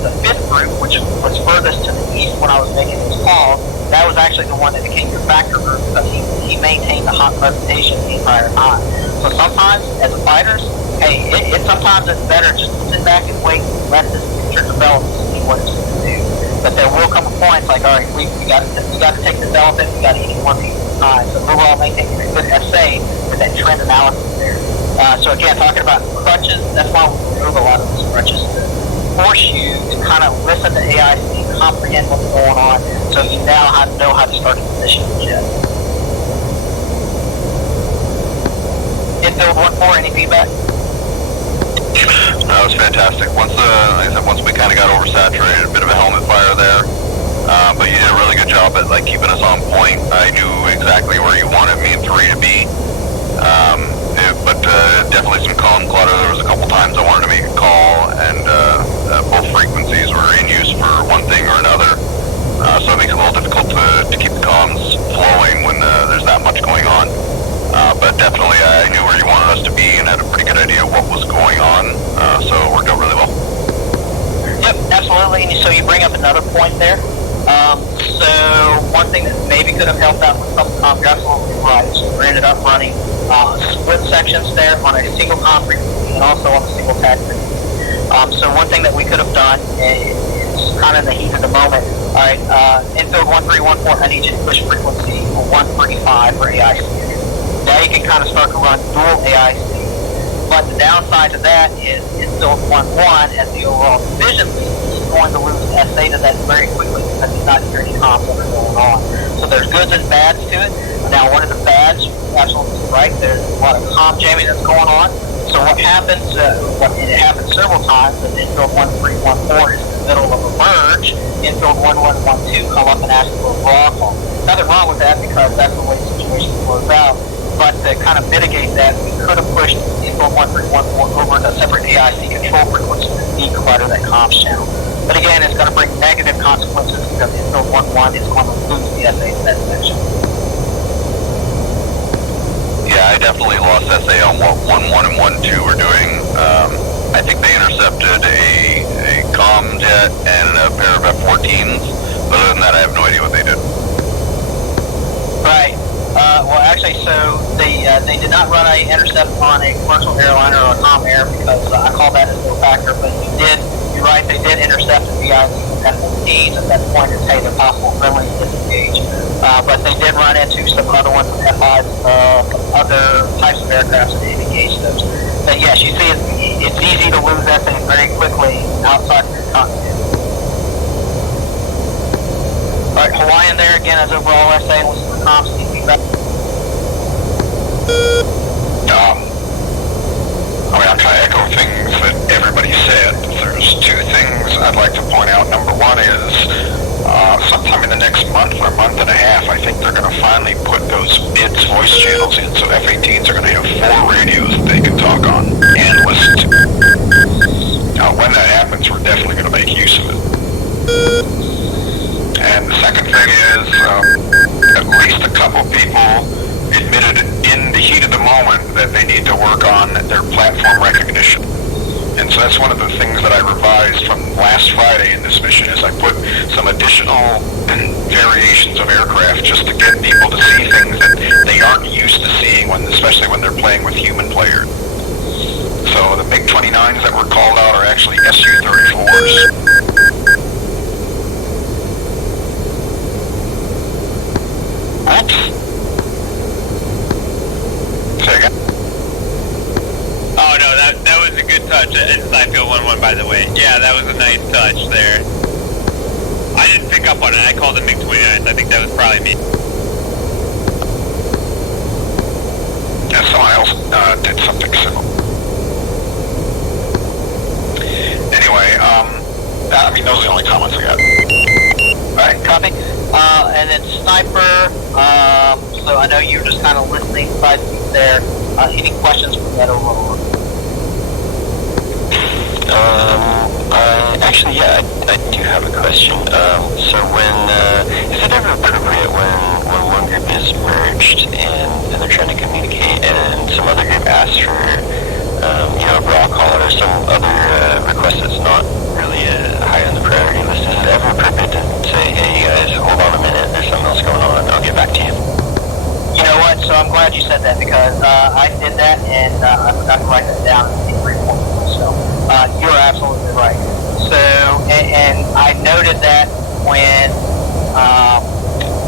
The 5th group, which was furthest to the east when I was making these calls, that was actually the one that became your factor group because he maintained the hot presentation the entire time. So sometimes, as fighters, hey, sometimes it's better just to sit back and wait and let this picture develop to see what it's going to do. But there will come a point, it's like, all right, we got to take this elephant, we got to eat it one piece at a time. So overall, maintaining a good SA with that trend analysis there. So again, talking about crutches, that's why we remove a lot of those crutches to force you to kind of listen to AIC, comprehend what's going on, so you now know how to start to position the jet. Infield 1-4, any feedback? That was fantastic. Once we kind of got oversaturated, a bit of a helmet fire there, but you did a really good job at keeping us on point. I knew exactly where you wanted me and 3 to be. But definitely some column clutter. There was a couple times I wanted to make a call, and both frequencies were in use for one thing or another. So it makes it a little difficult to keep the comms flowing when there's that much going on. But definitely I knew where you wanted us to be and had a pretty good idea of what was going on. So it worked out really well. Yep, absolutely. And so you bring up another point there. So one thing that maybe could have helped out with some comm, you're absolutely right. So we ended up running split sections there on a single comm frequency and also on a single tag frequency. So one thing that we could have done is kind of in the heat of the moment. All right, Infield 1-3, 1-4, I need you to push frequency 135 for AIC. now you can kind of start to run dual AIC. But the downside to that is infield 1-1 as the overall division lead is going to lose SA to that very quickly because he's not hearing any comms that are going on. So there's goods and bads to it. Now one of the bads, absolutely right, there's a lot of comm jamming that's going on. So what happens, it happens several times, that infield 1314 is in the middle of a merge, infield 1112 come up and ask for a raw call. Nothing wrong with that because that's the way the situation flows out. But to kind of mitigate that, we could have pushed infield 1314 over to a separate AIC control frequency to declutter that comms channel. But again, it's going to bring negative consequences because infield 11 is going to lose the SA in that section. Yeah, I definitely lost SA on what 1-1 and 1-2 were doing. I think they intercepted a comm jet and a pair of F-14s. But other than that, I have no idea what they did. Right. Well, actually, so they did not run a intercept on a commercial airliner or a comm air because I call that a no factor. But you're right, they did intercept the AIC and F-14s at that point to say they're possible friendly disengage. But they did run into some other ones with F-5s, some other types of aircraft that they engaged those. But yes, you see, it's easy to lose that thing very quickly outside of your cockpit. All right, Hawaiian there again as overall SA and listen to the comms. Feedback. I mean, I'm trying to echo things that everybody said. There's two things I'd like to point out. Number one is sometime in the next month or month and a half, I think they're going to finally put those MIDS voice channels in, so F-18s are going to have 4 radios that they can talk on and listen to. Now, when that happens, we're definitely going to make use of it. And the second thing is, at least a couple people admitted in the heat of the moment that they need to work on their platform recognition. And so that's one of the things that I revised from last Friday in this mission is I put some additional variations of aircraft just to get people to see things that they aren't used to seeing, especially when they're playing with human players. So the MiG-29s that were called out are actually Su-34s. Oh no, that was a good touch inside field 1-1, by the way. Yeah, that was a nice touch there. I didn't pick up on it. I called it MiG-29s. I think that was probably me. Yeah, someone else did something similar. Anyway, I mean, those are the only comments I got. Alright, copy. And then Sniper, so I know you were just kind of listening side seat there. Any questions from that overall? Actually, yeah, I do have a question. So is it ever appropriate when one group is merged and they're trying to communicate and some other group asks for, a raw call or some other request that's not really high on the priority list, is it ever appropriate to say, hey, you guys, hold on a minute, there's something else going on, I'll get back to you? You know what, so I'm glad you said that because I did that and I forgot to write that down in the report. So you're absolutely right. So, and I noted that when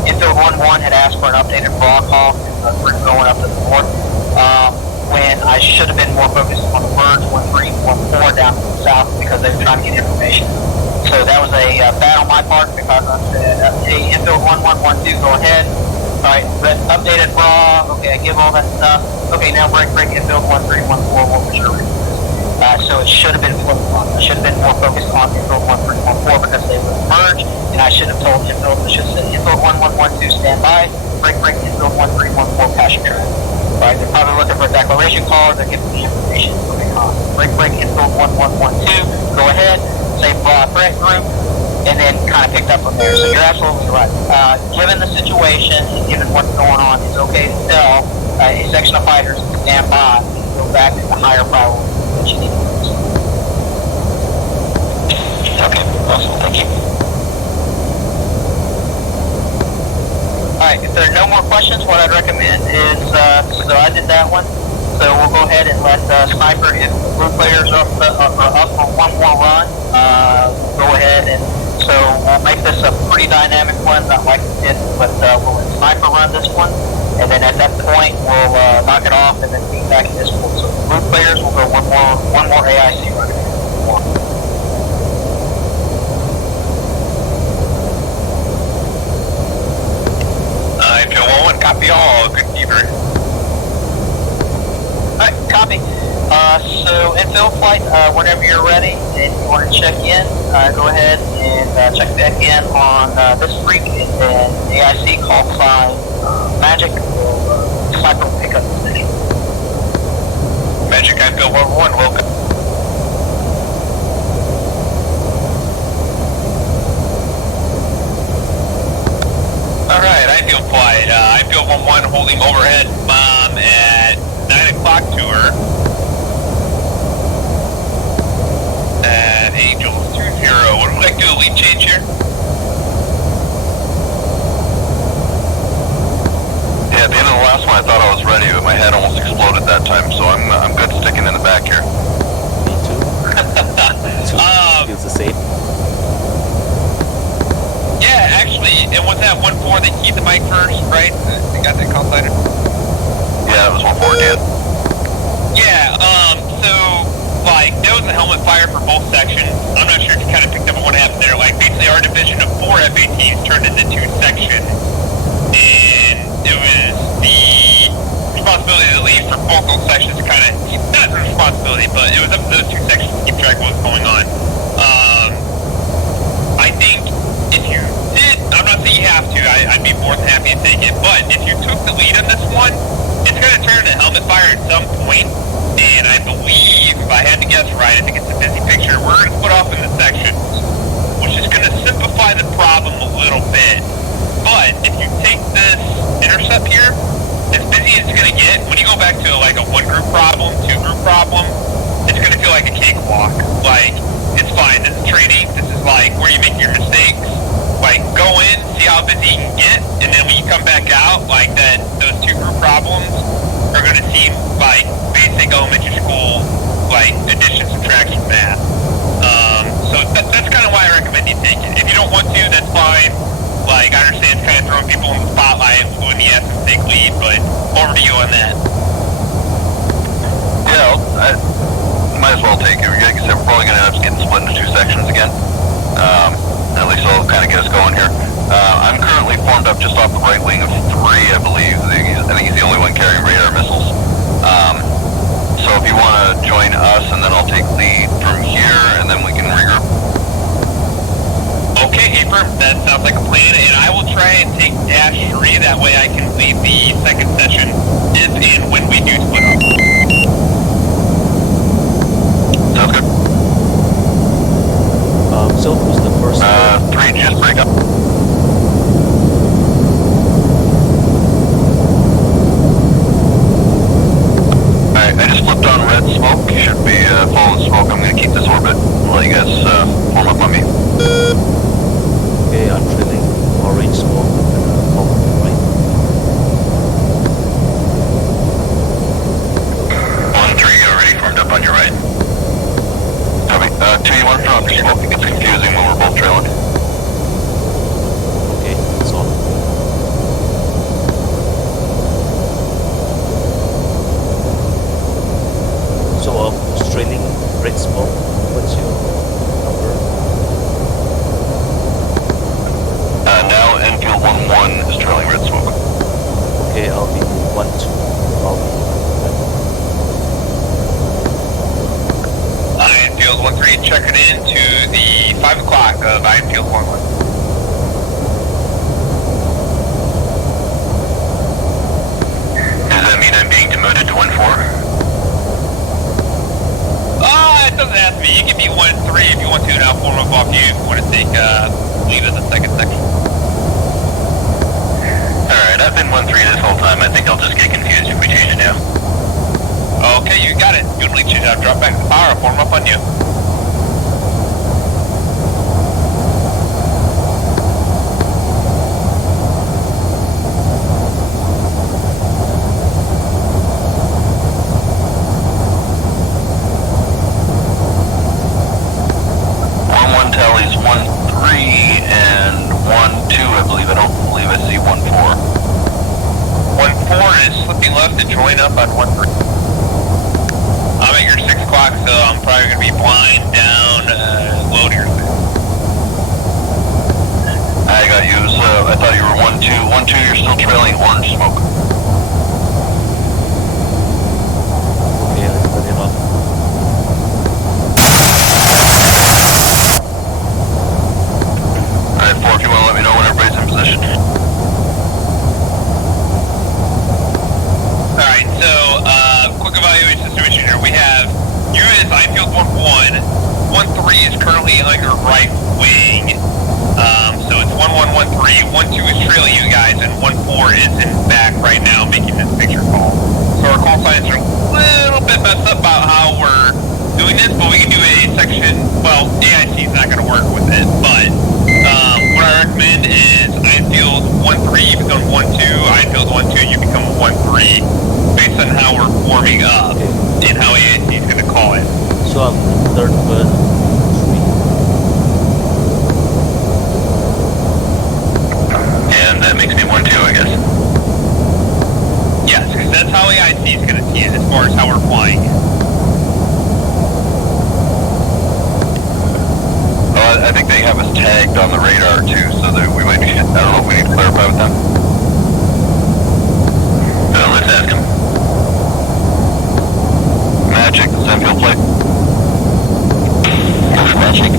Infield 1-1 had asked for an updated raw call, group going up to the north, when I should have been more focused on the birds 1-3, 1-4 down to the south because they were trying to get information. So that was a bad on my part because I said, hey, Infield 1-1, 1-2, go ahead. Alright, updated raw, okay, I give all that stuff. Okay, now break Infield 1-3, 1-4, what was your request? So it should have been flipped on. I should have been more focused on Infield 1-3, 1-4 because they were merged, and I should have told Infield, I should have said Infield 1-1, 1-2, stand by, break Infield 1-3, 1-4, pass your track. Right, they're probably looking for a declaration call, or they're giving the information for the call. Break Infield 1-1, 1-2, go ahead, say broad break group, and then kind of picked up from there. So you're absolutely right. Given the situation and given what's going on, it's okay to tell a section of fighters to stand by and go back to the higher priority that you need to use. Okay, awesome, thank you. Alright, if there are no more questions, what I'd recommend is, so I did that one, so we'll go ahead and let Sniper, if the group players are up for one more run, go ahead and, so we'll make this a pretty dynamic one, not like we did, but we'll let Sniper run this one. and then at that point we'll knock it off and then be back in Discord. So the group players will go one more AIC run. Joe 1-1, copy all, good keeper. Alright, copy. So infill flight, whenever you're ready and you want to check in, go ahead and check back in on this freak, and then AIC call sign Magic will Sniper will pick up the station. Magic, I feel 1-1, welcome. Alright, I feel flight. I feel 1-1 holding overhead bomb at 9 o'clock to her. At Angels 2-0. What would I do? Lead change here? Yeah, at the end of the last one I thought I was ready, but my head almost exploded that time, so I'm good sticking in the back here. Me too. Feels the same. Yeah, actually, it was that 1-4 that keyed the mic first, right? They got that call signer? Yeah, it was 1-4, Dan. Yeah, so, like, there was a helmet fire for both sections. I'm not sure if you kind of picked up on what happened there. Like, basically our division of 4 F-18s turned into 2 sections. And it was the responsibility of the lead for both those sections to kind of, not the responsibility, but it was up to those 2 sections to keep track of what's going on. I think if you did, I'm not saying you have to, I'd be more than happy to take it, but if you took the lead on this one, it's going to turn into helmet fire at some point, and I believe, if I had to guess right, I think it's a busy picture, we're going to split off into sections, which is going to simplify the problem a little bit. But if you take this intercept here, as busy as it's going to get, when you go back to like a 1-group problem, 2-group problem, it's going to feel like a cakewalk. Like, it's fine, this is training, this is like where you make your mistakes. Like, go in, see how busy you can get, and then when you come back out, like that, those 2-group problems are going to seem like basic elementary school, like addition, subtraction, math. So that's kind of why I recommend you take it. If you don't want to, that's fine. Like, I understand it's kind of throwing people in the spotlight when the essence take lead, but over to you on that. Yeah, I might as well take it. Like I said, we're probably going to end up getting split into 2 sections again. At least it'll kind of get us going here. I'm currently formed up just off the right wing of 3, I believe. I think he's the only one carrying radar missiles. So if you want to join us, and then I'll take lead from here, and then we can regroup. Okay, Affirm, that sounds like a plan, and I will try and take Dash 3, that way I can lead the second session if and when we do split up. Sounds good. So who's the first? 3, just break up. Alright, I just flipped on red smoke. You should be following smoke. I'm going to keep this orbit and let you guys form up on me. Okay, I'm trailing orange smoke and follow right. 1-3, already formed up on your right. Copy. 2, you want to drop your smoke? It gets confusing when we're both trailing. Okay, that's all. So, who's trailing red smoke? What's your number? Now Enfield 1-1 is trailing red smoke. Okay, I'll be 1-2. I'll be Ironfield 1-3 checking in to the 5 o'clock of Ironfield 1-1. Does that mean I'm being demoted to 1-4? It doesn't have to be. You can be 1-3 if you want to, and I'll form up off you if you want to take lead in the second section. Alright, I've been 1-3 this whole time. I think I'll just get confused if we change it now. Okay, you got it. You'll lead change out, drop back to the power, I'll form up on you. Tallies 1-3 and 1-2, I believe. I don't believe I see 1-4. 1-4, turning left to join up on 1-3. I'm at your 6 o'clock, so I'm probably going to be blind down low to your 6. I got you. So I thought you were 1-2. 1-2, you're still trailing orange smoke. Okay, let's put it on. Alright, 4, if you want to let me know when everybody's in position. Alright, so, quick evaluation situation here. We have you as Einfield 1-1. 1-3 is currently on your right wing. So it's 1-1, 1-3. 1-2 is trailing you guys, and 1-4 is in back right now making this picture call. So our call signs are a little bit messed up about how we're doing this, but we can do a section, well, AIC is not going to work with it, but what I recommend is Einfield 1-3, you become 1-2, Einfield 1-2, you become 1-3, based on how we're warming up and how AIC is going to call it. So I'm third person. And that makes me 1-2, I guess. Yes, because that's how AIC is going to see it as far as how we're flying it. Well, I think they have us tagged on the radar too, so that we might be, I don't know if we need to clarify with them. Let's ask them. Magic, does that feel play? Go for Magic.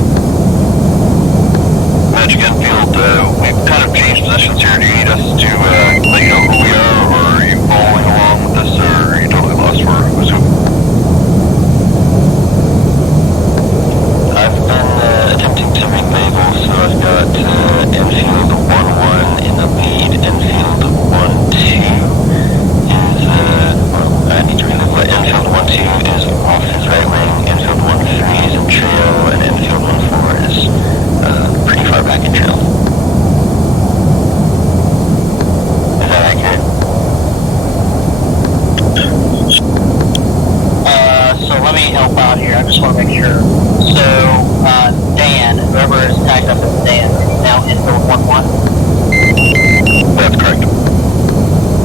Magic Enfield, we've kind of changed positions here. Do you need us to let you know who we are, or are you following along with us, or are you totally lost for who's who? I've been attempting to relabel, so I've got Enfield 1-1 in the lead. Enfield 1-2 is, well, I need to relabel it. Enfield 1-2 is off his right wing. Enfield 1-3 is in trail, and Enfield 1-4 is pretty far back in trail. Is that accurate? So let me help out here. I just want to make sure. So, Dan, whoever is tagged up as Dan, is now Infield 1-1? That's correct.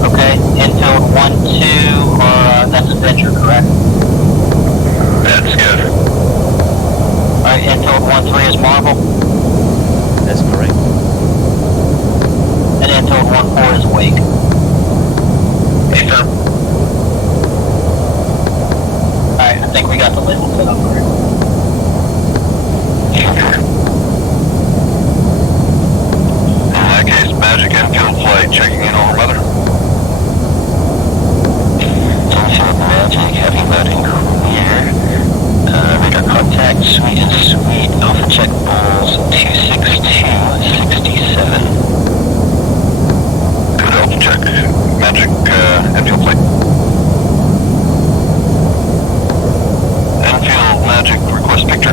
Okay, Infield 1-2, that's Adventure, correct? That's good. Alright, Infield 1-3 is Marvel, That's correct. and Infield 1-4 is Wake. Affirm. Alright, I think we got the label set up correct. In that case, Magic Enfield flight checking in over weather. Enfield Magic, heavy loading clear. Radar contact, sweet and sweet. Alpha check Bulls 26267. Good Alpha check. Magic Enfield flight. Enfield Magic request picture.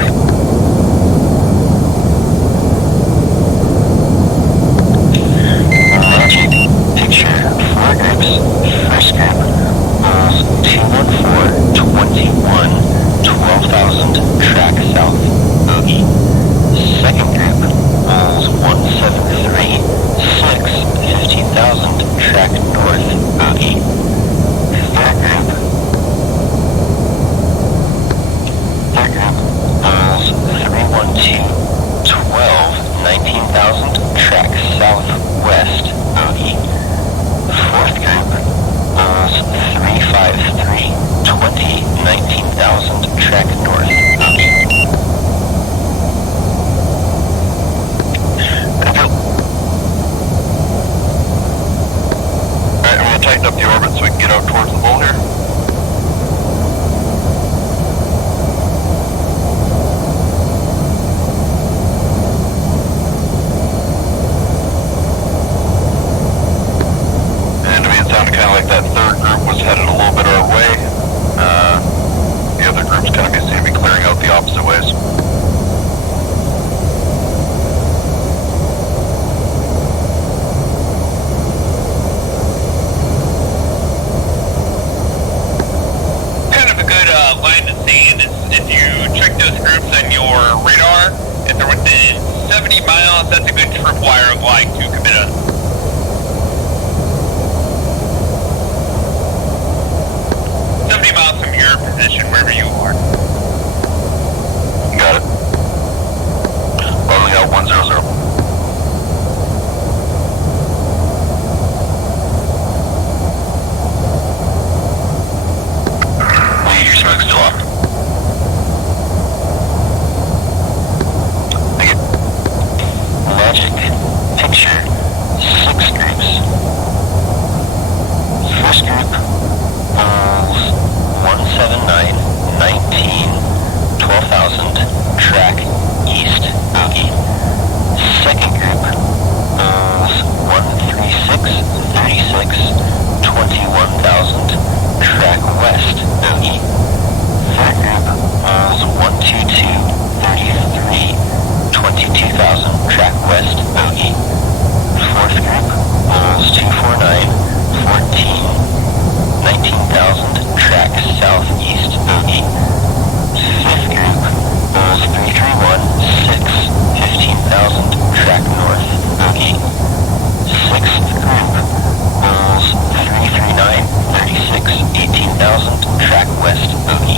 Magic picture 4 groups. First group, Bulls 214, 21, 12,000, track south, bogey. Second group, Bulls 173, 6, 15,000, track north, bogey. Third group, Bulls 312, 12, 19,000, track southwest, bogey. Fourth group, Bulls 353, 20, 19,000, track north, bogey. Enfield. Alright, I'm going to tighten up the orbit so we can get out towards the bull here. And to me it sounded kind of like that third group was headed a little bit our way. The other groups kind of seem to be clearing out the opposite ways. Kind of a good line to see is if you check those groups on your radar, if they're within 70 miles, that's a good tripwire line to commit us. whereabouts from your position, wherever you are. Got it. Leveling out 100. Lead, your smoke's still on. Thank you. Magic picture 6 groups. First group, Bulls 179, 19, 12,000, track east, bogey. Second group, Bulls 136, 36, 21,000, track west, bogey. Third group, Bulls 122, 33, 22,000, track west, bogey. Fourth group, Bulls 249, 14, 19,000, track southeast, bogey. Fifth group, Bulls 331, 6, 15,000, track north, bogey. Sixth group, Bulls 339, 36, 18,000, track west, bogey.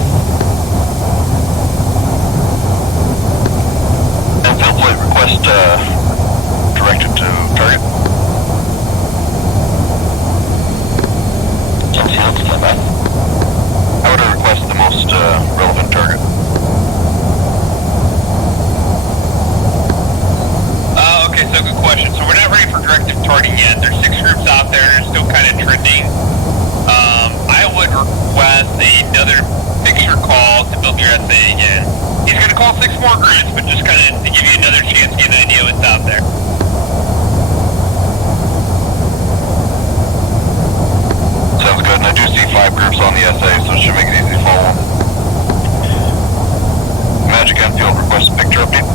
Infield plate request directed to target. Infield, stand by. I would request the most relevant target. Okay, so good question. So we're not ready for directive targeting yet. There's 6 groups out there. They're still kind of trending. I would request another picture call to build your essay again. He's going to call 6 more groups, but just kind of to give you another chance to get an idea what's out there. Sounds good, and I do see 5 groups on the SA, so it should make it easy to follow them. Magic Enfield request a picture update.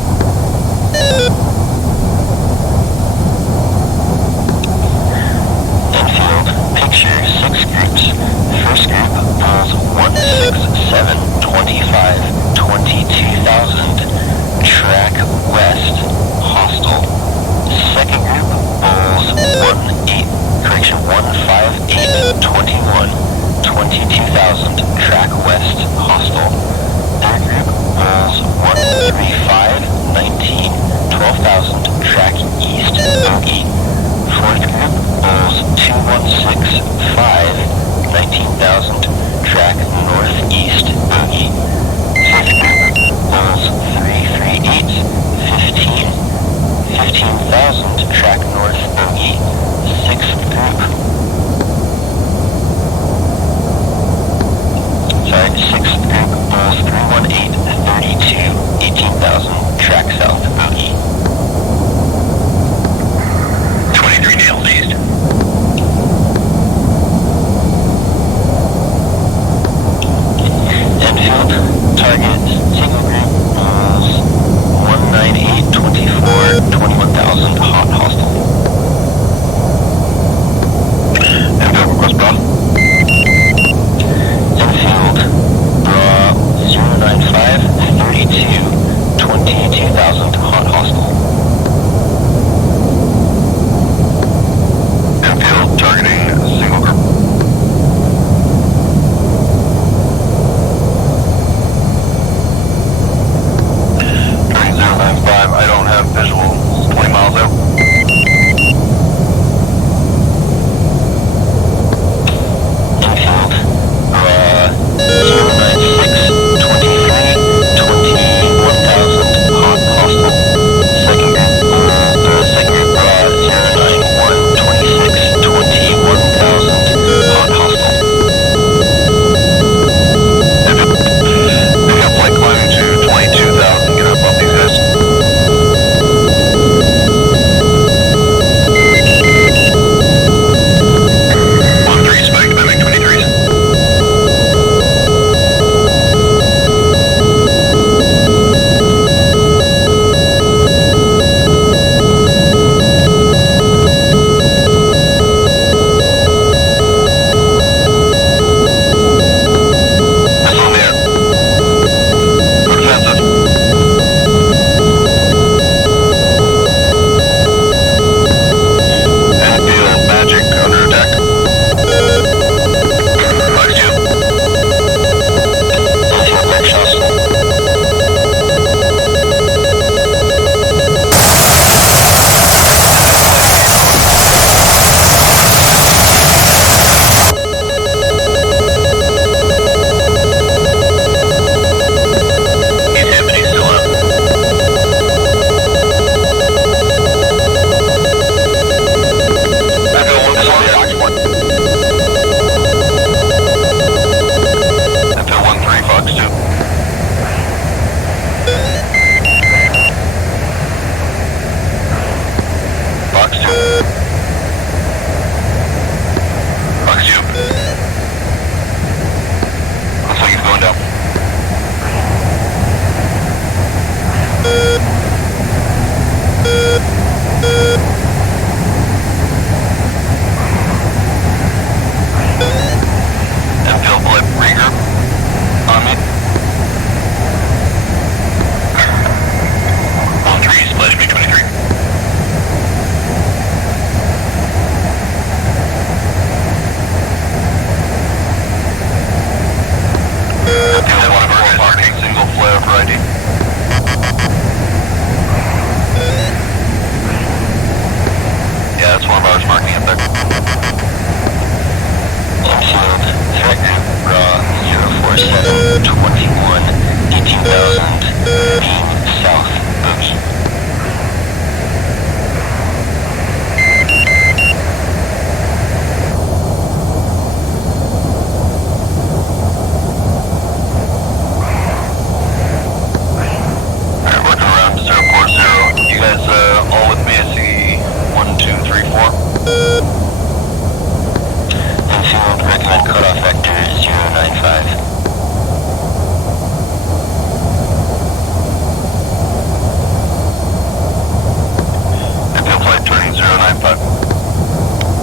Infield, picture 6 groups. First group, Bulls 167, 25, 22,000, track west, hostile. Second group, Bulls 158, 21, 22,000, track west, hostile. Third group, Bulls 135, 19, 12,000, track east, bogey. Fourth group, Bulls 216, 5, 19,000, track northeast, bogey. Fifth group, Bulls 338, 15, 15,000, track north, bogey. Sixth group, sixth group, Bulls 318, 32, 18,000, track south, bogey. 23 nails east. Enfield, target, single group, Bulls 198, 24, 21,000, hot, hostile. Enfield request bra. Enfield, bra 095, 32, 22,000, hot, hostile. ID. Yeah, that's one of ours marking it there. Infield, threat group raw 04721, 18,000, beam south, bogey. Alright, working around to 040. You guys all with me? I see 1, 2, 3, 4. Infield, recommend cutoff vector 095. Infield flight turning 095.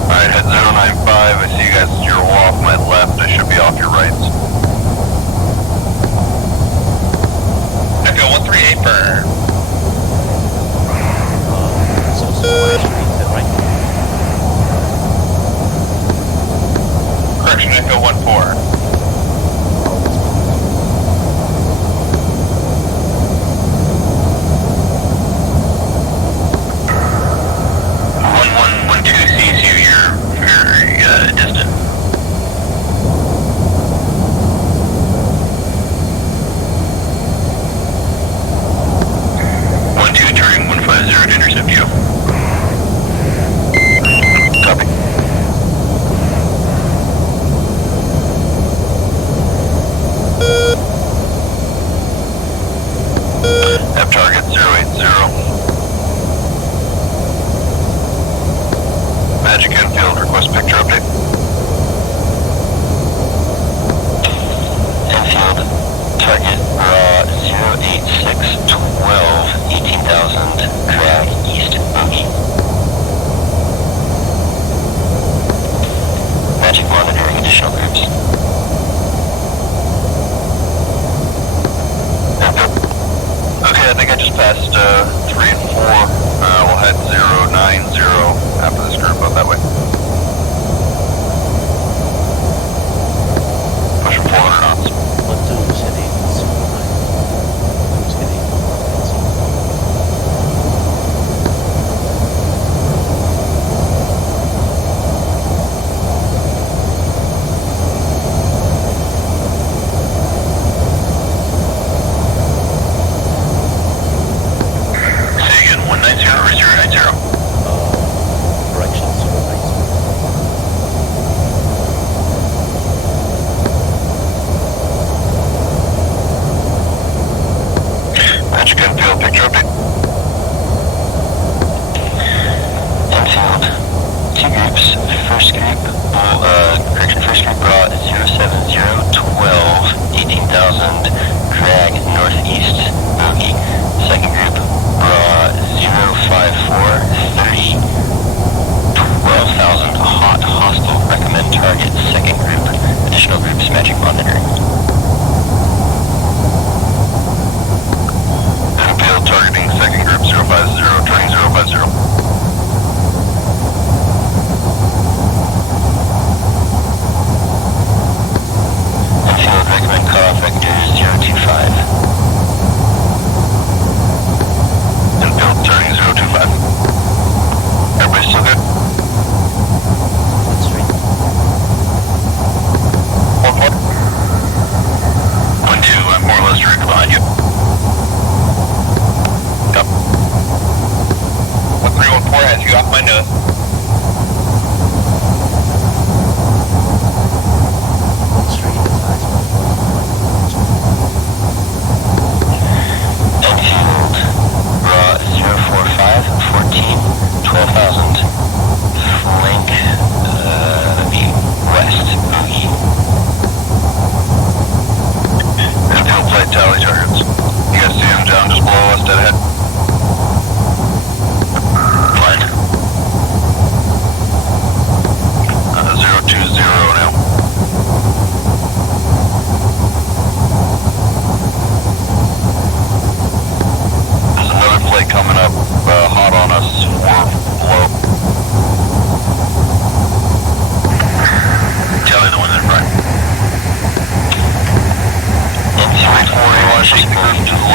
Alright, head 095. I see you guys, you're off my left. I should be off your right. Echo 138 burn. So small actually, is that right? Correction, Echo 14. Sees you, you're very distant. 1-2 turning 150 to intercept you. Copy. Have target 080. Magic infield, request picture update. Infield, target raw 08612, 18,000, drag east, bogey. Magic monitoring additional groups. Okay, I think I just passed 3 and 4. We'll head 090 after this group up that way. Pushing 400 knots. 12 heading 09. Who's heading 190 or 090? correction 090. Magic infield, picture update. Infield, 2 groups. First group, first group raw 07012, 18,000, drag northeast, bogey. Second group, raw 05430, 12,000, hot, hostile, recommend target. Second group, additional groups, magic monitoring. Infield targeting second group 050, turning 050. Infield, recommend cutoff vector 025. Infield turning 025. Everybody still good? That's right. 1-4. 1-2, I'm more or less directly behind you. Yep. 1314 has you off my nose. One straight advise 141. Infield, raw 04514, 12,000, flank, be west, bogey. Infield flight tally targets. You guys see them down just below us, dead ahead? Fine. 020 now. There's another flight coming up, hot on us, 4 below. Tally the one in front. 340, you want to shake the group to the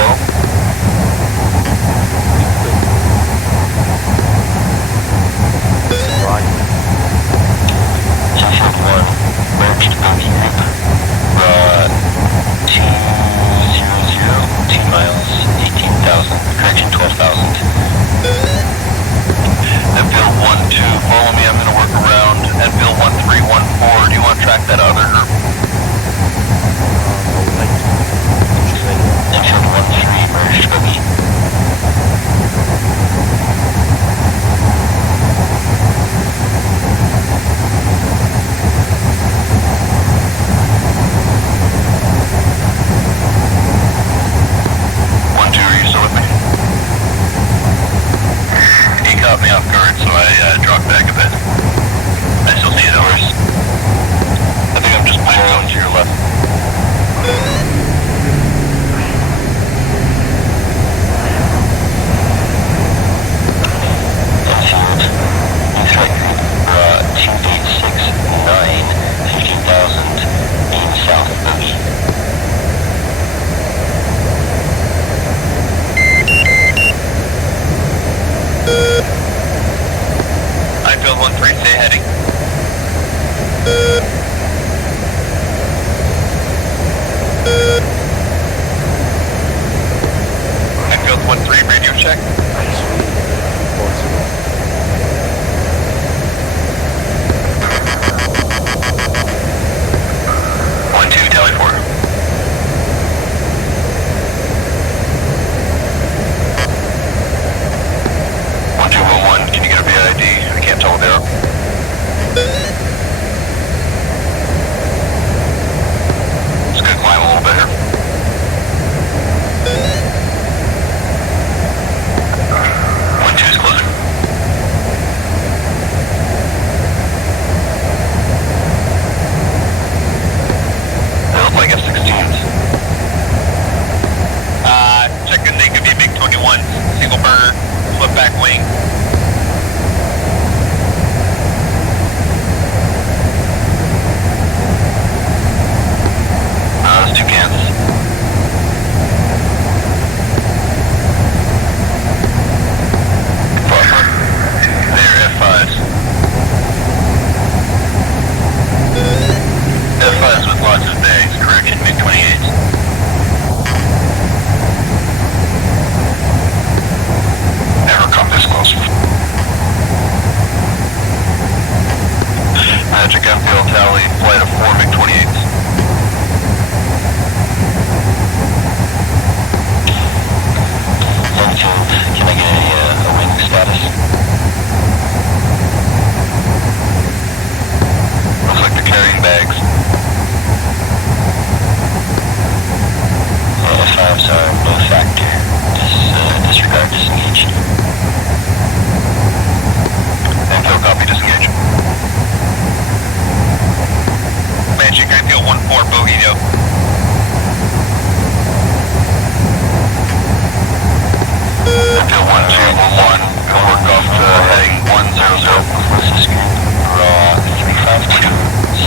Closest group, raw 352,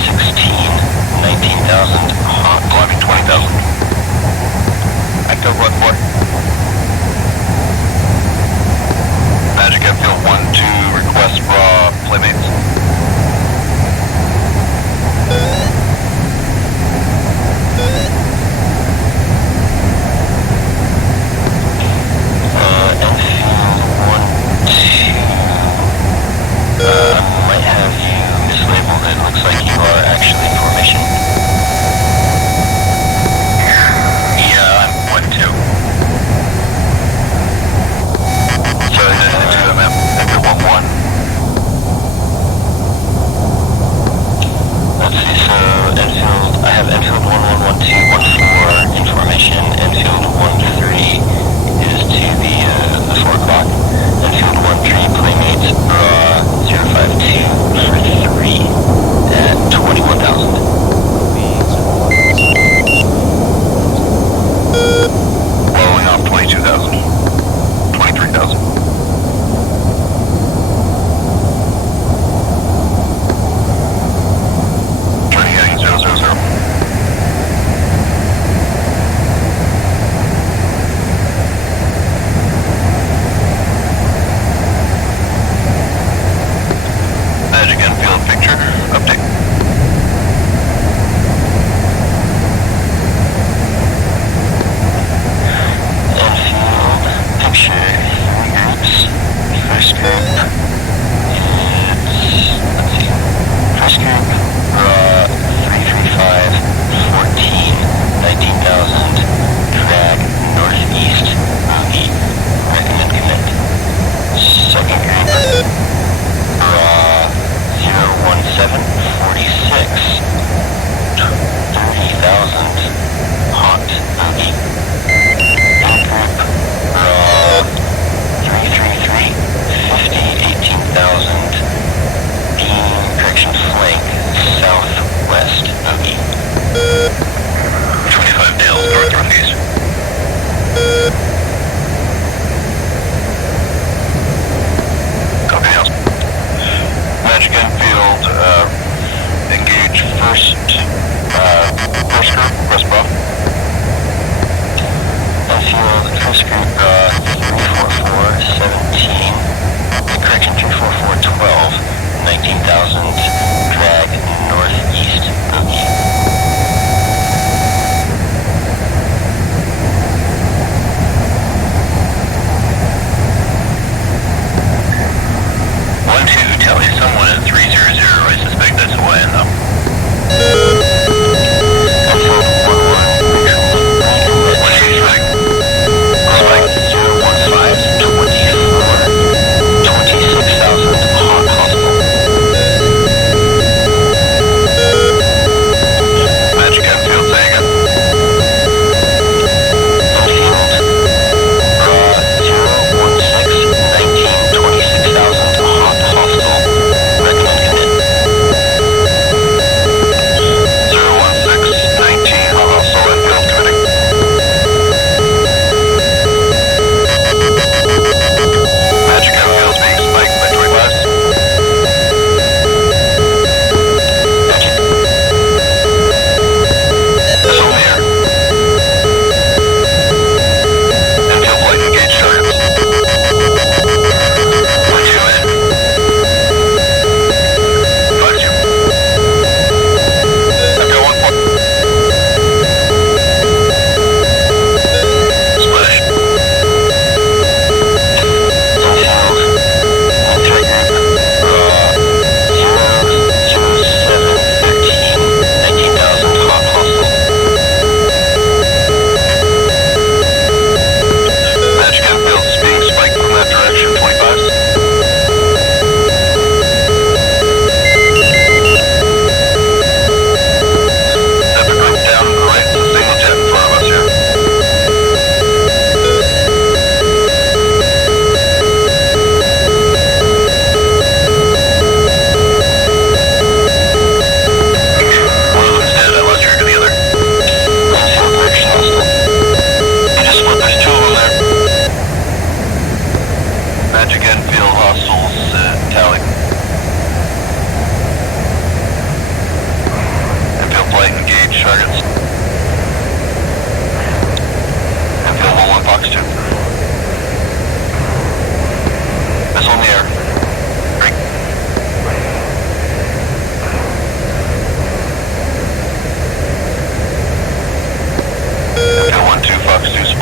16, 19,000, hot. Climbing 20,000. Active 1-4. Magic Airfield 1-2, request raw playmates. Enfield 1-2, might have you mislabeled. It looks like you are actually in formation.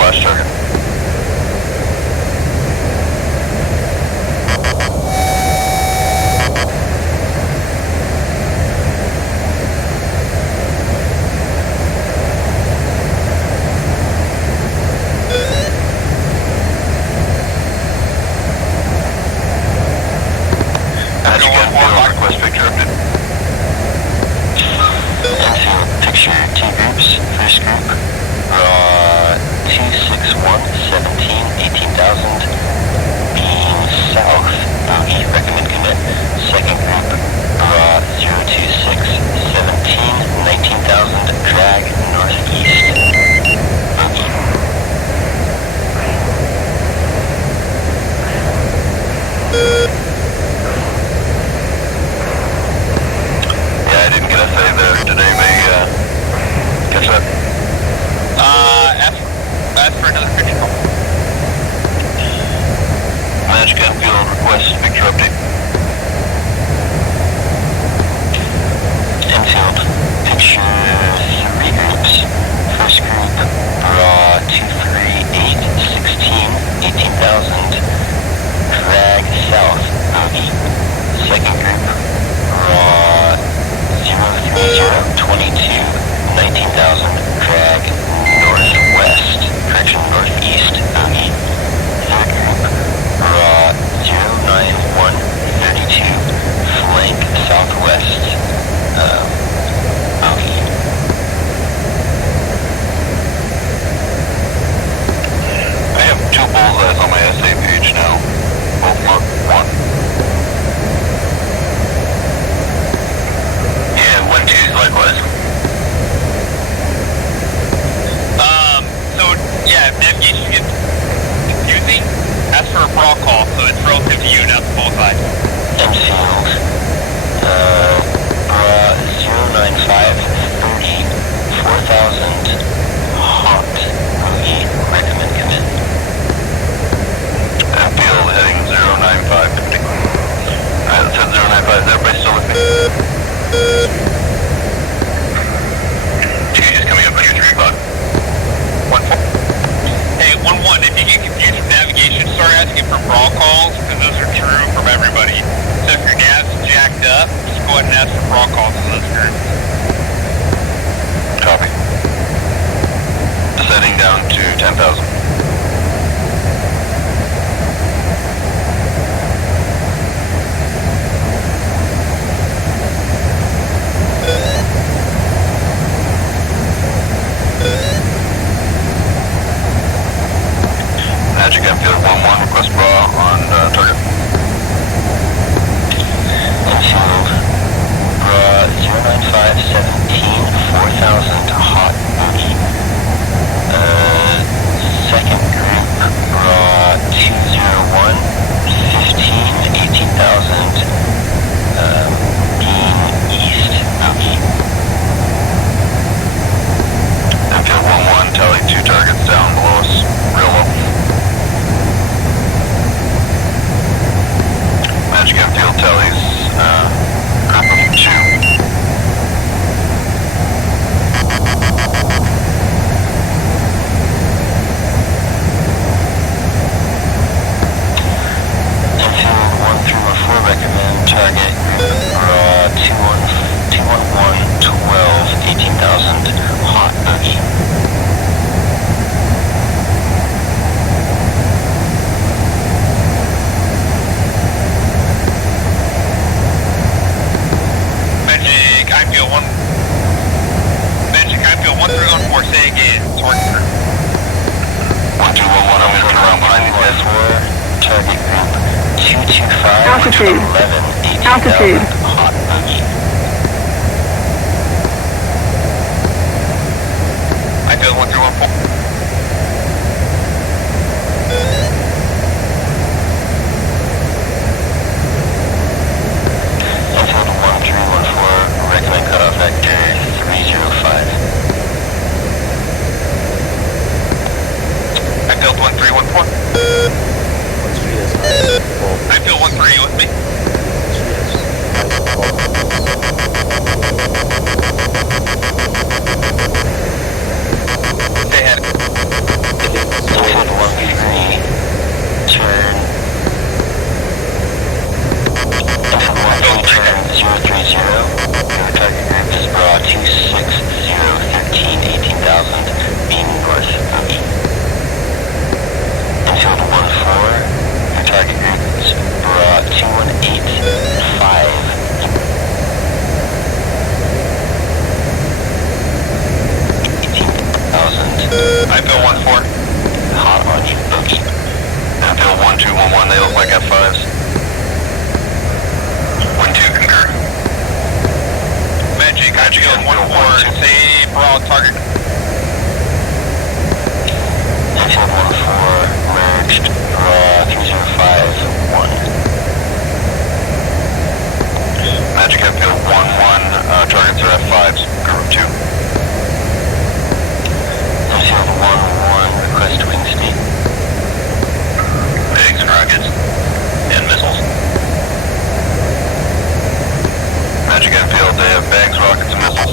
flash target. Request picture update. Enfield, picture 2 groups. First group, raw 261, 17, 18,000, being south, bogey, recommend commit. Second group, raw 026, 17, 19,000, drag, northeast, bogey. I didn't get a save there. Did anybody catch that? Ask for another picture call. Magic Enfield requests picture update. Enfield, picture 3 groups. First group, raw 238, 16, 18,000, drag south, bogey. Second group, raw 030, 22, 19,000, drag northwest, correction, northeast, bogey. Third group, raw 091, 32, flank southwest, bogey. I have 2 bullseyes on my SA page now. Both mark 1. Yeah, 1, 2 likewise. So, yeah, if navigation gets confusing, ask for a brawl call, so it's relative to you, not the bullseye. Enfield, 095, 30, 4,000, hot, bogey, recommend commit. Enfield heading 095. Alright, it said 095. Is everybody still with me? 2 just coming up on your 3 o'clock. 1-4. Hey, 1-1, if you get confused with navigation, start asking for brawl calls, because those are true from everybody. So if your nav's jacked up, just go ahead and ask for brawl calls in those groups. Copy. Descending down to 10,000. Magic Enfield 1-1, request bra on target. Enfield, raw 095, 17, 4,000, hot, bogey. Second group, raw 201, 15, 18,000, being east, bogey. Enfield 1-1, tally 2 targets down below us, real low. Magic Enfield tallies, group of 2. Enfield 1314, recommend target group, raw 211, 12, 18,000, hot, bogey. Magic Enfield 1314, say again, it's working through. 1211, I'm going to turn around behind these guys. Target group 225, Altitude. 11, 18,000, Altitude. hot, bogey. Enfield 1314. Enfield 1314, recommend cutoff vector 305. Enfield 1314. Enfield 13, you with me? Stay ahead. beam north bogey. Infield 1-4, your target group is bra 218-5. I feel 1-4. Hot on you, bogey. I feel 1-2-1-1. They look like F5s. 1-2 concur. Magic, I feel 1-4. Say broad target. Infield 1-4, merged, bra 305-1. Magic F-field 1-1. Targets are F5s. Group 2. Infield 1-1, request wing speed. Eggs and rockets. And missiles. Magic F-field, they have bags, rockets, and missiles.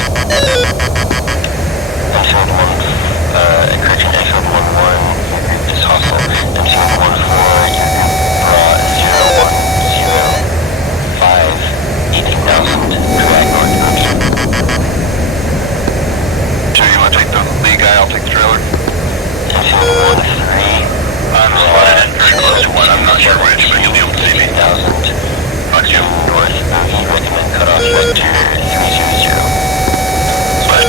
Infield 1, encouraging Infield 1-1, your group is hostile. Infield 1-4, your group bra 0105, 18,000, drag north bogey. 2, you want to take the lead guy, I'll take the trailer. Infield 1-3, I'm slotted in very close to 1, I'm not sure which, but you'll be able to see me. 18,000, Fuck you. north bogey, recommend cutoff vector 300. Slide.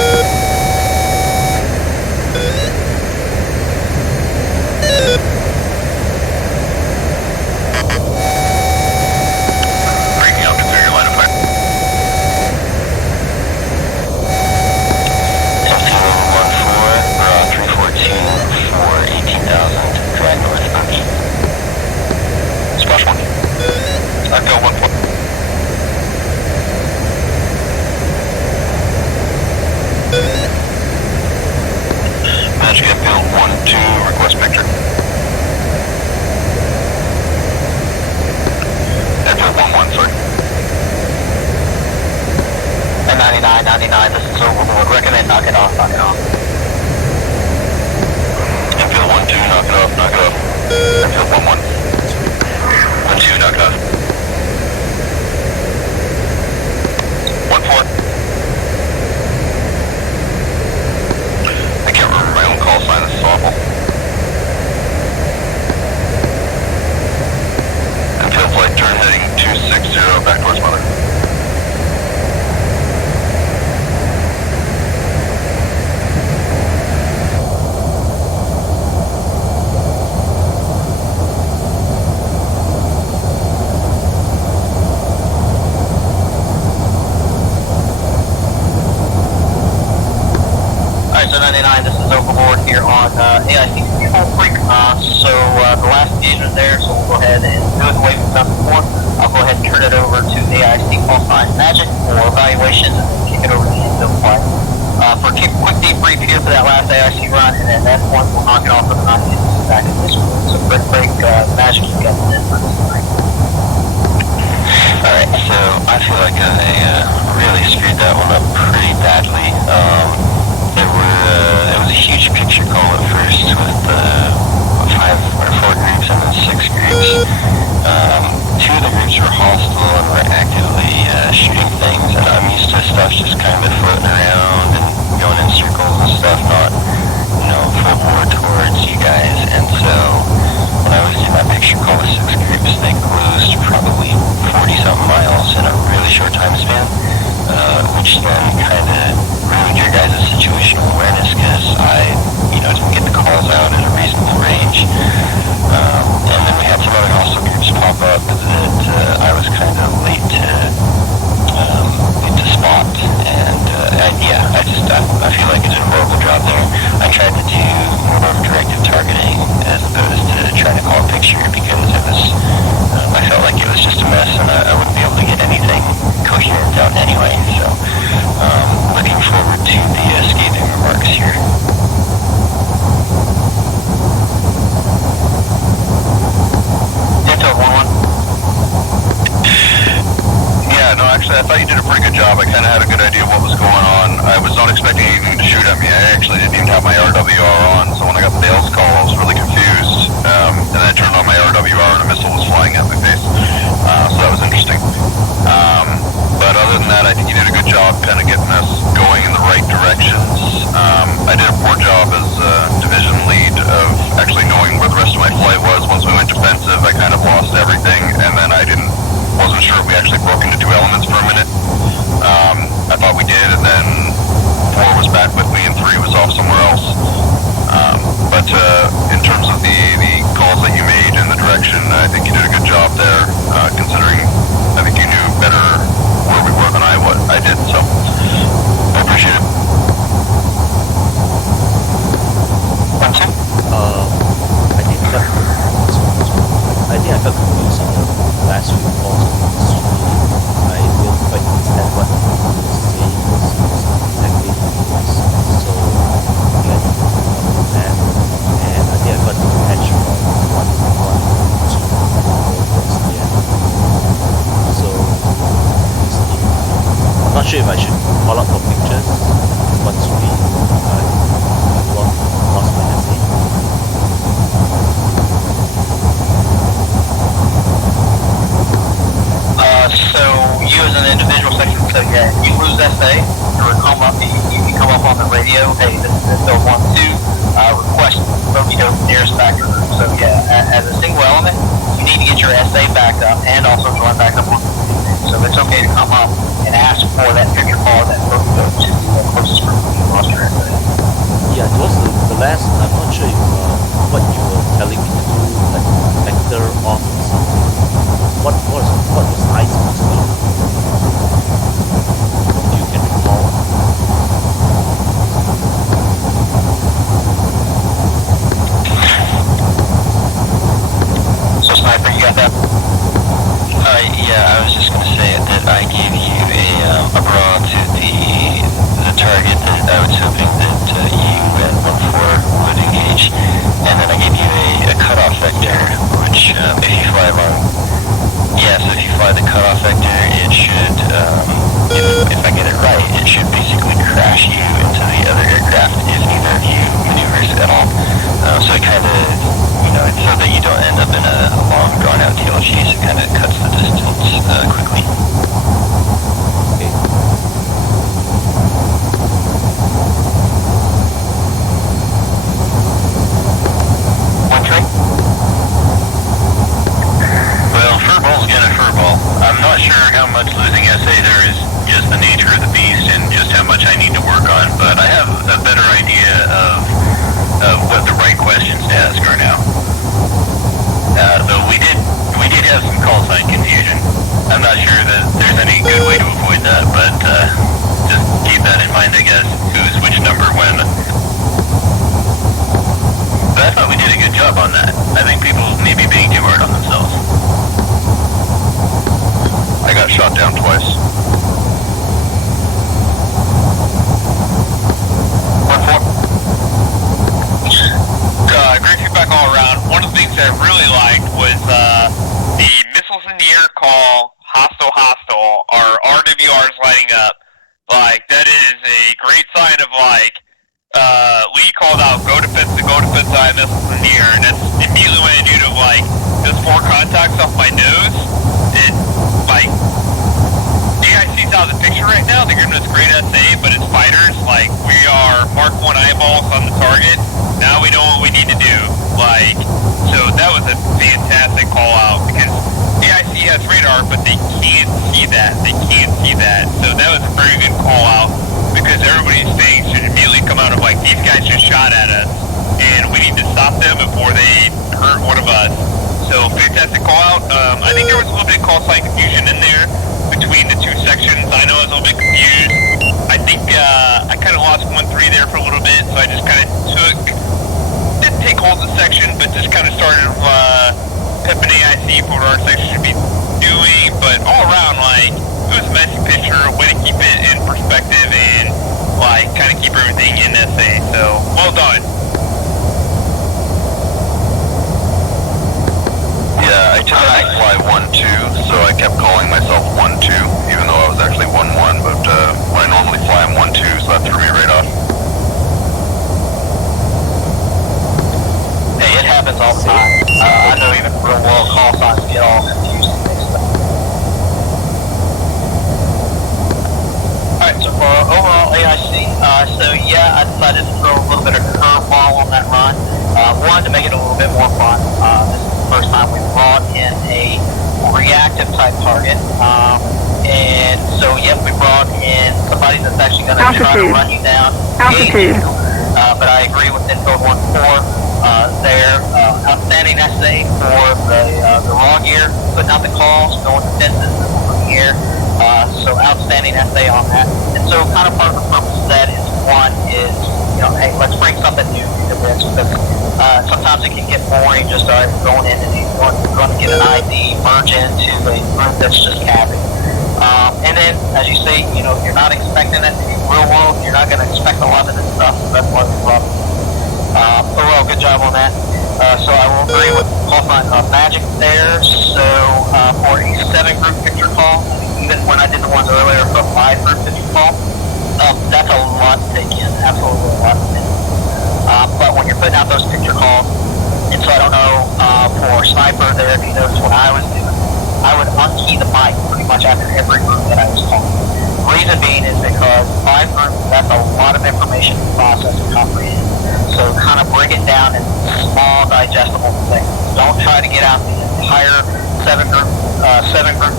Breaking out, consider your line of fire. Infield 1-4, bra 342-4, 18,000, drag north bogey. Splash 1. I feel 1-4. Magic F-field 1-2, request picture. F-field 1-1, sorry. And 99, this is Overlord. Recommend knock it off. F-field 1-2, knock it off. F-field 1-1. 1-2, knock it off. 1-4. I can't remember my own call sign, this is awful. F-field flight turn heading 260 back towards mother. Alright, so 99, this is Overlord here on AIC Control Freak. The last engagement there, so we'll go ahead and do it the way we've done before. I'll go ahead and turn it over to AIC Call Sign Magic for evaluation and then kick it over to the infield flight. For a quick debrief here for that last AIC run, and then that point we'll knock it off with the 90 back in this one. So break, Magic, you got the in for this break. Alright, so I feel like I really screwed that one up pretty badly. It was a huge picture call at first with 5 or 4 groups and then 6 groups. 2 of the groups were hostile and were actively shooting things, and I'm used to stuff just kind of floating around and going in circles and stuff, not, full bore towards you guys. And so when I was doing that picture call with 6 groups, they closed probably 40-something miles in a really short time span, which then kind of ruined your guys' situational awareness because I, didn't get the calls out at a reasonable range. And then we had some other hostile groups pop up that I was kind of late to spot. And I feel like I did a horrible job there. I tried to do more directed targeting as opposed to trying to call a picture because it was, I felt like it was just a mess and I wouldn't be able to get anything coherent out anyway. So, looking forward to the scathing remarks here. Infield 1-1. Yeah, no, actually, I thought you did a pretty good job. I kind of had a good idea of what was going on. I was not expecting anything to shoot at me. I actually didn't even have my RWR on, so when I got the Dale's call, I was really confused. And I turned on my RWR and a missile was flying at my face. So that was interesting. But But other than that, I think you did a good job kind of getting us going in the right directions. I did a poor job as division lead of actually knowing where the rest of my flight was. Once we went defensive, I kind of lost everything, and then wasn't sure if we actually broke into 2 elements for a minute. I thought we did, and then 4 was back with me, and 3 was off somewhere else. But in terms of the calls that you made in the direction, I think you did a good job there, considering I think you knew better where we were than I did, so I appreciate it. I think I got confused on the last few calls on the stream. I didn't quite understand what you were saying exactly. So I think I need to cover that. And I think I got the patch from 1.1 to towards the end. So I'm not sure if I should call out for pictures once we lost my essay. So you as an individual section, so yeah, if you lose SA, or come up, you can come up on the radio, hey, this is Bill 1-2, request Rokido nearest factor group. So yeah, as a single element, you need to get your SA back up and also join back up on the radio. So it's okay to come up and ask for that picture call that Rokido to the closest group you lost your SA. Yeah, it was the last, I'm not sure if, what you were telling me to do, like vector off or something. What was I supposed to do? If you can recall. So Sniper, you got that? Yeah, I was just going to say that I gave you a brawl to the target that I was hoping that you and 1-4 would engage, and then I gave you a cutoff vector, which if you fly along. Yeah, so if you fly the cutoff vector, it should, if I get it right, it should basically crash you into the other aircraft if neither of you maneuvers at all. So it kind of, it's so that you don't end up in a long, drawn-out TLG, so it kind of cuts the distance quickly. Okay. Well, furball's gonna furball. I'm not sure how much losing SA there is just the nature of the beast and just how much I need to work on, but I have a better idea of what the right questions to ask are now. Though we did have some call sign confusion. I'm not sure that there's any good way to avoid that, but just keep that in mind, I guess, who's which number when. But I thought we did a good job on that. I think people may be being too hard on themselves. I got shot down twice. Great feedback all around. One of the things I really liked was the missiles in the air call, hostile, our RWRs lighting up. Like, that is a great sign of, like, Lee called out, go defensive, I have missiles in the air, and that's immediately when I knew to, like, those 4 contacts off my nose, it, like, AIC's out of the picture right now. They're giving us great SA, but as fighters, like, we are Mark 1 eyeballs on the target. Now we know what we need to do. Like, so that was a fantastic call out because AIC has radar, but they can't see that. So that was a very good call out because everybody's things should immediately come out of like, these guys just shot at us and we need to stop them before they hurt one of us. So fantastic call out. I think there was a little bit of call sign confusion in there between the 2 sections. I know I was a little bit confused. I think I kind of lost 1-3 there for a little bit, so I just kind of didn't take hold of the section, but just kind of started pimping AIC for what our section should be doing. But all around, like, it was a messy picture, a way to keep it in perspective and, like, kind of keep everything in SA. So, well done. Yeah, I typically fly 1-2, so I kept calling myself 1-2, even though I was actually 1-1, but when I normally fly, I'm 1-2, so that threw me right off. Hey, it happens all the time. I know even real world call signs get all confused and mixed up. Alright, so for overall AIC, so yeah, I decided to throw a little bit of curveball on that run. One, to make it a little bit more fun. This is the first time we brought in a reactive type target. And so, yep, we brought in somebody that's actually going to try to run you down. Altitude. But I agree with Infield 1-4 there. Outstanding essay for the raw gear, putting out the calls, going to fences over the air. So outstanding essay on that. And so kind of part of the purpose of that is, one is, you know, hey, let's bring something new to this, because sometimes it can get boring just going in and going to get an ID, merge into a group that's just capping. And then, as you say, you know, you're not expecting it to be real world, you're not going to expect a lot of this stuff, so that's why we brought it. Overall, good job on that. So I will agree with qualifying Magic there. So for a 7-group picture call, even when I did the ones earlier for a 5-group picture call, that's a lot to take in, absolutely a lot to take in. But when you're putting out those picture calls, and so I don't know, for Sniper there, if you noticed what I was doing, I would unkey the mic pretty much after every group that I was calling. The reason being is because 5 groups, that's a lot of information to process and comprehend. So kind of break it down in small, digestible things. Don't try to get out the entire 7-group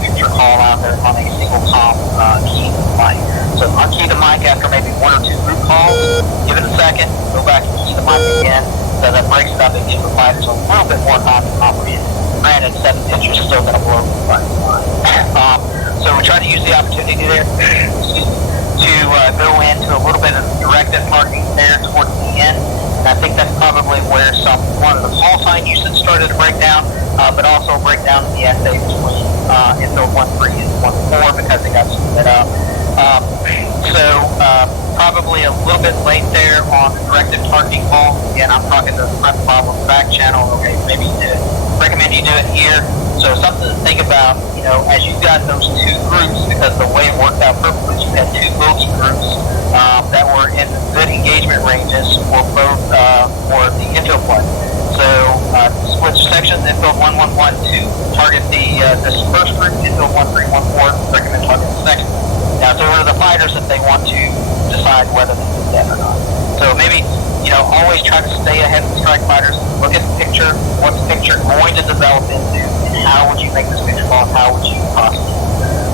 picture call out there on a single key mic. So unkey the mic after maybe 1 or 2 group calls, give it a second, go back and key the mic again, so that breaks it up and gives the fighters a little bit more time to comprehend. Granted, 7 pictures is still going to blow the fighter's mind. So we try to use the opportunity there to go into a little bit of directive targeting there towards the end. And I think that's probably where one of the call sign usage started to break down, but also break down the essay between Infield 1-3 and 1-4 because they got split up. So probably a little bit late there on the directive targeting call. Again, I'm talking to the front problem back channel. Okay, maybe you do it. Recommend you do it here. So something to think about, you know, as you've got those 2 groups, because the way it worked out perfectly, you had 2 bogey groups that were in good engagement ranges for both for the infield play. So switch sections, infield 1-1-1-2, target this first group, infield 1-3-1-4, recommend target the second. Now, so are the fighters that they want to decide whether they do that or not. So maybe, you know, always try to stay ahead of the strike fighters, look at the picture, what's the picture going to develop into, and how would you make this picture call, how would you prosecute.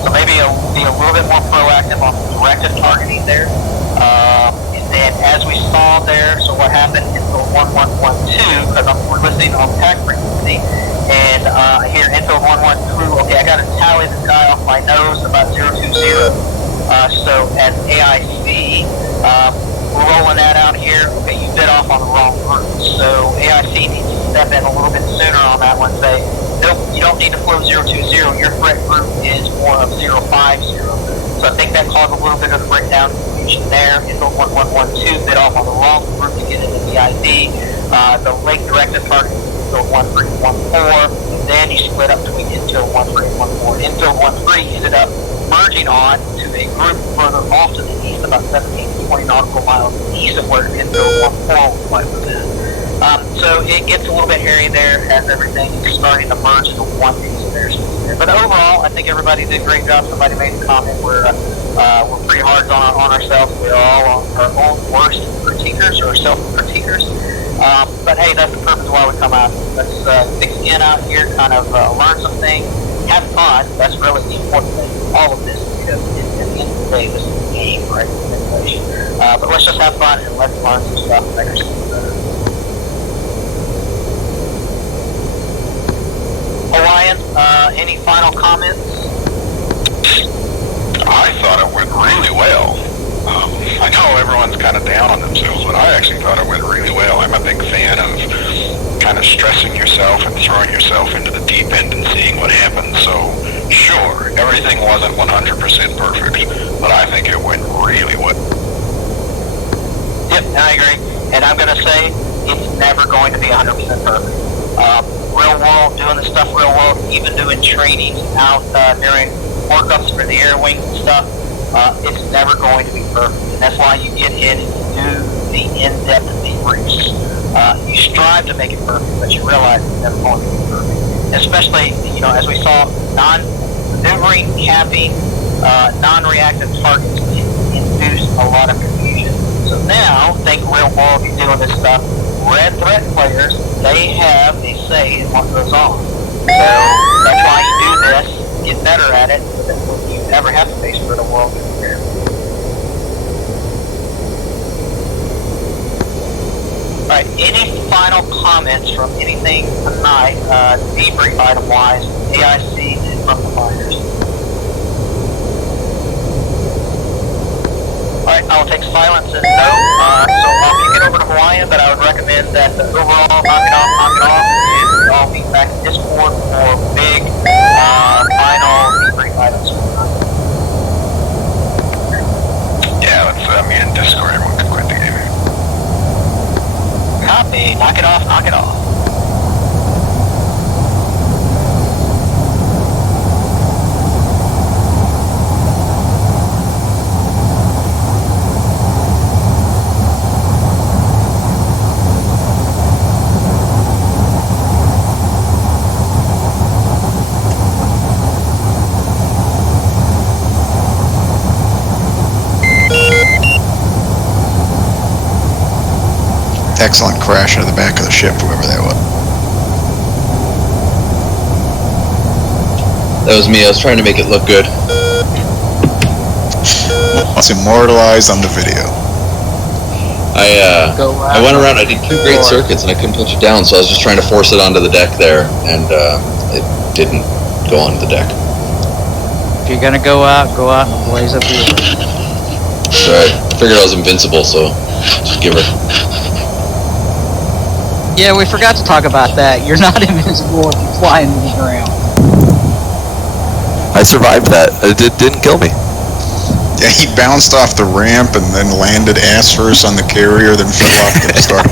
So maybe be a little bit more proactive on the directive targeting there. And then as we saw there, so what happened in the 1-1-1-2, because we're listening on tag frequency, and here infield 1-1 through, okay, I got to tally this guy off my nose about 020. So as AIC, we're rolling that out here. Okay, you bit off on the wrong group. So AIC needs to step in a little bit sooner on that one. Say, nope, you don't need to flow 020. Your threat group is more of 050. So I think that caused a little bit of the breakdown confusion there. Infield 1-1-1-2 bit off on the wrong group to get into the ID. The late directive target Infield 1-3-1-4. And then you split up between Infield 1-3-1-4. Infield 1-3 ended up merging on to a group further off to the east, about 17 to 20 nautical miles east of where Infield 1-4 was in. So it gets a little bit hairy there as everything is starting to merge into one piece of theirs. But overall, I think everybody did a great job. Somebody made a comment where we're pretty hard on ourselves. We're all our own worst critiquers or self-critiquers. But hey, that's the purpose of why we come out. Let's stick skin out here, kind of learn some things, have fun. That's really the important thing. All of this, because at the end of the day, this is a game, right? Simulation. But let's just have fun and let's learn some stuff and make ourselves better. Hawaiian, any final comments? I thought it went really well. I know everyone's kind of down on themselves, but I actually thought it went really well. I'm a big fan of kind of stressing yourself and throwing yourself into the deep end and seeing what happens. So, sure, everything wasn't 100% perfect, but I think it went really well. Yep, I agree. And I'm going to say it's never going to be 100% perfect. Real world, doing the stuff real world, even doing trainings out during workups for the air wings and stuff, it's never going to be perfect. And that's why you get in and you do the in-depth debriefs. You strive to make it perfect, but you realize it's never going to be perfect. Especially, you know, as we saw, non-maneuvering, capping, non-reactive targets in introduced a lot of confusion. So now, think real world, you're doing this stuff. Red threat players, they have a say in what goes on. So that's why you do this, get better at it, so that when you ever have to face real world, you're prepared. Alright, any final comments from anything tonight, debrief item-wise, AIC and from the fighters? Alright, I will take silence as no, so I'll kick it over to Hawaiian, but I would recommend that overall, knock it off, and I'll be back in Discord for big, final debrief items for tonight. Yeah, let's meet in Discord. Everyone can quit the game. Copy. Knock it off, knock it off. Excellent crash out of the back of the ship, whoever that was. That was me. I was trying to make it look good. It's immortalized on the video. I went around. I did 2 great circuits and I couldn't touch it down, so I was just trying to force it onto the deck there, and it didn't go onto the deck. If you're gonna go out and blaze up your. Right. I figured I was invincible, so just give her. Yeah, we forgot to talk about that. You're not invincible if you fly into the ground. I survived that. It didn't kill me. Yeah, he bounced off the ramp and then landed ass first on the carrier, then fell off to the start.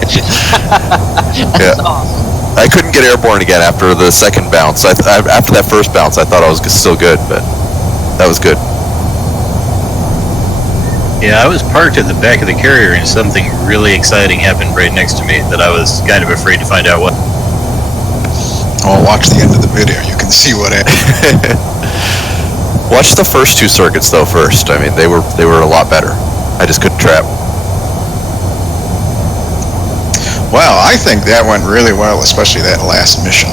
Yeah. Awesome. I couldn't get airborne again after the second bounce. After that first bounce, I thought I was still good, but that was good. Yeah, I was parked at the back of the carrier and something really exciting happened right next to me that I was kind of afraid to find out what. Oh, watch the end of the video. You can see what happened. Watch the first 2 circuits though first. I mean, they were a lot better. I just couldn't trap. Well, I think that went really well, especially that last mission.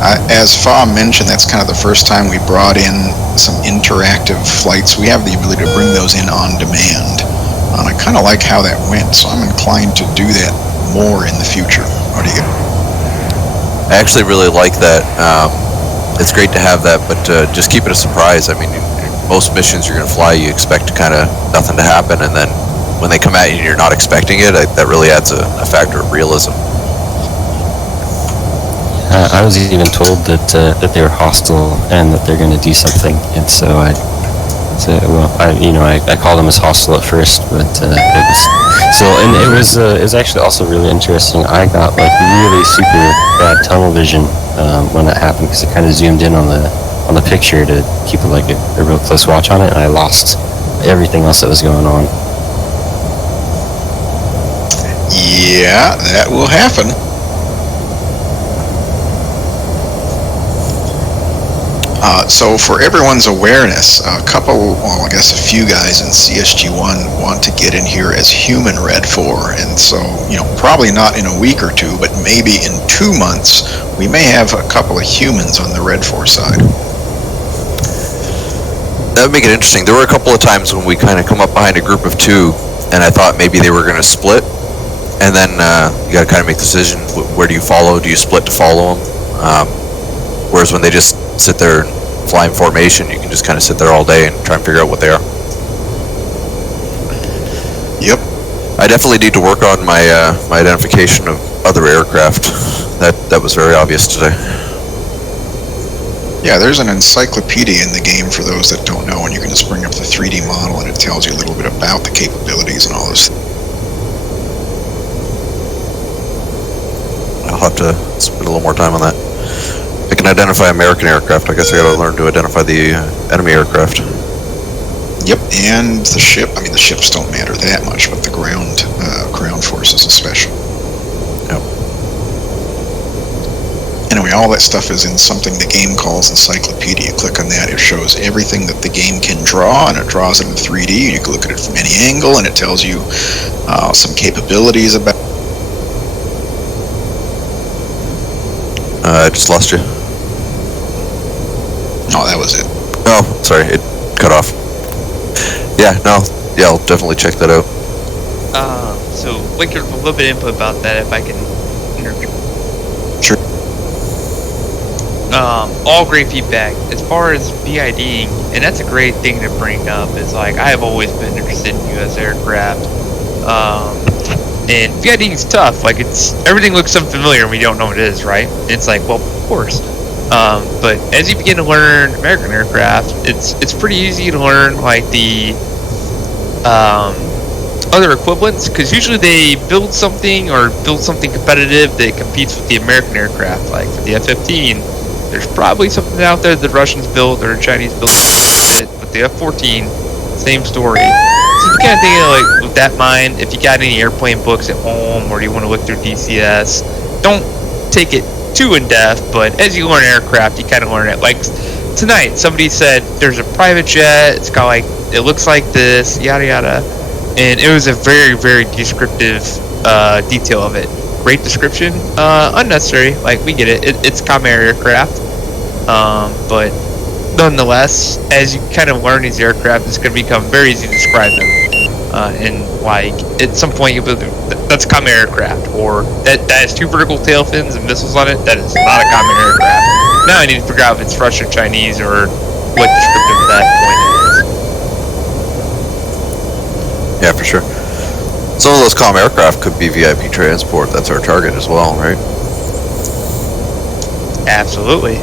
As Fa mentioned, that's kind of the first time we brought in some interactive flights. We have the ability to bring those in on demand. And I kind of like how that went, so I'm inclined to do that more in the future. What do you get? I actually really like that. It's great to have that, but just keep it a surprise. I mean, most missions you're going to fly, you expect kind of nothing to happen, and then when they come at you and you're not expecting it, that really adds a factor of realism. I was even told that they were hostile and that they're going to do something, and so I called them as hostile at first, but it was actually also really interesting. I got like really super bad tunnel vision when that happened because it kind of zoomed in on the picture to keep like a real close watch on it, and I lost everything else that was going on. Yeah, that will happen. So for everyone's awareness, a few guys in CSG1 want to get in here as human Red 4, and so, probably not in a week or 2, but maybe in 2 months, we may have a couple of humans on the Red 4 side. That would make it interesting. There were a couple of times when we kind of come up behind a group of 2, and I thought maybe they were going to split, and then you got to kind of make the decision, where do you follow? Do you split to follow them? Whereas when they just sit there and fly in formation, you can just kind of sit there all day and try and figure out what they are. Yep. I definitely need to work on my my identification of other aircraft. That was very obvious today. Yeah, there's an encyclopedia in the game for those that don't know, and you can just bring up the 3D model and it tells you a little bit about the capabilities and all this. I'll have to spend a little more time on that. I can identify American aircraft. I guess I gotta learn to identify the enemy aircraft. Yep, and the ship. I mean, the ships don't matter that much, but the ground forces especially. Yep. Anyway, all that stuff is in something the game calls Encyclopedia. You click on that, it shows everything that the game can draw, and it draws it in 3D. You can look at it from any angle, and it tells you some capabilities about. I just lost you. No, that was it. Oh, sorry, it cut off. Yeah, no, yeah, I'll definitely check that out. So, like, a little bit of input about that, if I can interview. Sure. All great feedback. As far as VIDing, and that's a great thing to bring up, is like, I have always been interested in U.S. aircraft. And VIDing is tough. Like, everything looks unfamiliar and we don't know what it is, right? And it's like, well, of course. But as you begin to learn American aircraft, it's pretty easy to learn, like, the other equivalents, because usually they build something competitive that competes with the American aircraft. Like for the F-15, there's probably something out there that the Russians built or the Chinese built. But the F-14, same story. So you kind of think of, like, with that in mind, if you got any airplane books at home or you want to look through DCS, don't take it too in depth. But as you learn aircraft, you kind of learn it. Like tonight, somebody said there's a private jet. It's got like, it looks like this, yada yada. And it was a very, very descriptive detail of it. Great description, unnecessary. Like, we get it. It's common aircraft, but nonetheless, as you kind of learn these aircraft, it's going to become very easy to describe them. And like at some point, you'll be able to, that's a common aircraft, or that has 2 vertical tail fins and missiles on it. That is not a common aircraft. Now I need to figure out if it's Russian, Chinese, or what descriptive that point is. Yeah, for sure. Some of those comm aircraft could be VIP transport. That's our target as well, right? Absolutely.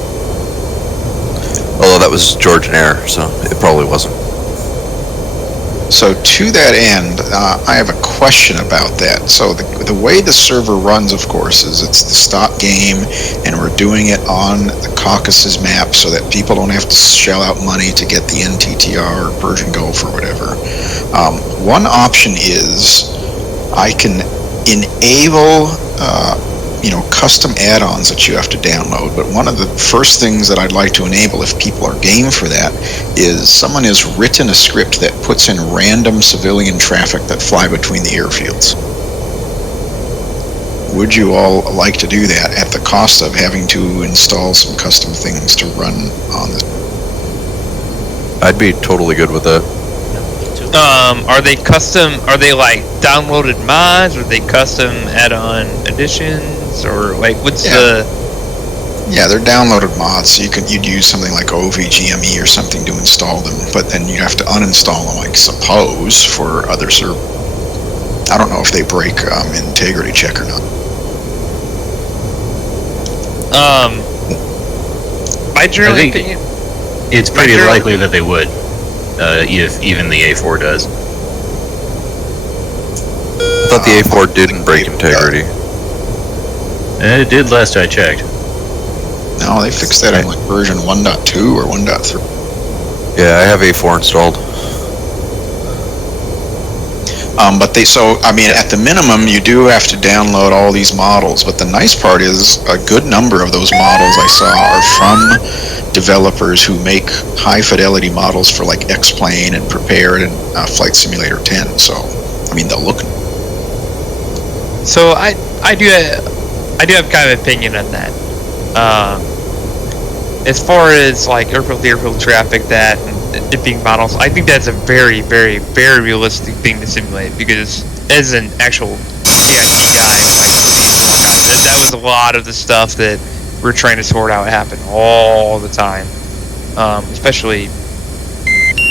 Although that was Georgian Air, so it probably wasn't. So to that end, I have a question about that. So the way the server runs, of course, is it's the stock game, and we're doing it on the Caucasus map so that people don't have to shell out money to get the NTTR or Persian Gulf or whatever. One option is I can enable custom add-ons that you have to download, but one of the first things that I'd like to enable, if people are game for that, is someone has written a script that puts in random civilian traffic that fly between the airfields. Would you all like to do that at the cost of having to install some custom things to run on this? I'd be totally good with that. Are they custom? Are they like downloaded mods? Or are they custom add-on additions? Or like what's the? Yeah, they're downloaded mods. So you'd use something like OVGME or something to install them, but then you have to uninstall them, I suppose, for other servers. I don't know if they break integrity check or not. My general opinion, it's pretty likely that they would. If even the A4 does. I thought the A4 didn't break integrity. It did last I checked. No, they fixed that in like version 1.2 or 1.3. Yeah, I have A4 installed. But at the minimum, you do have to download all these models. But the nice part is a good number of those models I saw are from developers who make high fidelity models for like X-Plane and Prepared and Flight Simulator 10. So, I mean, they'll look. So I do have kind of an opinion on that. As far as like airfield to airfield traffic, that and it being models, I think that's a very, very, very realistic thing to simulate, because as an actual CIT guy, like that was a lot of the stuff that we're trying to sort out happen all the time, especially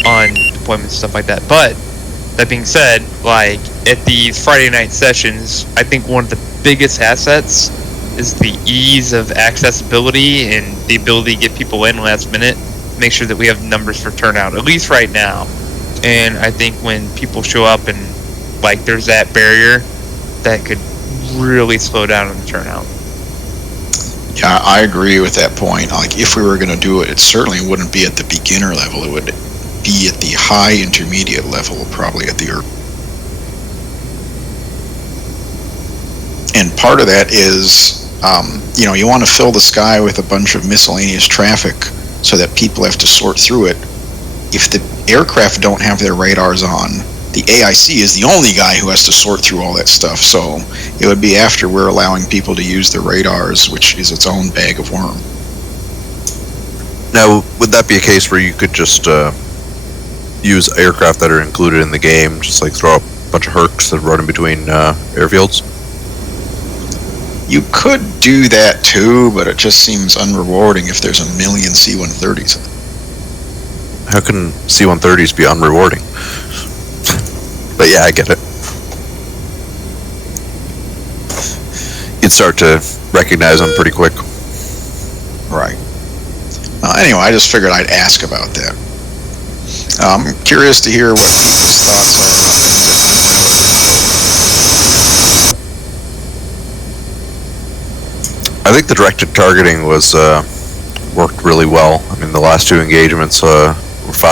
on deployments and stuff like that. But that being said, like at these Friday night sessions, I think one of the biggest assets is the ease of accessibility and the ability to get people in last minute, make sure that we have numbers for turnout, at least right now. And I think when people show up and like there's that barrier, that could really slow down on the turnout. Yeah, I agree with that point. Like if we were going to do it, it certainly wouldn't be at the beginner level. It would be at the high intermediate level, probably at the early. And part of that is You want to fill the sky with a bunch of miscellaneous traffic so that people have to sort through it. If the aircraft don't have their radars on, the AIC is the only guy who has to sort through all that stuff. So it would be after we're allowing people to use the radars, which is its own bag of worm. Now, would that be a case where you could just use aircraft that are included in the game, just like throw up a bunch of Hercs that run in between airfields? You could do that too, but it just seems unrewarding if there's a million C-130s. How can C-130s be unrewarding? But yeah, I get it. You'd start to recognize them pretty quick. Right. Anyway, I just figured I'd ask about that. I'm curious to hear what people's thoughts I think the directed targeting was worked really well. I mean, the last two engagements were 5